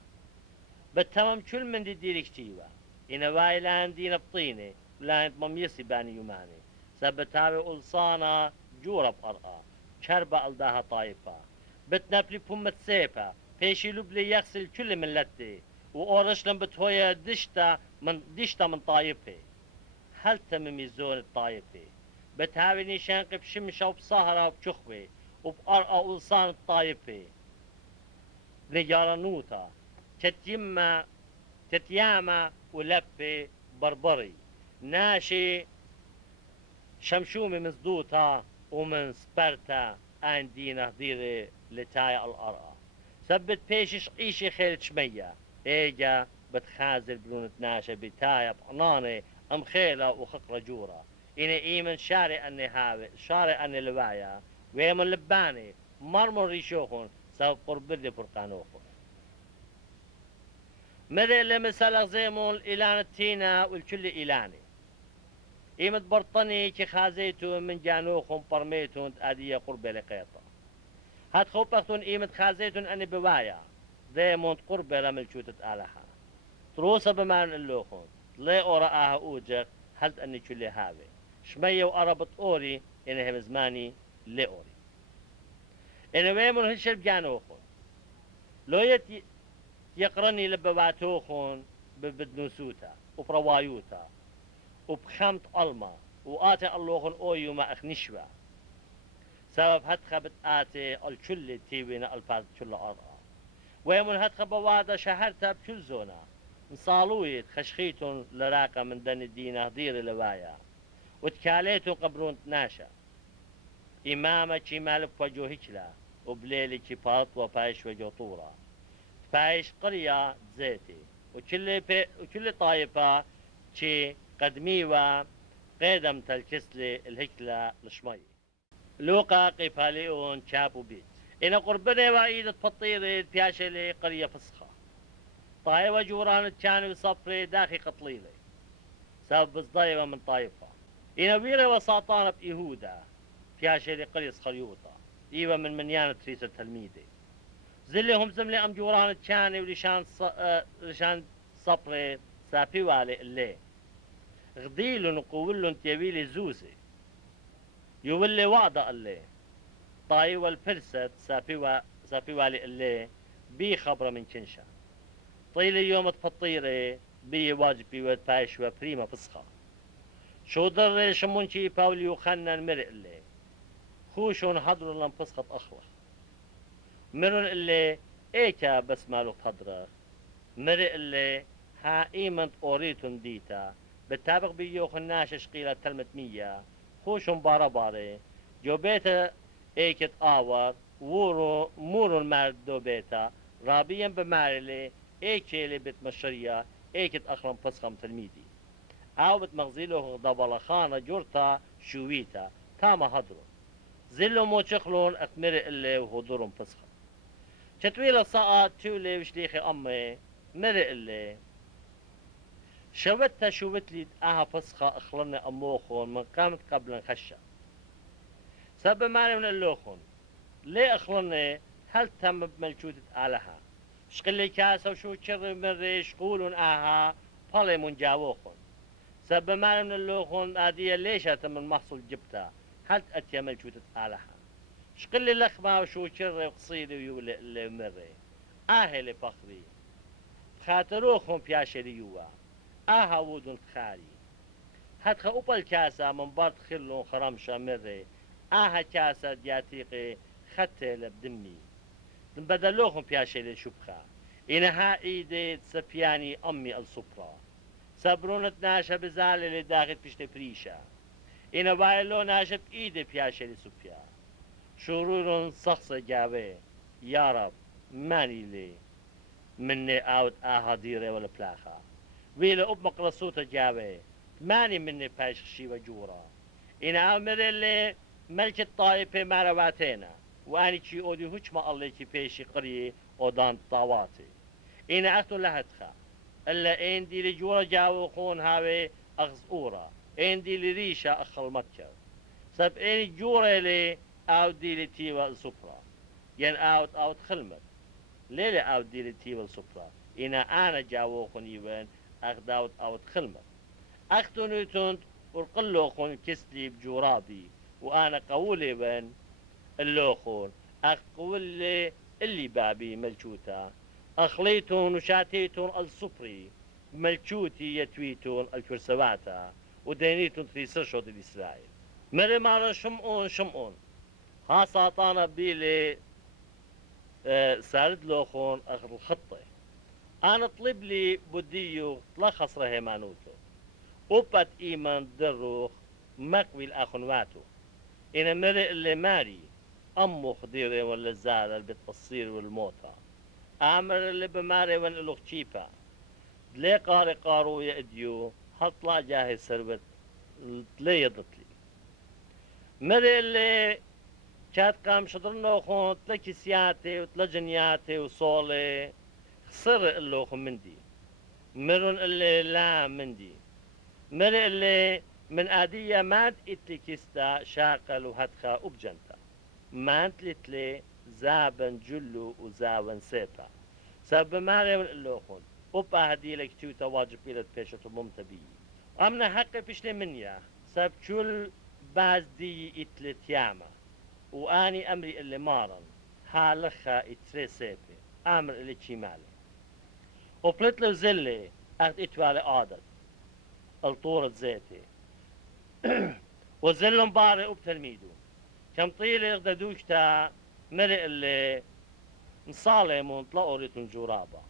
بالتمام كل من دي ديركتيوا إنا وايلا عندينا بطيني ولا مميسي باني يماني سبتاوي ألصانا جورا بأرقا كربا ألداها طايفة بتنفلي بومت سيبا بيشي لبلي يغسل كل ملتي وأورشلم بتهويا دشتا من طايفة هل تممي زون الطايفة بتهاوي نشانق بشمشة وبصهرة وبشخوة وبأرقا ألصان الطايفة نجارنوتا تتياما ولفة بربري ناشي شمشومي مزدوطة ومن سبرتا عندينا هديري لتايا الأرقى ثبت بيشش إيشي خيلت شمية إيجا بتخازل بلونة ناشا بتايا بعناني أم خيلة وخقرة جورة إني إيمن شارع أني هاوي شارع أني لوايا ويمن لباني مرمر ريشوخون سبب قرب لي فرقانوخون مدى اللي مسألة زيمون الإلان التينا والكل إلاني إيمت برطني كي خازيتون من جانوخهم برميتون تأدية قرب لقيطة هاد خوبتون إيمت خازيتون أني بوايا زيمون قرب لملشوتة آلها تروسة بمان اللوخون لي أوراها أوجك هلت أني كل هاوي شمية وقربت أوري إنهم زماني لي أوري إنه ويمون هشل بجانوخون لو يقرني لبواتوخون ببدنوسوتا وبروايوتا وبخمت ألما وآتي اللوخن أويو ما أخنشوا سبب هتخبت آتي الكل تيوين الفاز كل أرقى ويمون هتخب وادا شهرتا بكل زونا نصالويت خشخيتون لراقة من دن الدين هدير لوايا وتكاليتون قبرون ناشا إمامة كي مالك وجوهكلا وبليلي كي باط وبايش وجوطورة بايش قرية زيتي وكل طايفة كي قدميوا قيدم تلكسلي الهكلة لشمي لوقا قيفاليون شابو بيت إن قربنا وعيدة فطيرة بياشلي قرية فسخة طايفة جوران التشاني وصفري داخي قطليلي سبب بصدايفة من طايفة إن ويرة وساطانة بإيهودا بياشلي قرية سخريوطة إيوة من منيانة تريسة تلميذي زلهم زملي أم جوران التشاني ولشان صفري سافي والي اللي غديلن وقولن تيويلي زوزي يولي وعدا اللي طاي والفرست سافي والي اللي بي خبرة من كنشا طيلي يوم تفطيري بي واجبي وتبايش وبريمة فسخة شو در شمونشي باولي وخنن مرق اللي خوشون حضروا لن فسخة أخلق مرن اللي ايكا بس مالو تهدرخ مرق اللي ها ايمنت اوريتون ديتا بتابق بيوخ الناش شقيلة تلمت مية خوشن بارا باري جو بيتا ايكت آور مورو المارد دو بيتا رابيا بمارلي ايكيلي بتمشرية ايكت اخرم فسخم تلميدي او بتمغزيلو دبالخانة جورتا شويتا تاما هدرو زلو موشخلون اكمري اللي وهدورم فسخم شتويلة صاقات تولي وشليخي امي مري اللي شوتها شوت لي فسخة اخلرني اموخون من قامت قبل خشة سبب ماني من اللوخون ليه اخلرني هل تم بملشوتة آلها شقلي كاسة وشو شر مري شقولون بالي من جاوخون سبب ماني من اللوخون ادية ليش تم المحصول جبتها هل اتيا ملشوتة آلها شقلي لخمة وشو شر وقصيدي ويولي اللي مري لي فخري خاطروخهم بياشي يوا ودون خاري هتخ أوبل كاسة من برد خلون خرمشة مري كاسة دياتيقي ختل بدمي بدلوهم بياشي لشبخة إنها إيدي سفياني أمي الصبرا صبرونت ناشا بزالي لداخل بشت بريشة إنا بايلو ناشا بإيدي بياشي لسفيا شرور صخصة جاوي يا رب ماني لي مني اوت ديري ولا بلاخا ويلا اب مقرصوتا جاوي ماني مني باش خشي وجورا إن عمر اللي ملك الطائفة مرواتينا واني كي اودي هوش ما الله كي بيشي قري اودان طاواتي إن أختو لهتخا إلا إن دي لجورة جاو خون هاوي أغز أورا إن دي لريشة أخل متكر سب إن جورة لي أو دي لتيوة السفرة ين أوت خلمت ليلة أو دي لتيوة السفرة إن أنا جاو خون يبن أغداوت أوت خلمت أختو نيتونت ورقلو خون كسلي بجورابي وأنا قولي بن اللوخون أخت قولي اللي بابي ملجوتا أخليتون وشاتيتون الصبري ملجوتي يتويتون الكرسواتا ودينيتون تريسر شوط الإسرائيل مري مارا شمعون ها ساطانا بيلي سارد لوخون أخذ الخطة أنا طلب لي بديو تلخص رهيمانوتو وبت إيمان دروخ مقوي الأخنواتو إن مري اللي ماري أمو خديري ولا زارة بالتصير والموتى أمر اللي بماري ون الوخ تشيبا لي قاري قارو يأديو هطلع جاهز سربت لي يضطلي مري اللي كانت قام شطرنا خون تلكي سياتي وتلجنياتي وصولي خسر اللوخ مندي مرن اللي لا مندي مري اللي من آدية ماد اتلكيستا شاقل وهدخا وبجنتا مانت لتلي زابن جلو وزاون سيبا سبب ماري اللوخون وبا هدي لك توتا واجب إلى بيشة ممتبي أمنا حق بيشلي منيا سب كل باز دي اتلت ياما واني امري اللي مارن حالخا اتري سيبي امر اللي تشيمالي وبلت له زلي اخد اتوالي عادت الطورة زيتي وزل مباري وبتلميدو كم طيلة يغددوشتا مرق اللي مصالمون طلقوا ريتون جورابا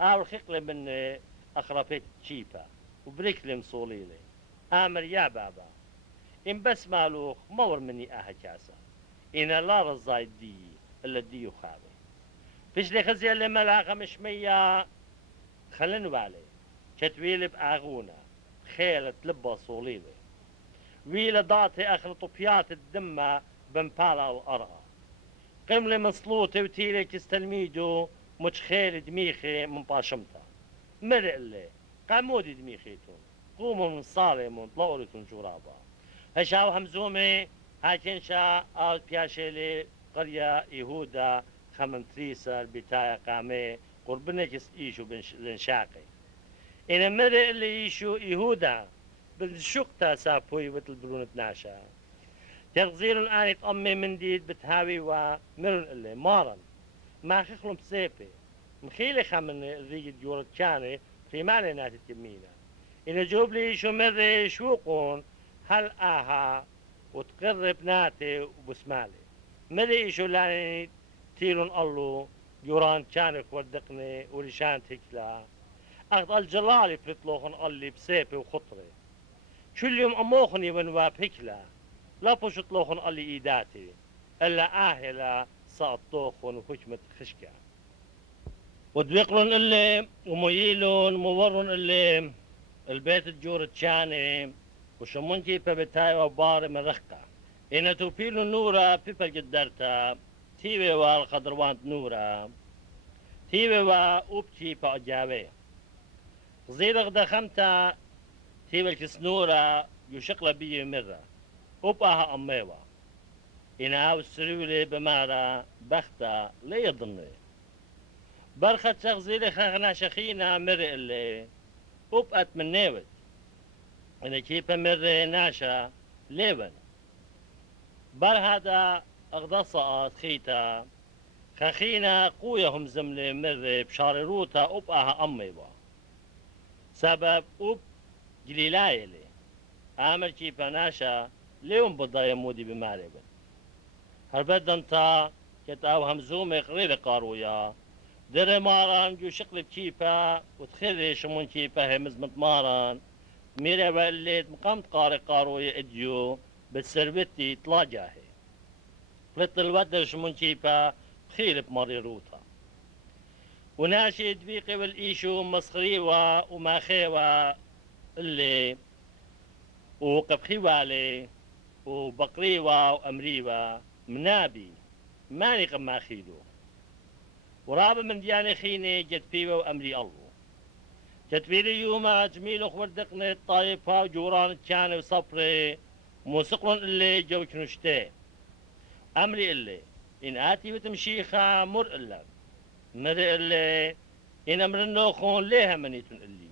اول خقلة مني اخرفت تشيبا وبريكلي مصوليلي امر يا بابا ان بس مالوخ مور مني كاسا إن لا رزايد دي إلا ديو خابي فيش لي خزي اللي ملاقة مش مية خلنو بالي كتويل بأغونا خيلة لبا صوليلي ويلا ضاعتي أخل طبيات الدمة بمبالا والأرغى قملي مصلوتي وتيلي كستلميدو مش خيل دميخي من باشمتا مرق اللي قامودي دميخيتون قوموا من صالمون طلورتون جورابا هشاو همزومي هاكنشا او بياشيلي قرية يهودا خمنتريسر بتايا قامي قربنكس ايشو لنشاقي إن مرق اللي يشو يهودا بالشقتا سابوي بتل برونة ناشا تغزير آني أمي من ديد بتهاوي ومرن اللي مارن ما خخلم بسيبي مخيلي خمن الريج جورت كاني في معنى ناتي تمينا إن جوب لي شو مري شوقون هل آها وتقرب ناتي وبسمالي مري شو لاني تيرون الله يوران كانك وردقني ولشان تكلا أخذ الجلالي بتطلوخن اللي بسيبي وخطري كل يوم أموخني ونواب هكلا لا بشطلوخن اللي إيداتي إلا آهلا ساطوخن وحكمة خشكا ودويقلن اللي ومييلون مورن اللي البيت الجور تشاني وشمونتي ببتاي وباري من رخقة إن توبيلو نورا بيبا قدرتا تيوي والخضروانت نورا تيوي وأوبتي بأجاوي غزيرك دخمتا تيوي الكسنورا يشقل بي مرة أوباها أميوا إن هاو السرولي بمارا بختا لي يضمني برخة شغزيلي خاغنا شخينا مرق اللي أوبقت من نيوت إن كيبا مرة ناشا ليون برهدا أغضصات خيتا خخينا قويهم زملي مرة بشارروتا أوبقاها أميوا سبب أوب جليلايلي عامل كيبا ناشا ليون بضايا مودي بماربن هربدن تا كتاو همزومي قرير قارويا در ماران جو شقلب كيبا وتخلي شمون كيبا همز متماران ميرا وليت مقامت قاري قارويا اديو بالسربتي طلاجاهي فلت الودر شمون كيبا بخير بماري روتا وناشي دبيقي والإيشو مسخريوا وماخيوا اللي وقبخيوالي وبقريوا وأمريوا منابي ماني قما خيلو وراب من دياني خيني جت فيه وأمري الله جت فيه يوم جميل وردقني الطايفة وجوران كان وصفري موسقلن اللي جوك نشتي أمري اللي إن آتي وتمشيخا مر إلا مر اللي إن أمر النوخون ليها منيتن اللي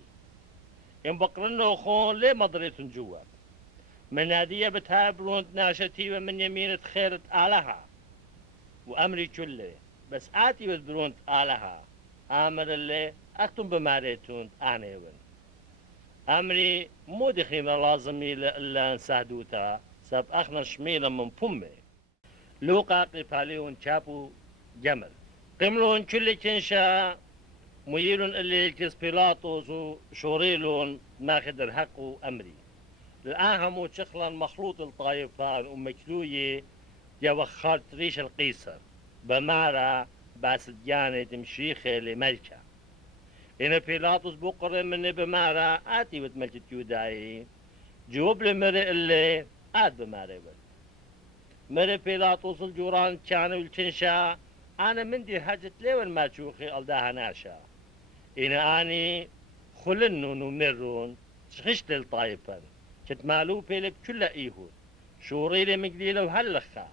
إن بقر النوخون ليه مضريتن جوا من هذه بتهابرون ناشتي ومن يمين خيرت آلها وأمري كله بس آتي وذبرون آلها آمر اللي أكتم بماريتون آنيون أمري مو دخيم لازمي إلا نساعدوتا سب أخنا شميلا من فمي لوقا قفاليون شابو جمل قملون كل كنشا ميلون اللي الكس بيلاطوس وشوريلون ماخدر حقو أمري الآن همو شخلا مخلوط الطايفان ومكلوية يوخرت ريش القيصر بمارا باسديانة تمشيخة لملكة إن بيلاطس بقرة من بمارا آتي وتملكة يوداي جواب لمرئ اللي آت بمارا ود مرئ بيلاطس الجوران كانوا الكنشا أنا مندي حاجة ليون ما تشوخي ألداها ناشا إن أني خلنون ومرون شخشت الطايفا كتمالو بيلب كل إيهود شوريلي مقديلة وهلخا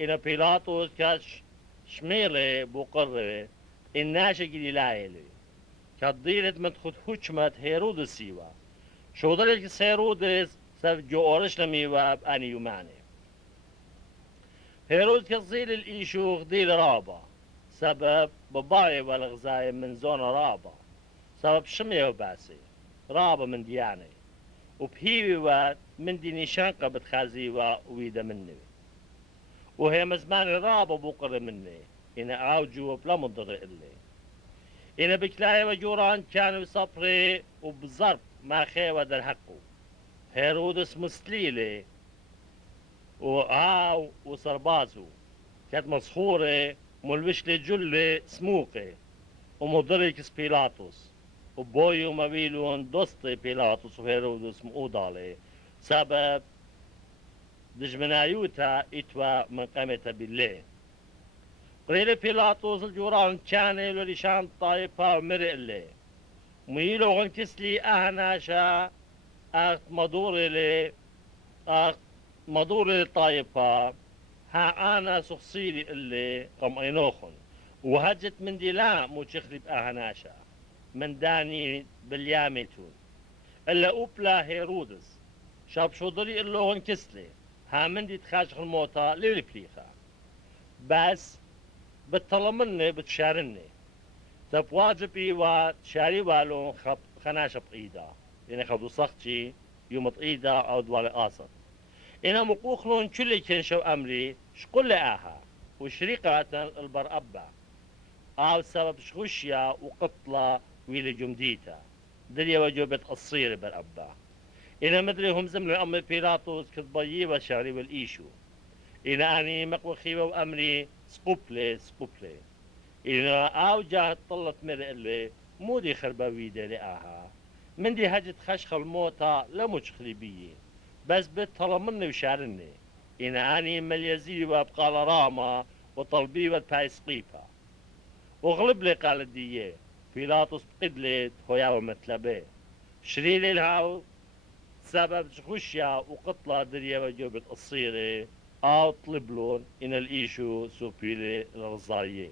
إن بيلاطس كاش شميلي بقرة الناشا قلي لايلي كالضيلة مدخد حكمة هيرودس سيوا شو ذلك هيرودس سف جورش لميواب أني يماني هيرودس كالزيل الإيشو غديل رابا سبب بباي والغزاية من زون رابا سبب شمية وباسي رابا من دياني وبهيوي واد من دي نشانقة بتخازيوا ويدا مني وهي مزمان رابا بقرة مني إن عاوجوا بلا مضر إلي إن بكلاي وجوران كانوا صبري وبظرف ما خيوة در حقه هيرودس مسليلي وعاو وصربازو كانت مسخورة ملوشلي جلي سموقي ومضريكس بيلاطس وبويو مبيلون دوستي بيلاطس وهيرودس مؤودالي سبب دجمنايوتا اتوا من قامتا بالله قريل بيلاطس الجوران كان لشان طايفة ومرئ اللي ميلو غنكسلي أهناشا أخت مدوري للطايفة ها أنا سخصيلي اللي قم أينوخن وهجت من دي لا مو تخرب أهناشا من داني بالياميتون إلا أوبلا هيرودس شاب شودري اللي غنكسلي ها من دي تخاشخ الموتى للبليخا بس بتطلمني بتشارني طب واجبي وشاري والو خناشة بقيدا يعني خدو صختي يوم بقيدا أو دوالي قاصد إنا مقوخلون كل كنشو أمري شقول لآها وشريقة البرأبة أو سبب شخوشيا وقطلة ويلي جمديتا دليا وجوبة الصير برأبة إنا مدري هم زملوا أمي بيلاطوس كذبيي وشعري والإيشو إنا أني مقوخي وأمري سقوبلي إنا أو جاهد طلت مرئ اللي مودي خرباويدة لآها من دي هجت خشخ الموتى لمش خريبية بس بتطلمني وشارني إنا أني مليزي وابقال راما وطلبي والبايس قيفة وغلب لي قال ديه بيلاطس بقدلت هويا ومثلبه شريلي الهاو سبب شخوشيا وقطلة دريا وجوبة الصيرة أو طلبلون إن الإيشو سوبيلي الغزاية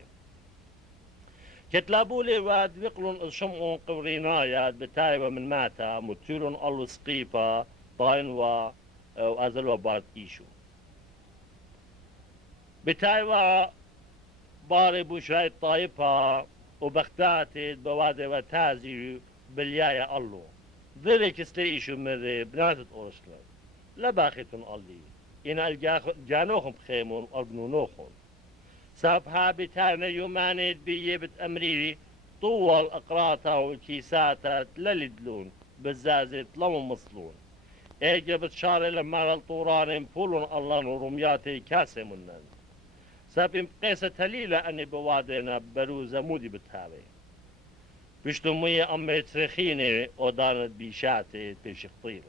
كتلابولي واد بيقلون الشمعون قورينايات بتايبة من ماتا متيرون الله سقيفة طاينوا وأزلوا بارد إيشو بتايبة باري بوشاي طايفة وبختاتي بوادي وتازي باليايا الله ذلك استيشو مري بناتت أورشلم لا باخيتون الله إن الجانوخم بخيمون وأربنونوخم سابها بتانا يومانيت بيبت أمري طول أقراطها والكيساتها تللدلون بالزازت لو مصلون اجبت شاري لما الطوران بولون الله ورمياتي كاسي منن سابين قيسة تليلة أني بوادينا بروزة مودي بتهاوي بشتمية أمي ترخيني ودانت بيشاتي بشخطيلي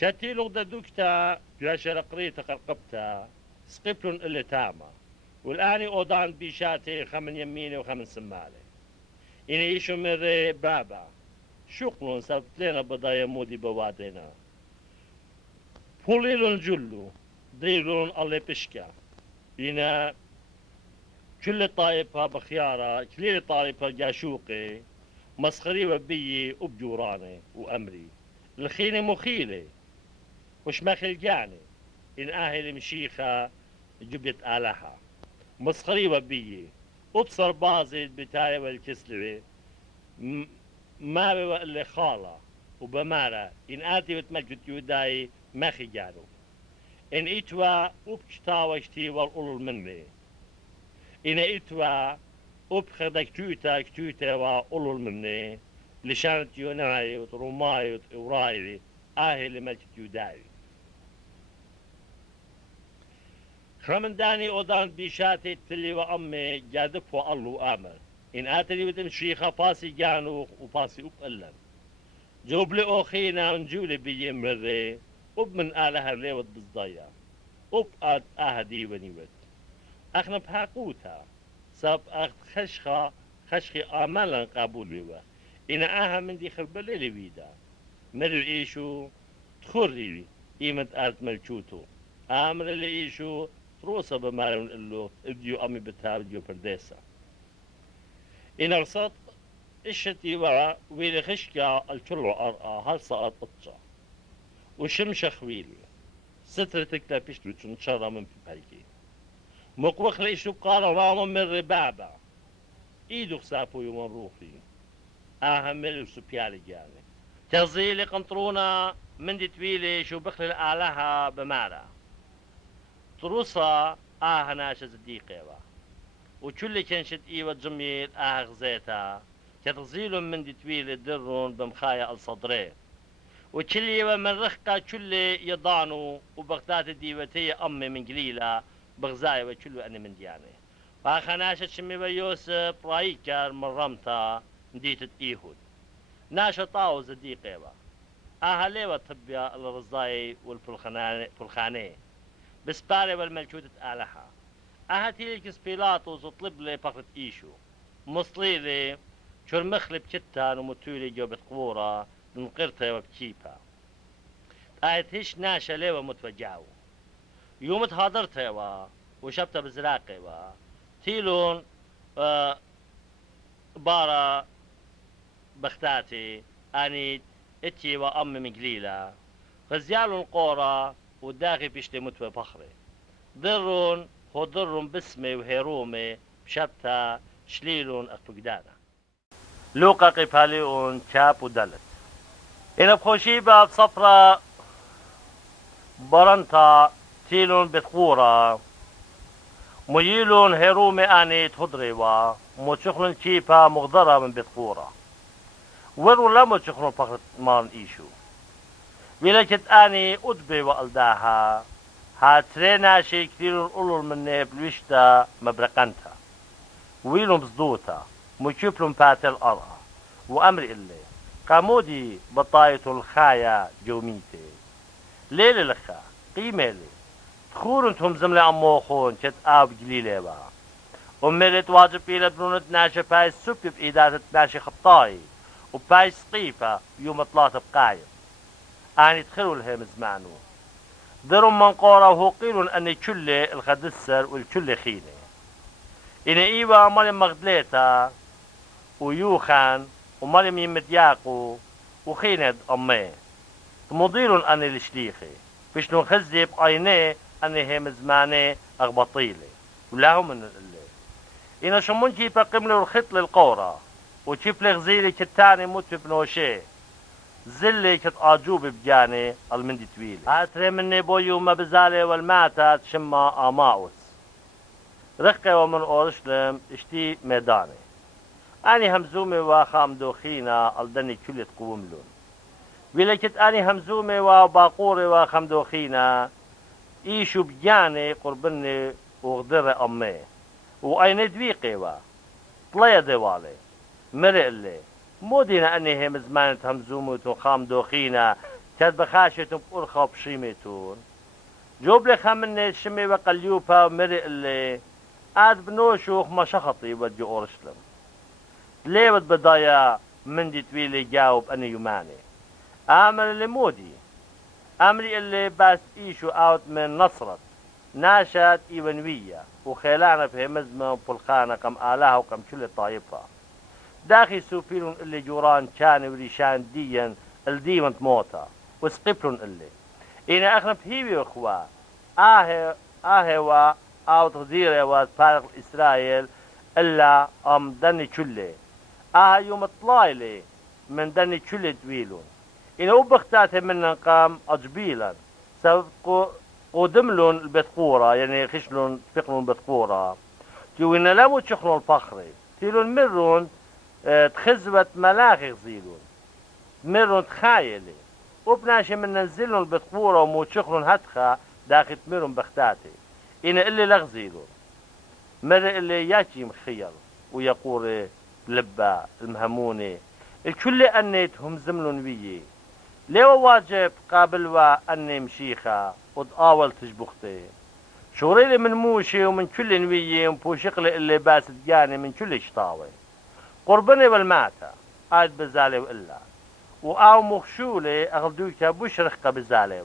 كتيلو ددوكتا جاشر قريتا قرقبتا سقبلن اللي تاما والآن أودان بيشاتي خمن يميني وخمن سمالي إن إيشو من بابا شقلون سبتلنا بضايا مودي بوادينا بوليلون جلو ديلون الله بشكا إن كل طائفة بخيارة كل طائفة جاشوقي مسخري وبيي وبجوراني وأمري الخينة مخيلة وش ما خلقاني إن أهل مشيخة جبت آلها مسخري وبيي وبصر بازي بتاعي والكسلوي ما بوا اللي خالة وبمارة إن آتي وتمجد يوداي ما خيجانو إن إتوا وبكتاوى كتي والقلل مني إن إتوا وبخدك كتوتا وقلل مني لشانت يوناي وطرماي ورايي آهل مجد يوداي خرمنداني أودان بيشاتي تلي وأمي جادف والله آمر إن آتني ودن شيخة فاسي جانو وفاسي أبقلن جوب لي أخينا ونجولي بيي مري وبمن آلها الريوت بالضيا وبقات أهدي ونيوت أخنا بحاقوتها ساب أخت خشخي آمالا قابول بيوه إن آها من دي خربلي لي بيدا مرو إيشو تخوري إيمت آلت ملكوتو آمر اللي إيشو تروسا بمارون اللو اديو أمي بتاب ديو برديسا إن رصد إشتي ورا ويلي خشكا الكل أرقى هل صارت قطشة وشمش خويلي سترتك لا بيشتو تنشرى من في بهيكي مقوخ ليشو قال راما من ربابة إيدو خسافو يوم روحي أهمل وسبيالي جاني تغزيلي قنطرونا من دي تويلي شو بخل الآلها بمارا تروسا ناشا زديقيوا وكل كنشت إيوة جميل غزيتا كتغزيل من دي تويلي درون بمخايا الصدري وكل من رخقة كل يضانو وبغداد ديوتي أمي من قليلة بغزايا وكل أنا من دياني ناشا شمي ويوسف رايكر من رمتا نديت إيهود ناشا طاو زديقيوا ليوة طبيا الرزاي والفلخاني بسباري والملكوتة آلها تيليكس بيلاطوس وطلب لي فقط إيشو مصلي لي شو المخلب كتان ومتولي جوبت قورة نقرتها وبكيبها هيش ناشا ليوة متوجعو يوم تهادرتها وشبتها بزراقي تيلون بارا بختاتي أني اتي وأمي من قليلة فزيالون قورة وداخي بيشتي متوى فخري ضرون هو ضرون بسمي وهيرومي بشبتا شليلون أفقدانا لوقا قفاليون شاب ودلت إن بخوشيبة بصفرة برنتا تيلون بتقورة ميلون هيرومي آني تهدريوا موشخلن شيبا مغدرة من بتقورة ورو لا موشخلن فخرة مان إيشو ولكن أني أدبي وألداها هاترينا شي كثير الأولور من بلوشتا مبرقنتا ويلهم صدوتا مشوفلهم باتل أرها وأمر إلي قامودي بطاية الخايا جوميتي ليلة لخا قيمة لي تخور انتهم زملة أموخون كت آب جليلة با ومرت واجب إلى برونت ناشي باي سوبي بإدارة ناشي خبطاي وباي سقيفة يوم طلعت بقايم أني تخلوا لهم زمانو درم من قورة وهو قيلون أني كل الخدسر والكل خيني إن إيوة مريم مغدليتا ويوخان ومريم يمتياقو وخيند أمي مضيلون أني الشليخي فيشنو خزي بقايني أني هم زماني أغبطيلي ولاهم من الليل إن شمون كيف قملوا الخط للقورة وكيف لغزيلي كتاني موت بنوشي زلي كت أجوب بجاني المندي طويل هاتري مني بويو ما بزالي والماتات شما آماوس رقي ومن أورشلم اشتي ميداني أني همزومي وخام دوخينا الدني كل تقوملون ولكت أني همزومي وباقوري وخام دوخينا إيشو بجاني قربني وغدر أمي وأين دويقي طليا دوالي مرئ اللي مودينا أني هم زمانة همزومتون خام دوخينا كاد بخاشتون بأرخى بشيمتون جوب لي خمني شمي وقليوبا مرق اللي قاد بنوشوخ ما شخطي ودي أورشلم ليه بدايا من دي تويلي جاوب أنا يماني آمن اللي مودي أمري اللي بس إيشو أوت من نصرت ناشد إيوانوية وخيلانا في مزمة وبلخانة كم آلهة وكم كل طايفة داخي سوفيلون اللي جوران كان وريشان ديا الديمن موتا وسقفلون اللي إنا أخنا بهيبي وخوا آهوا أو تغذيره وفارق إسرائيل إلا دني كله يوم طلايلي من دني كله دويلون إنا أبختات من قام أجبيلا سبب قدملون البتقورة يعني خشلون فقلون بتقورة تيوين لامو تشخلون الفخري تيلون مرون تخزبت ملاخي غزيلون مرون تخايلي وبناشي من ننزلون البتقورة وموتشخلون هتخا داخل مرون بختاتي إنا اللي لغزيلون مر اللي ياكي مخيل ويقول لبا المهموني الكل أنيتهم زملون بيي ليو واجب قابل وأني مشيخة وتقاول تجبختي شغريلي من موشي ومن كل نوية ومبوشقلي اللي باسد جاني من كل شطاوي قربني والماتا قاعد بزالي وإلا وآو مخشولي أغلدوكا بوش رخقة بزالي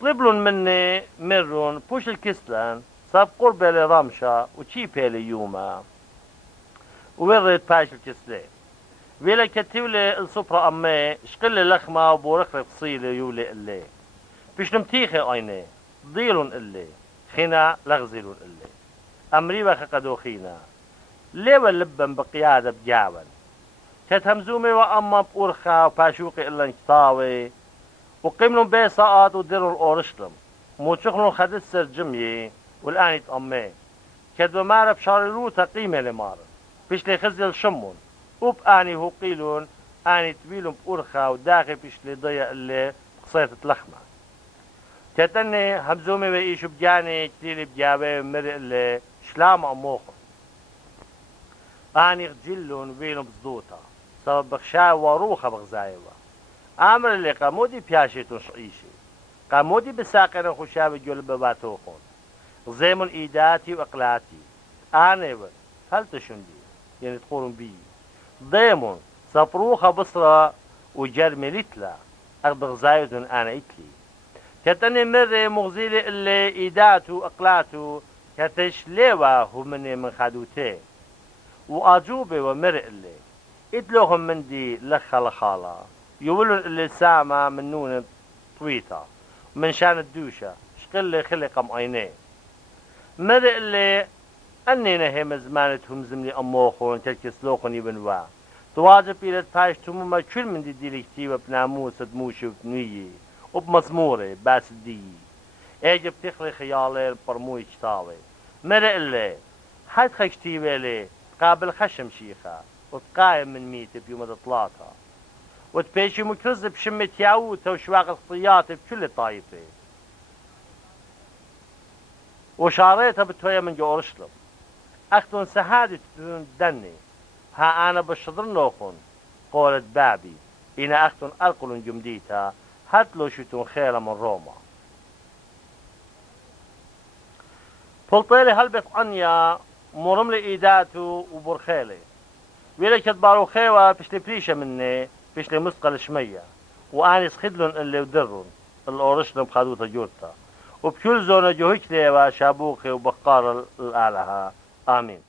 طلبلن مني مرون بوش الكسلان صاب قربي لرمشة وشيبي ليوما وورد باش الكسلين ويلا كتيولي الصفرة أمي شقل لخمة وبورخرة تصيلي يولي اللي بيش نمتيخي أيني ضيلون اللي خنا لغزيلون اللي أمري وخقدو خينا ليوا اللبن بقيادة بجاون كتهمزومي وأما بأرخا وباشوقي إلا انكتاوي وقيملون بيساقات وديرون الأورشلم موتشخلون خدس الجمية والآن يتأمي كدو مارب شارلوتا قيمة لمارب بيش لي خزل شمون وبآني هو قيلون آني تبيلون بأرخا وداخل بيش لي ضيق اللي قصيتة لخمة كتني همزومي وإيشو بجاني كتيري بجابي مرق اللي شلام أموخن آني خجلون ويلون بزدوتا سبب بخشاي وروخة بغزايوة آمر اللي قامودي بياشيتون شعيشي قامودي بساقنا خشابي جول بباتوخون غزيمون إيداتي وأقلاتي آني هل تشندي يعني تقولون بي ضيمون صبروخة بصرة وجرمي لتلا أخذ غزايتون أنا إتلي كتني مرة مغزيلي اللي إيداتو أقلاتو كتش ليوا هو مني من خدوتي وأجوبي ومرء اللي إتلوهم من دي لخا لخالا يقولون اللي سامة من نون طويطة من شان الدوشة شقل خلق أم عينيه مرء اللي أني نهم زمانتهم زملي أموخون تلك سلوخون يبنوا تواجب إلى تايش تموما كل من دي ديلكتيوة بناموس دموشي وبنوية وبمزمورة باس دي اجب تخلي خيالي برموي كتاوي مرء اللي حد خشتيوة لي قابل خشم شيخة وتقايم من ميت بيوم تطلاطها وتبيشي مكرز بشمة ياوتا وشواق الخطيات بكل طايفة وشاريتها بتوية من جو أورشلم أختون سهادي دني ها أنا بشضر نوخون قولت بابي إنا أختون ألقلون جمديتها هاتلو شتون خيلة من روما فلطيلي هلبت عنيا مرملي إيداتو وبرخيلي ويلي كتبارو خيوة بشلي بريشة مني بشلي مسقل شمية وآنس خدلون اللي ودرون الأورشلم خدوتا جورتا وبكل زونة جوهيك ليوا شابوخي وبقار الآلهة آمين